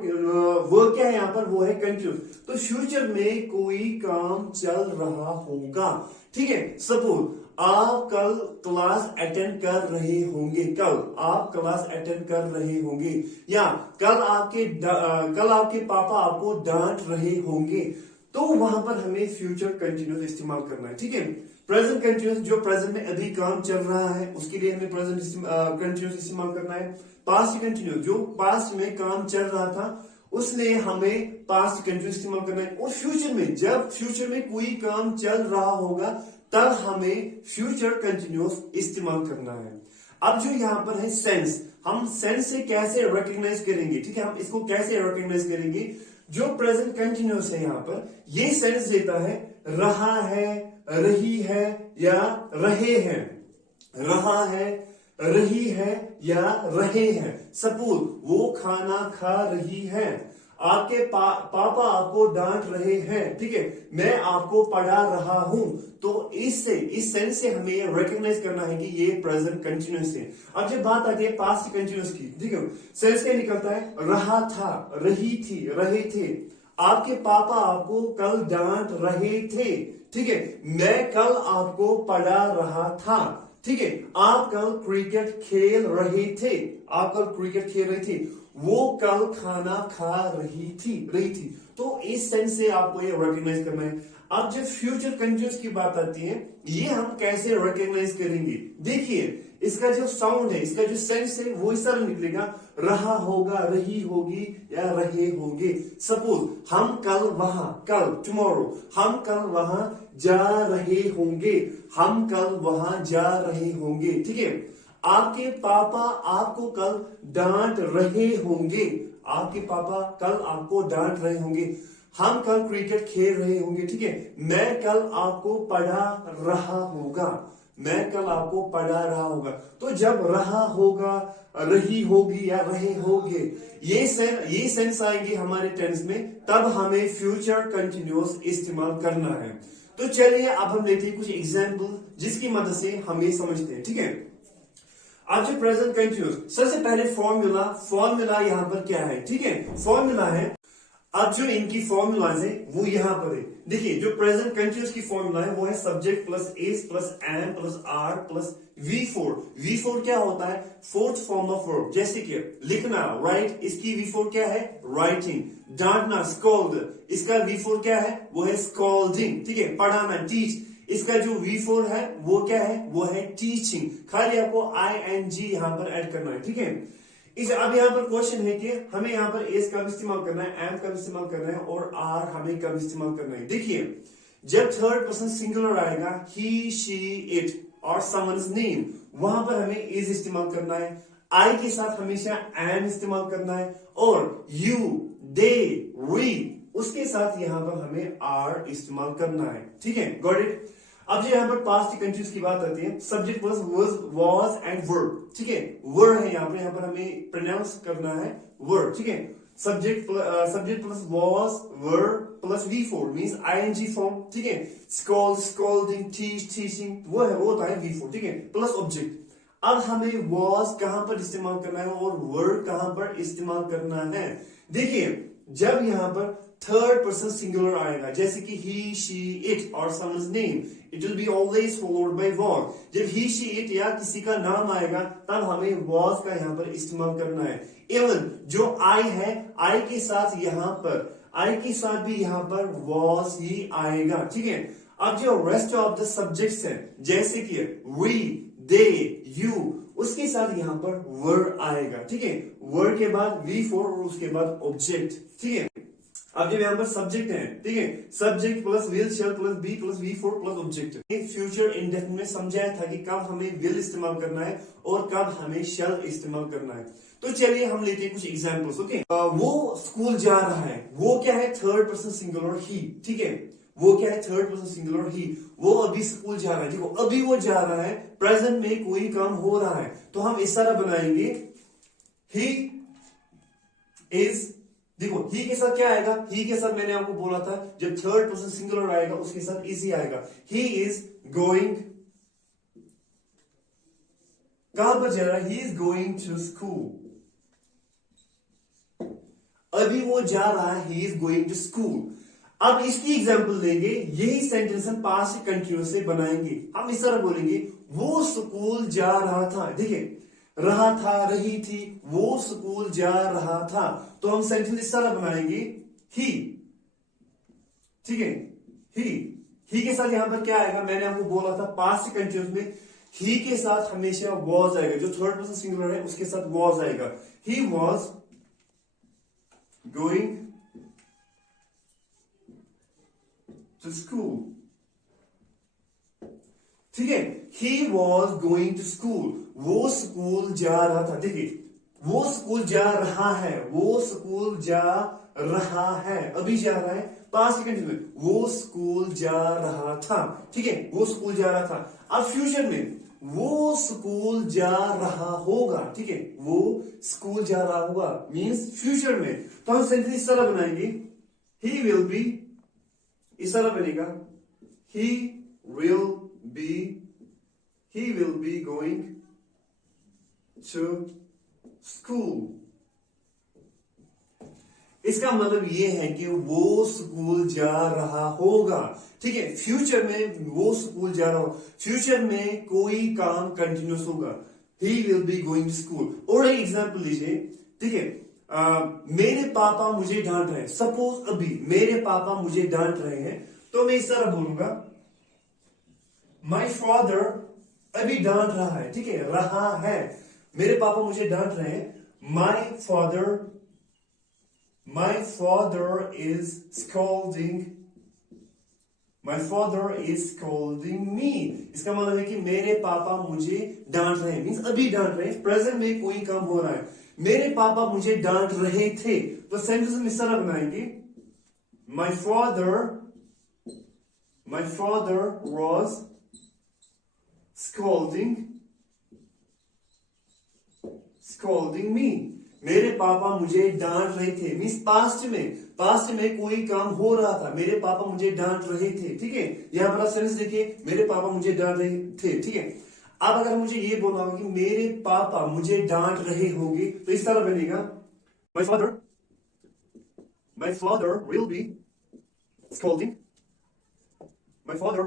वर्ब क्या है यहाँ पर, वो है कंटिन्यूस। तो फ्यूचर में कोई काम चल रहा होगा, ठीक है। सपोज आप कल क्लास अटेंड कर रहे होंगे, कल आप क्लास अटेंड कर रहे होंगे, या कल आपके पापा आपको डांट रहे होंगे, तो वहां पर हमें फ्यूचर कंटिन्यूस इस्तेमाल करना है, ठीक है। प्रेजेंट कंटिन्यूस, जो प्रेजेंट में अभी काम चल रहा है, उसके लिए हमें प्रेजेंट कंटिन्यूस इस्तेमाल करना है। पास्ट कंटिन्यूस, जो पास्ट में काम चल रहा था, उसने हमें पास्ट कंटिन्यूस इस्तेमाल करना है। और फ्यूचर में, जब फ्यूचर में कोई काम चल रहा होगा, तब हमें फ्यूचर कंटिन्यूस इस्तेमाल करना है। अब जो यहाँ पर है सेंस, हम सेंस से कैसे रिकॉग्नाइज करेंगे, ठीक है, हम इसको कैसे रिकॉग्नाइज करेंगे। जो प्रेजेंट कंटिन्यूस है यहाँ पर, ये सेंस देता है रहा है, रही है या रहे हैं, रहा है, रही है या रहे हैं। सपोज वो खाना खा रही है, आपके पापा आपको डांट रहे हैं, ठीक है, मैं आपको पढ़ा रहा हूं, तो इस सेंस से हमें रिकॉग्नाइज करना है कि ये प्रेजेंट कंटिन्यूस है। अब जब बात आती है पास्ट कंटिन्यूस की, ठीक है, सेंस क्या निकलता है, रहा था, रही थी, रहे थे, आपके पापा आपको कल डांट रहे थे, ठीक है, मैं कल आपको पढ़ा रहा था, ठीक है, आप कल क्रिकेट खेल रहे थे, आप कल क्रिकेट खेल रहे थे, वो कल खाना खा रही थी। तो इस सेंस से आपको ये रिकॉग्नाइज करना है। अब जब फ्यूचर कंटिन्यूस की बात आती है, ये हम कैसे रिकॉग्नाइज करेंगे। देखिए इसका जो साउंड है, इसका जो सेंस है, वो इस तरह निकलेगा, रहा होगा, रही होगी या रहे होंगे। सपोज हम कल वहां, कल टुमारो, हम कल वहां जा रहे होंगे, हम कल वहां जा रहे होंगे, ठीक है। आपके पापा आपको कल डांट रहे होंगे, आपके पापा कल आपको डांट रहे होंगे, हम कल क्रिकेट खेल रहे होंगे, ठीक है, मैं कल आपको पढ़ा रहा होगा, मैं कल आपको पढ़ा रहा होगा। तो जब रहा होगा, रही होगी या रहे होंगे, ये सेंस आएगी हमारे टेंस में, तब हमें फ्यूचर कंटिन्यूस इस्तेमाल करना है। तो चलिए अब हम लेते हैं कुछ एग्जाम्पल, जिसकी मदद से हम ये समझते हैं, ठीक है। अब जो प्रेजेंट कंटिन्यूस, सबसे पहले फॉर्मूला यहाँ पर क्या है, ठीक है, फॉर्मूला है। अब जो इनकी फॉर्मूलाज है वो यहाँ पर है। देखिए जो प्रेजेंट कंटिन्यूस की फॉर्मूला है वो है subject plus is plus am plus are plus V4। V4 क्या होता है, फोर्थ फॉर्म ऑफ वर्ब, जैसे कि लिखना राइट, इसकी V4 क्या है, राइटिंग। डांटना स्कॉल्ड, इसका V4 क्या है, वो है स्कॉल्डिंग, ठीक है। पढ़ाना टीच, इसका जो V4 है वो क्या है, वो है टीचिंग। खाली आपको ING यहाँ पर ऐड करना है, ठीक है। अब यहाँ पर क्वेश्चन है कि हमें यहाँ पर एस कब इस्तेमाल करना है, एम कब इस्तेमाल करना है और आर हमें कब इस्तेमाल करना है। देखिए जब थर्ड पर्सन सिंगुलर आएगा, ही शी इट और समवन्स नेम, वहां पर हमें इज इस्तेमाल करना है। आई के साथ हमेशा एम इस्तेमाल करना है, और यू, दे, वी, उसके साथ यहाँ पर हमें आर इस्तेमाल करना है, ठीक है। Got it. अब जो यहाँ पर पास्ट कंटिन्यूस की बात आती है, subject plus was and verb, ठीक है। वर्ब है यहाँ पर हमें प्रोनाउंस करना है वर्ब, ठीक है। Subject plus was verb plus V4 means ING form, ठीक है। स्कॉल्ड, स्कॉल्डिंग, टीच, टीचिंग, वो होता है V4, ठीक है, प्लस ऑब्जेक्ट। अब हमें वाज कहां पर इस्तेमाल करना है और वर्ब कहां पर इस्तेमाल करना है। देखिए जब यहाँ पर थर्ड पर्सन सिंगुलर आएगा, जैसे कि ही, शी, इट और someone's name, it will be always followed by was. जब ही, शी, इट या किसी का नाम आएगा तब हमें वॉज का यहाँ पर इस्तेमाल करना है। इवन जो आई है, आई के साथ यहाँ पर, आई के साथ भी यहाँ पर वॉज ही आएगा, ठीक है। अब जो रेस्ट ऑफ द सब्जेक्ट्स है, जैसे कि वी, दे, यू, उसके साथ यहाँ पर वर आएगा, ठीक है। वर के बाद वी फोर और उसके बाद ऑब्जेक्ट, ठीक है। अब जब यहाँ पर सब्जेक्ट है, ठीक है, subject plus will, shall plus be plus V four plus object. Future indefinite में समझाया था कि कब हमें विल इस्तेमाल करना है और कब हमें शैल इस्तेमाल करना है। तो चलिए हम लेते हैं कुछ एग्जाम्पल्स, ओके। वो स्कूल जा रहा है, वो क्या है, थर्ड पर्सन सिंगुलर ही, ठीक है। वो क्या है, थर्ड पर्सन सिंगुलर ही। वो अभी स्कूल जा रहा है, देखो अभी वो जा रहा है, प्रेजेंट में कोई काम हो रहा है, तो हम इस तरह बनाएंगे, ही इज, देखो ही के साथ क्या आएगा, ही के साथ मैंने आपको बोला था जब थर्ड पर्सन सिंगुलर आएगा उसके साथ इज ही आएगा। ही इज गोइंग, कहां पर जा रहा है, he is going to school. अभी वो जा रहा है, he is going to school. अब इसकी एग्जांपल देंगे, यही सेंटेंस हम पास्ट कंटिन्यूअस से बनाएंगे। हम इस तरह बोलेंगे, वो स्कूल जा रहा था, देखिए रहा था, रही थी, वो स्कूल जा रहा था, तो हम सेंटेंस इस तरह बनाएंगे, ही, ठीक है। ही के साथ यहां पर क्या आएगा, मैंने आपको बोला था पास्ट कंटिन्यूअस में ही के साथ हमेशा वॉज आएगा, जो थर्ड पर्सन सिंगुलर है उसके साथ वॉज आएगा। He was going to school, ठीक है। He was going to school, वो स्कूल जा रहा था, देखिए वो स्कूल जा रहा है, वो स्कूल जा रहा है, अभी जा रहा है, पास्ट कंटिन्यूअस, वो स्कूल जा रहा था, ठीक है, वो स्कूल जा रहा था। अब फ्यूचर में वो स्कूल जा रहा होगा, ठीक है, वो स्कूल जा रहा होगा मींस फ्यूचर में, तो हम सेंटेंस इस तरह बनाएंगे, ही विल बी, इस तरह बनेगा, he will be going to school। इसका मतलब ये है कि वो स्कूल जा रहा होगा, ठीक है, फ्यूचर में वो स्कूल जा रहा होगा, फ्यूचर में कोई काम कंटिन्यूस होगा, he will be going to school। और एक एग्जांपल लीजिए, ठीक है, मेरे पापा मुझे डांट रहे हैं, सपोज अभी मेरे पापा मुझे डांट रहे हैं, तो मैं इस तरह बोलूंगा, माई फादर, अभी डांट रहा है, ठीक है, रहा है, मेरे पापा मुझे डांट रहे हैं, माई फादर इज स्कॉल्डिंग मी। इसका मतलब है कि मेरे पापा मुझे डांट रहे हैं, मीन्स अभी डांट रहे हैं, प्रेजेंट में कोई काम हो रहा है, मेरे पापा मुझे डांट रहे थे, तो सेंटेंस में इस तरह बनाएंगे, my father was scolding me। मेरे पापा मुझे डांट रहे थे, मीन्स पास्ट में कोई काम हो रहा था, मेरे पापा मुझे डांट रहे थे, ठीक है। यहां पर आप सेंटेंस देखिए, मेरे पापा मुझे डांट रहे थे, ठीक है। अब अगर मुझे ये बोलना होगा कि मेरे पापा मुझे डांट रहे होंगे, तो इस तरह बनेगा, my father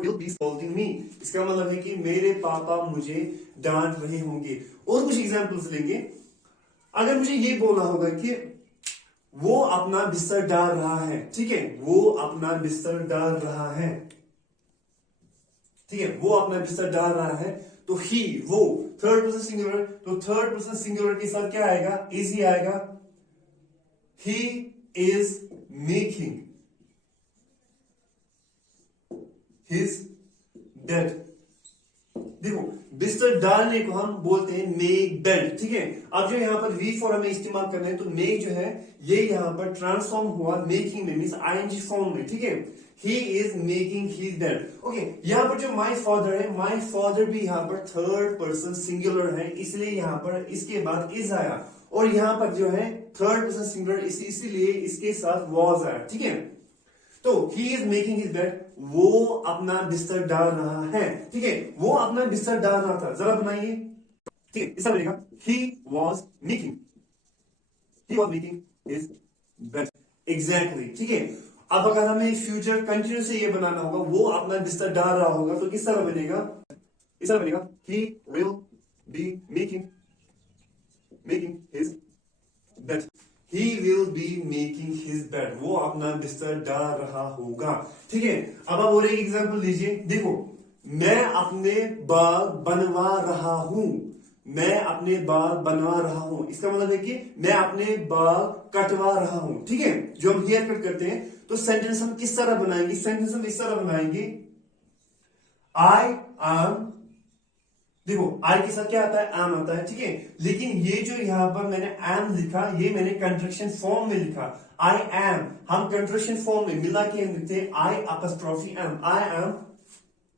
will be scolding me। इसका मतलब है कि मेरे पापा मुझे डांट रहे होंगे। और कुछ एग्जांपल्स लेंगे, अगर मुझे ये बोलना होगा कि वो अपना बिस्तर डाल रहा है, ठीक है, वो अपना बिस्तर डाल रहा है, ठीक है, वो अपना बिस्तर डाल रहा है, तो ही, वो थर्ड पर्सन सिंगुलर, तो थर्ड पर्सन सिंगुलर के साथ क्या आएगा, इज ही आएगा, he is making his bed. देखो बिस्तर डालने को हम बोलते हैं मेक बेड, ठीक है। अब जो यहाँ पर वी फॉर हमें इस्तेमाल करना है, तो मेक जो है ये यहाँ पर ट्रांसफॉर्म हुआ मेकिंग में, मींस आईएनजी फॉर्म में, ठीक है। He is making his bed, okay. यहाँ पर जो माई फादर है, माई फादर भी यहाँ पर थर्ड पर्सन सिंगुलर है, इसलिए यहाँ पर इसके बाद इज आया, और यहाँ पर जो है थर्ड पर्सन सिंगुलर, इसीलिए इसके साथ वॉज आया, ठीक है। तो he is making his bed, वो अपना बिस्तर डाल रहा है, ठीक है, वो अपना बिस्तर डाल रहा था, जरा बनाइए, ठीक है, इस बनेगा, he was making his bed. Exactly ठीक है। अब अगर हमें फ्यूचर कंटिन्यूस से ये बनाना होगा, वो अपना बिस्तर डाल रहा होगा, तो किस तरह बनेगा? इस तरह बनेगा, ही will be making his bed. He will be making his bed, वो अपना बिस्तर डाल रहा होगा। ठीक है। अब आप और एक एग्जांपल लीजिए, देखो, मैं अपने बाल बनवा रहा हूं। मैं अपने बाल बनवा रहा हूं, इसका मतलब है कि मैं अपने बाल कटवा रहा हूं। ठीक है। जो हम हेयर कट करते हैं, तो सेंटेंस हम किस तरह बनाएंगे? सेंटेंस हम इस तरह बनाएंगे, आई एम। देखो, आई के साथ क्या आता है? एम आता है। ठीक है। लेकिन ये जो यहां पर मैंने एम लिखा, ये मैंने कंट्रैक्शन फॉर्म में लिखा, आई एम। हम कंट्रैक्शन फॉर्म में मिला के हम लिखते हैं I apostrophe M. I am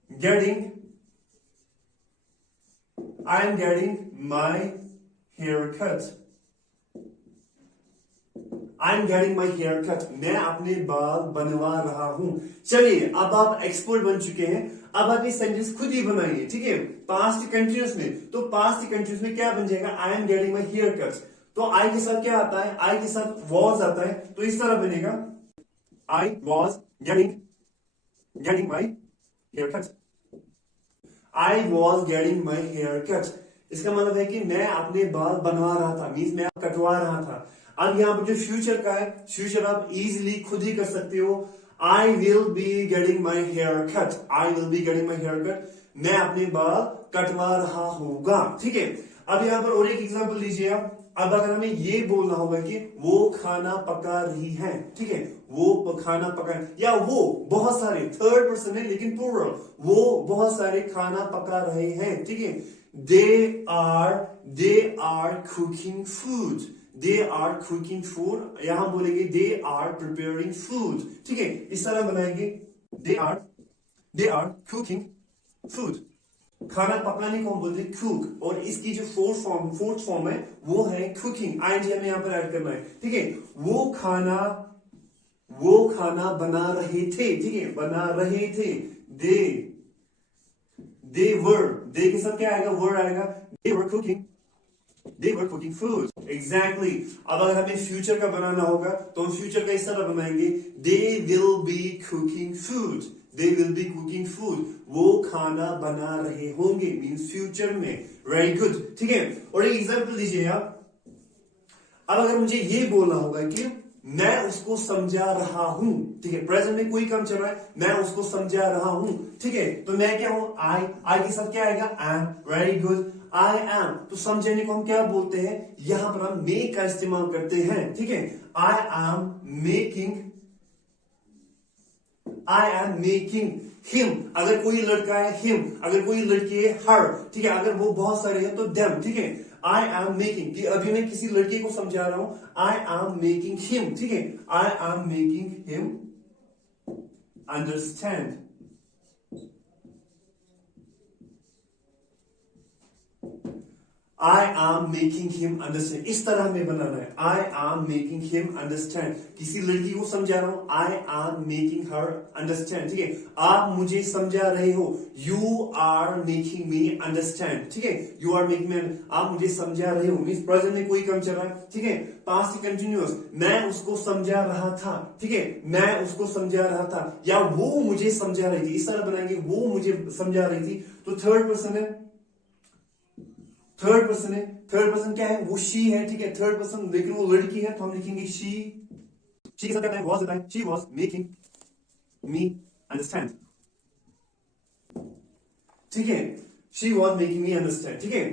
getting my haircut. I'm getting my haircut. मैं अपने बाल बनवा रहा हूं। चलिए, अब आप एक्सपर्ट बन चुके हैं, अब आप ये सेंटेंस खुद ही बनाइए। ठीक है। पास्ट कंटिन्यूअस में, तो पास्ट कंटिन्यूअस में क्या बन जाएगा? I am getting my hair cut. तो आई के साथ क्या आता है? आई के साथ वॉज आता है, तो इस तरह बनेगा, I was getting my hair cut. I was getting my hair cut. इसका मतलब है कि मैं अपने बाल बनवा रहा था, मीन्स मैं कटवा रहा था। अब यहां पर जो फ्यूचर का है, फ्यूचर आप इजीली खुद ही कर सकते हो, I will be getting my hair cut. I will be getting my hair cut, मैं अपने बाल कटवा रहा होगा। ठीक है। अब यहां पर और एक एग्जांपल लीजिए आप। अब अगर हमें ये बोलना होगा कि वो खाना पका रही है, ठीक है, वो खाना पका, या वो बहुत सारे, थर्ड पर्सन है लेकिन प्लूरल, वो बहुत सारे खाना पका रहे हैं। ठीक है। They are cooking food. They are cooking food, यहां बोलेंगे दे आर प्रिपेयरिंग फूड। ठीक है। इस तरह बनाएंगे, दे आर कुकिंग फूड। खाना पकाने को हम बोलते हैं कुक, और इसकी जो फोर्थ फॉर्म है वो है कुकिंग। आईएनजी हमें यहां पर ऐड करना है। ठीक है। वो खाना बना रहे थे। ठीक है, बना रहे थे। दे वर, दे के साथ क्या आएगा? वर्ड आएगा। दे वर कुकिंग फूड। एग्जैक्टली। अब अगर हमें फ्यूचर का बनाना होगा, तो हम फ्यूचर का इस तरह बनाएंगे, they will be cooking food. They will be cooking food, वो खाना बना रहे होंगे, मीन्स फ्यूचर में। Very good. ठीक है। और एक एग्जांपल लीजिए आप। अब अगर मुझे ये बोलना होगा कि मैं उसको समझा रहा हूं, ठीक है, प्रेजेंट में कोई काम चल रहा है, मैं उसको समझा रहा हूं। ठीक है। तो मैं क्या हूं? आई के साथ क्या आएगा? Am. Very good, I am. तो समझने को हम क्या बोलते हैं? यहां पर हम मेक का इस्तेमाल करते हैं। ठीक है। I am making him. अगर कोई लड़का है, हिम। अगर कोई लड़की है, हर। ठीक है। अगर वो बहुत सारे हैं, तो देम। ठीक है। आई एम मेकिंग, कि अभी मैं किसी लड़के को समझा रहा हूं, आई एम मेकिंग हिम। ठीक है। I am making him understand. I am making him understand, इस तरह हमें बनाना है। I am making him understand, किसी लड़की को समझा रहा हूं, I am making her understand. ठीक है। आप मुझे समझा रहे हो, you are making me understand. ठीक है। यू आर मेकिंग मी, आप मुझे समझा रहे हो, मीन्स प्रेजेंट में कोई काम चल रहा है। ठीक है। पास्ट कंटिन्यूअस, मैं उसको समझा रहा था। ठीक है। मैं उसको समझा रहा था, या वो मुझे समझा रही थी, इस तरह बनाएंगे, वो मुझे समझा रही थी। तो थर्ड पर्सन है, थर्ड पर्सन क्या है? वो शी है। ठीक है। थर्ड पर्सन, लेकिन वो लड़की है, तो हम लिखेंगे शी के साथ क्या है? वॉज होता है। She was making me understand. ठीक है। She was making me understand. ठीक है।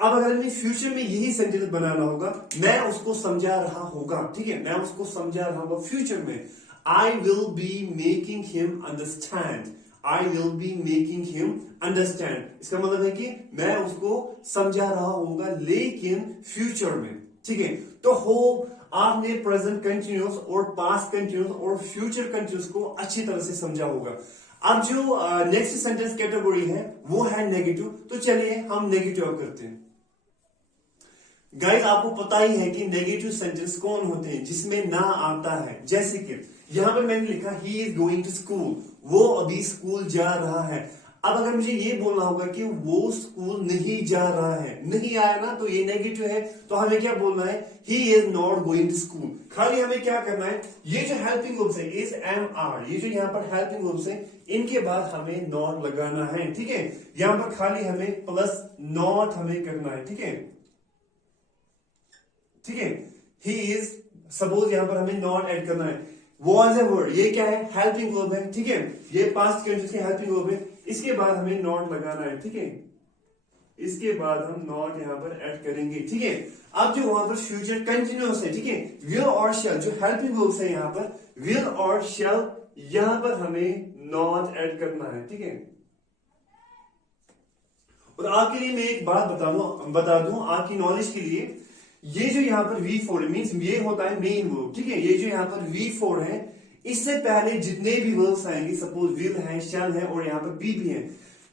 अब अगर हमें फ्यूचर में यही सेंटेंस बनाना होगा, मैं उसको समझा रहा होगा। ठीक है। मैं उसको समझा रहा होगा फ्यूचर में, आई will be making him understand. I will be making him understand, इसका मतलब है कि मैं उसको समझा रहा होगा, लेकिन फ्यूचर में। ठीक है। तो होप आपने प्रेजेंट कंटिन्यूअस और पास्ट कंटिन्यूअस और फ्यूचर कंटिन्यूअस को अच्छी तरह से समझा होगा। अब जो नेक्स्ट सेंटेंस कैटेगरी है वो है नेगेटिव। तो चलिए हम नेगेटिव करते हैं। गाइस, आपको पता ही है कि नेगेटिव सेंटेंस कौन होते हैं? जिसमें ना आता है। जैसे कि यहां पर मैंने लिखा he is going to school, वो अभी स्कूल जा रहा है। अब अगर मुझे ये बोलना होगा कि वो स्कूल नहीं जा रहा है, नहीं आया ना, तो ये नेगेटिव है, तो हमें क्या बोलना है, he is not going to school. खाली हमें क्या करना है, ये जो हेल्पिंग वर्ब्स है इज एम आर, ये जो यहाँ पर हेल्पिंग वर्ब्स है इनके बाद हमें नॉट लगाना है, ठीक है। यहाँ पर खाली हमें प्लस नॉट हमें करना है, ठीक है, ठीक है। ही इज, सपोज यहाँ पर हमें नॉट ऐड करना है, वॉज ए वर्ड, ये क्या है, हेल्पिंग वर्ब है, ठीक है, ये पास्ट कंटिन्यूअस की हेल्पिंग वर्ब है, इसके बाद हमें नॉट लगाना है, ठीक है, इसके बाद हम नॉट यहाँ पर ऐड करेंगे, ठीक है। अब जो वहां पर फ्यूचर कंटिन्यूअस है, ठीक है, विल और शैल जो हेल्पिंग वर्ब्स है यहाँ पर विल और शैल, यहाँ पर हमें नॉट ऐड करना है, ठीक है। और आपके लिए मैं एक बात बता दूं आपकी नॉलेज के लिए, ये जो यहाँ पर V4 मीन्स ये होता है मेन वर्ब, ठीक है। ये जो यहाँ पर V4 है, इससे पहले जितने भी वर्ब्स आएंगे, सपोज विल है, शैल है और यहाँ पर बी भी है,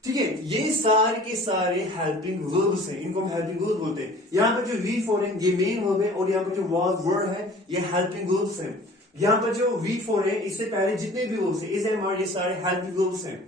ठीक है, ये सारे के सारे हेल्पिंग वर्ब्स हैं, इनको हम हेल्पिंग वर्ब बोलते हैं। यहाँ पर जो V4 है ये मेन वर्ब है और यहाँ पर जो वाज वर्ड है ये हेल्पिंग वर्ब्स हैं। यहाँ पर जो V4 है इससे पहले जितने भी वर्ब्स है, इज एम आर, ये सारे हेल्पिंग वर्ब्स हैं।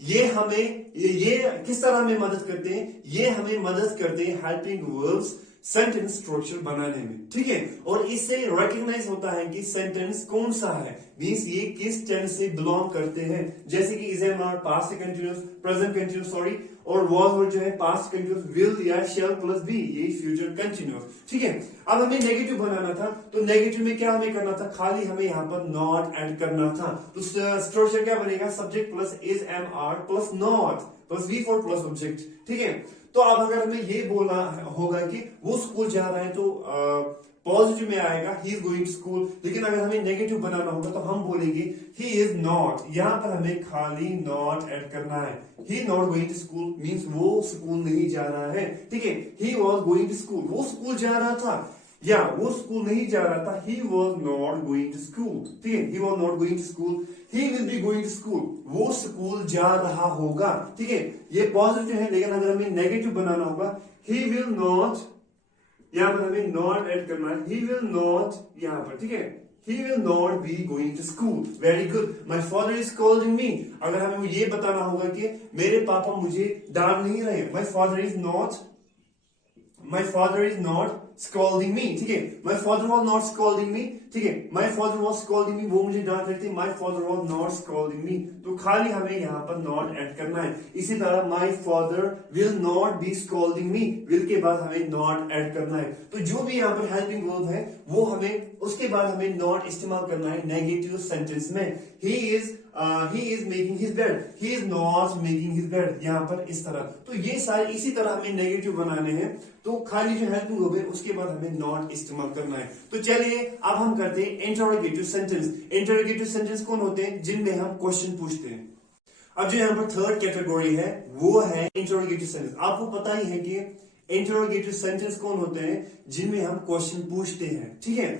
ये हमें ये किस तरह हमें मदद करते हैं, ये हमें मदद करते हैं हेल्पिंग वर्ब्स सेंटेंस स्ट्रक्चर बनाने में, ठीक है। और इससे रिकॉग्नाइज होता है कि सेंटेंस कौन सा है, मींस ये किस टेंस से बिलोंग करते हैं, जैसे कि is am are past continuous, present continuous sorry, और वाज वर्ड जो है पास्ट कंटिन्यूअस, विल या शैल प्लस बी ये फ्यूचर कंटिन्यूअस, ठीक है। अब हमें नेगेटिव बनाना था, तो नेगेटिव में क्या हमें करना था, खाली हमें यहाँ पर नॉट ऐड करना था। तो स्ट्रक्चर क्या बनेगा, subject plus is am are plus not plus V4 plus object, ठीक है। तो अब अगर हमें ये बोलना होगा कि वो स्कूल जा रहा है तो पॉजिटिव में आएगा he is going to school, लेकिन अगर हमें नेगेटिव बनाना होगा तो हम बोलेंगे ही इज नॉट, यहाँ पर हमें खाली नॉट ऐड करना है। He not going to school मींस वो स्कूल नहीं जा रहा है, ठीक है। He was going to school, वो स्कूल जा रहा था, या वो स्कूल नहीं जा रहा था, he was not going to school, ठीक है, he was not going to school, he will be going to school, वो स्कूल जा रहा होगा, ठीक है। ये पॉजिटिव है, लेकिन अगर हमें नेगेटिव बनाना होगा, ही विल नॉट, यहां पर हमें नॉट ऐड करना है, ही विल नॉट यहां पर, ठीक है, he will not be going to school. Very good, my father is scolding me, अगर हमें ये बताना होगा कि मेरे पापा मुझे डांट नहीं रहे, my father is not scolding me, ठीक है, my father was not scolding me, ठीक है, my father was scolding me, वो मुझे डांट रहे थे, my father was not scolding me, तो खाली हमें यहाँ पर नॉट ऐड करना है। इसी तरह my father will not B scolding me, will के बाद हमें नॉट ऐड करना है। तो जो भी यहाँ पर हेल्पिंग वर्ब है वो हमें उसके बाद हमें नॉट इस्तेमाल करना है नेगेटिव सेंटेंस में। He is making his bed, he is not making his bed, यहाँ पर इस तरह। तो ये सारे इसी तरह हमें नेगेटिव बनाने हैं, तो खाली जो हेल्पिंग वर्ब है उसके बाद हमें नॉट इस्तेमाल करना है। तो चलिए अब हम करते हैं इंटरोगेटिव सेंटेंस। इंटरोगेटिव सेंटेंस कौन होते हैं, जिनमें हम क्वेश्चन पूछते हैं। अब जो यहाँ पर थर्ड कैटेगरी है वो है इंटरोगेटिव सेंटेंस। आपको पता ही है कि इंटरोगेटिव सेंटेंस कौन होते हैं, जिनमें हम क्वेश्चन पूछते हैं, ठीक है।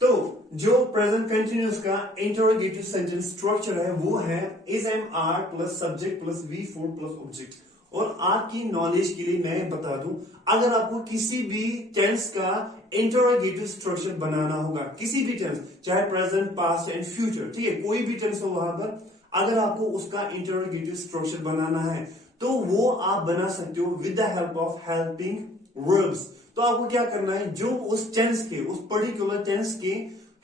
तो जो प्रेजेंट कंटिन्यूअस का इंटरोगेटिव सेंटेंस स्ट्रक्चर है वो है is am are plus subject plus V4 plus object. और आपकी नॉलेज के लिए मैं बता दूं, अगर आपको किसी भी टेंस का इंटरोगेटिव स्ट्रक्चर बनाना होगा, किसी भी टेंस, चाहे प्रेजेंट पास्ट एंड फ्यूचर, ठीक है, कोई भी टेंस हो वहां पर, अगर आपको उसका इंटरोगेटिव स्ट्रक्चर बनाना है तो वो आप बना सकते हो with the help of helping verbs. तो आपको क्या करना है, जो उस टेंस के, उस पर्टिकुलर टेंस के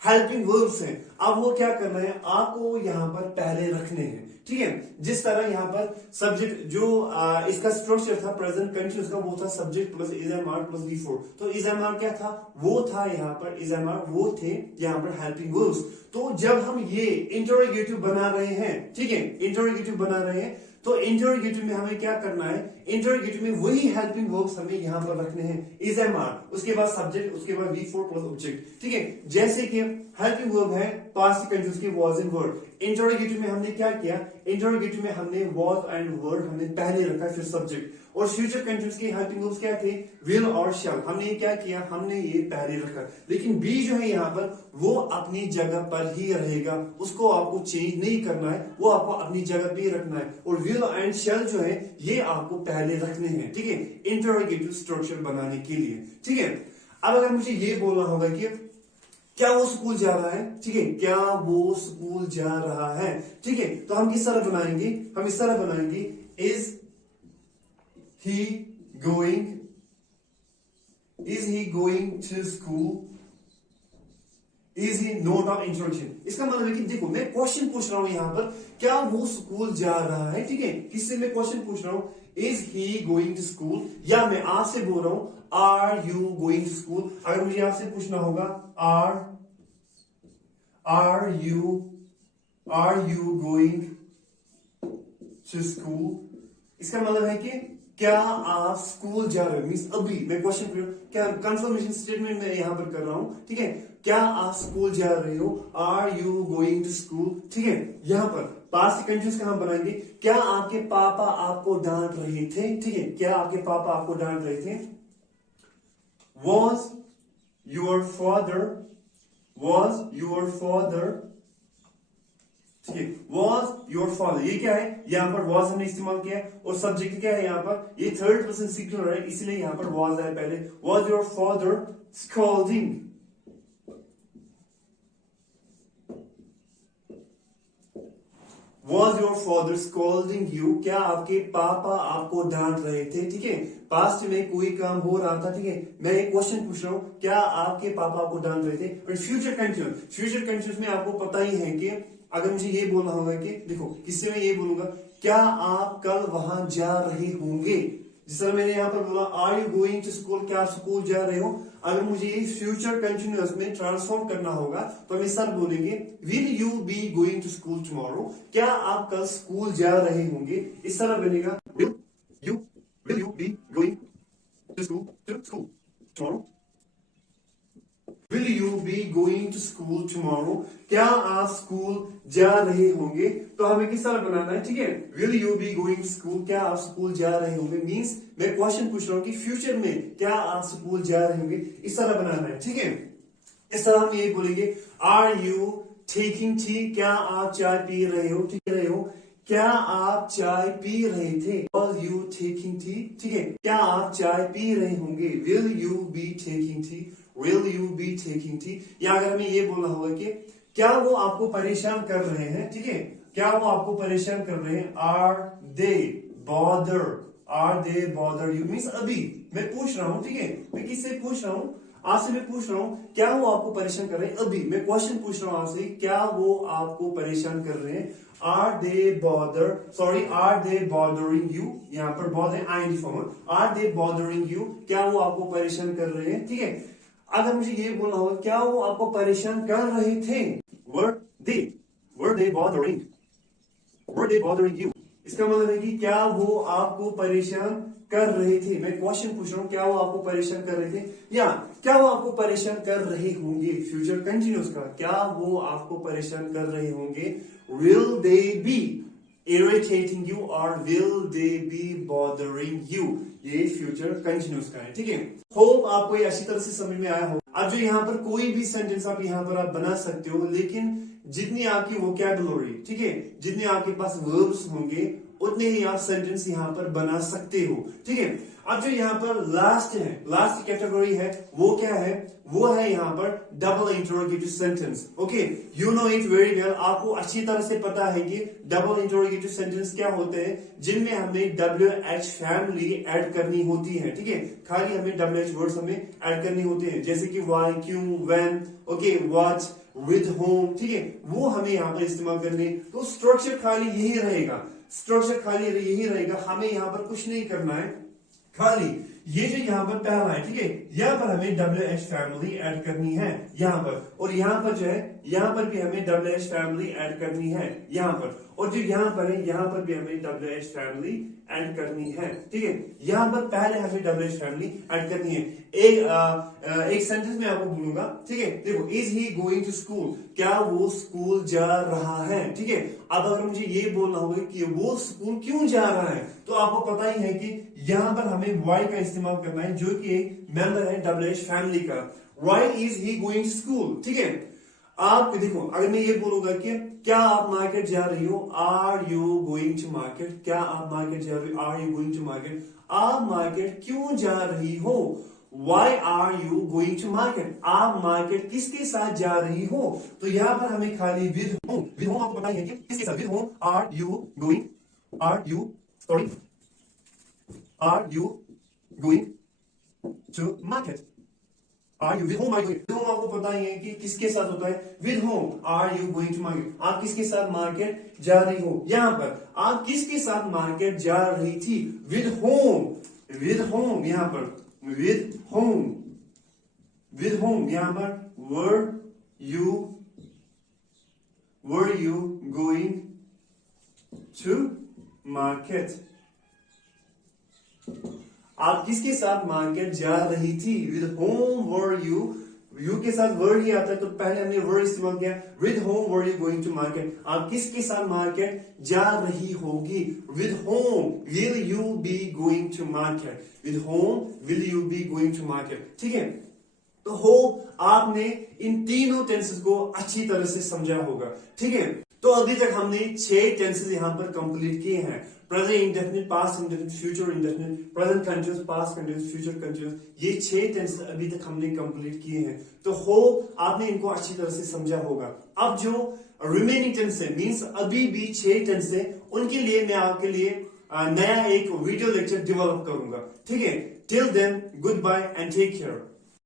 हेल्पिंग वर्ब्स हैं, अब वो क्या करना है, आपको यहां पर पहले रखने हैं, ठीक है। जिस तरह यहाँ पर सब्जेक्ट जो इसका स्ट्रक्चर था प्रेजेंट कंटिन्यूअस का, वो था subject plus is am are plus V4। तो इज एम आर क्या था, वो था यहाँ पर इज एम आर, वो थे यहाँ पर हेल्पिंग वर्ब्स। तो जब हम ये इंटरोगेटिव बना रहे हैं, ठीक है, इंटरोगेटिव बना रहे हैं, तो इंटरोगेटिव में हमें क्या करना है, इंटरोगेटिव में वही हेल्पिंग वर्ब्स हमें यहां पर रखने हैं, इज एम आर, उसके बाद सब्जेक्ट, उसके बाद V4 प्लस ऑब्जेक्ट, ठीक है। जैसे कि हेल्पिंग वर्ब है पास्ट कंटिन्यूअस की वॉज एंड वर्ड, इंटरोगेटिव में हमने क्या किया, इंटरोगेटिव में हमने वॉज एंड वर्ड हमने पहले रखा, फिर सब्जेक्ट। और फ्यूचर कंटिन्यूअस की हेल्पिंग वर्ब्स क्या थे, विल और शैल, हमने क्या किया, हमने ये पहले रखा। लेकिन बी जो है यहाँ पर वो अपनी जगह पर ही रहेगा, उसको आपको चेंज नहीं करना है, वो आपको अपनी जगह पे ही रखना है। और विल एंड शैल जो है ये आपको पहले रखने हैं, ठीक है, इंटरोगेटिव स्ट्रक्चर बनाने के लिए, ठीक है। अब अगर मुझे ये बोलना होगा कि क्या वो स्कूल जा रहा है, ठीक है, क्या वो स्कूल जा रहा है, ठीक है, तो हम किस तरह बनाएंगे, हम इस तरह बनाएंगे is he going to school, is he note of introduction. इसका मतलब है कि देखो मैं क्वेश्चन पूछ रहा हूं यहां पर, क्या वो स्कूल जा रहा है, ठीक है, किससे मैं क्वेश्चन पूछ रहा हूं, is he going to school, या मैं आपसे बोल रहा हूं are you going to school. अगर मुझे आपसे पूछना होगा are you going to school, इसका मतलब है कि क्या आप स्कूल जा रहे हो, मीन्स अभी मैं क्वेश्चन कर रहा हूं, क्या कंफर्मेशन स्टेटमेंट मैं यहां पर कर रहा हूं, ठीक है, क्या आप स्कूल जा रहे हो, are you going to school, ठीक है। यहां पर पास्ट कंटीन्यूअस कहां बनाएंगे, क्या आपके पापा आपको डांट रहे थे, ठीक है, क्या आपके पापा आपको डांट रहे थे, was your father, ठीक है, was your father, ये क्या है, यहां पर was हमने इस्तेमाल किया है, और सब्जेक्ट क्या है यहां पर, ये थर्ड पर्सन सिंगुलर है, इसलिए यहां पर was है पहले। was your father scolding, Was your father scolding you, क्या आपके पापा आपको डांट रहे थे, ठीक है, पास्ट में कोई काम हो रहा था, ठीक है, मैं एक क्वेश्चन पूछ रहा हूं, क्या आपके पापा आपको डांट रहे थे। और फ्यूचर कंटीन्यूअस में आपको पता ही है कि अगर मुझे ये बोलना होगा कि देखो किससे मैं ये बोलूंगा, क्या आप कल वहां जा रहे होंगे, जिस तरह मैंने यहां पर बोला are you going to school, क्या आप स्कूल जा रहे हो, अगर मुझे ये फ्यूचर कंटिन्यूअस में ट्रांसफॉर्म करना होगा तो हम इस तरह बोलेंगे will you be going to school tomorrow, क्या आप कल स्कूल जा रहे होंगे, इस तरह बनेगा will you be going to school tomorrow, will you be going to school tomorrow, क्या आप स्कूल जा रहे होंगे, तो हमें किस तरह बनाना है, ठीक है, will you be going to school, क्या आप स्कूल जा रहे होंगे, मींस मैं क्वेश्चन पूछ रहा हूं कि फ्यूचर में क्या आप स्कूल जा रहे होंगे, इस तरह बनाना है, ठीक है। इस तरह हम ये बोलेंगे आर यू टेकिंग टी, क्या आप चाय पी रहे हो, ठीक रहे हो, क्या आप चाय पी रहे थे, आर यू टेकिंग टी, ठीक है, क्या आप चाय पी रहे होंगे, will you be taking tea, will you be taking tea. या अगर हमें ये बोलना होगा कि क्या वो आपको परेशान कर रहे हैं, ठीक है, क्या वो आपको परेशान कर रहे हैं, are they bother you, means अभी मैं पूछ रहा हूं, ठीक है, मैं किससे पूछ रहा हूं, आपसे मैं पूछ रहा हूं क्या वो आपको परेशान कर रहे हैं, अभी मैं क्वेश्चन पूछ रहा हूं आपसे, क्या वो आपको परेशान कर रहे हैं, आर दे बॉदरिंग यू, यहाँ पर bother ING form, are they bothering you, क्या वो आपको परेशान कर रहे हैं, ठीक है। अगर मुझे ये बोलना होगा क्या वो आपको परेशान कर रहे थे, वर दे बॉदरिंग यू, इसका मतलब है कि क्या वो आपको परेशान कर रहे थे, मैं क्वेश्चन पूछ रहा हूं क्या वो आपको परेशान कर रहे थे, या क्या वो आपको परेशान कर रहे होंगे, फ्यूचर कंटिन्यूअस का, क्या वो आपको परेशान कर रहे होंगे, will they be irritating you और will they be bothering you, ये फ्यूचर कंटिन्यूअस का है, ठीक है। होप आपको ये अच्छी तरह से समझ में आया हो। अब जो यहाँ पर कोई भी सेंटेंस आप यहाँ पर आप बना सकते हो, लेकिन जितनी आपकी वोकैबुलरी, ठीक है, जितने आपके पास वर्ब्स होंगे उतने ही आप सेंटेंस यहाँ पर बना सकते हो, ठीक है। अब जो यहाँ पर लास्ट कैटेगरी है वो क्या है, वो है यहाँ पर double interrogative sentence, okay, you know it very well, आपको अच्छी तरह से पता है कि डबल इंटरोगेटिव सेंटेंस क्या होते हैं, जिनमें हमें WH फैमिली ऐड करनी होती है, ठीक है, खाली हमें WH वर्ड्स हमें ऐड करनी होते हैं, जैसे कि व्हाई, क्यों, when, okay, what, with home, ठीक है, वो हमें यहाँ पर इस्तेमाल करने, तो स्ट्रक्चर खाली यही रहेगा, हमें यहाँ पर कुछ नहीं करना है, खाली ये जो यहाँ पर पहला है, ठीक है, यहाँ पर हमें WH फैमिली ऐड करनी है यहाँ पर, और यहाँ पर जो है यहाँ पर भी हमें WH फैमिली ऐड करनी है यहाँ पर, और जो यहाँ पर है यहाँ पर भी हमें WH फैमिली ऐड करनी है, ठीक है, यहाँ पर पहले हमें WH फैमिली ऐड करनी है। एक सेंटेंस में आपको बोलूंगा, ठीक है, देखो, is he going to school, क्या वो स्कूल जा रहा है, ठीक है। अब अगर मुझे ये बोलना होगा कि वो स्कूल क्यों जा रहा है, तो आपको पता ही है कि यहाँ पर हमें वाई का इस्तेमाल करना है, जो कि एक मेंबर है WH फैमिली का, why is he going to school, ठीक है। आप देखो, अगर मैं ये बोलूंगा कि क्या आप मार्केट जा रही हो, are you going to market, क्या आप मार्केट जा रही हो, are you going to market, आप मार्केट क्यों जा रही हो, why are you going to market, आप मार्केट किसके साथ जा रही हो, तो यहाँ पर हमें खाली विद होम आपको पता ही है कि किसके साथ, with whom are you sorry, are you going to market? Are you with whom are you, with whom आपको पता ही है कि किसके साथ होता है, with whom are you going to market, आप किसके साथ मार्केट जा रही हो। यहां पर आप किसके साथ मार्केट जा रही थी, विद होम, विद होम, यहां पर विद होम, विद होम, यहां पर were you going to market, आप किसके साथ मार्केट जा रही थी, विद होम वर यू के साथ वर ही आता है तो पहले हमने वर इस्तेमाल किया, with whom were you going to market, आप किसके साथ मार्केट जा रही होगी, with whom will you be going to market, with whom will you be going to market. ठीक है, तो होप आपने इन तीनों टेंसेस को अच्छी तरह से समझा होगा। ठीक है, तो अभी तक हमने 6 टेंसेस यहां पर कंप्लीट किए हैं, present indefinite, past indefinite, future indefinite, present continuous, past continuous, future continuous, ये 6 टेंसेस अभी तक हमने कंप्लीट किए हैं। तो होप आपने इनको अच्छी तरह से समझा होगा। अब जो रिमेनिंग टेंस है, मींस अभी भी 6 टेंस है, उनके लिए मैं आपके लिए नया एक वीडियो लेक्चर डेवलप करूंगा। ठीक है, till then goodbye and take care.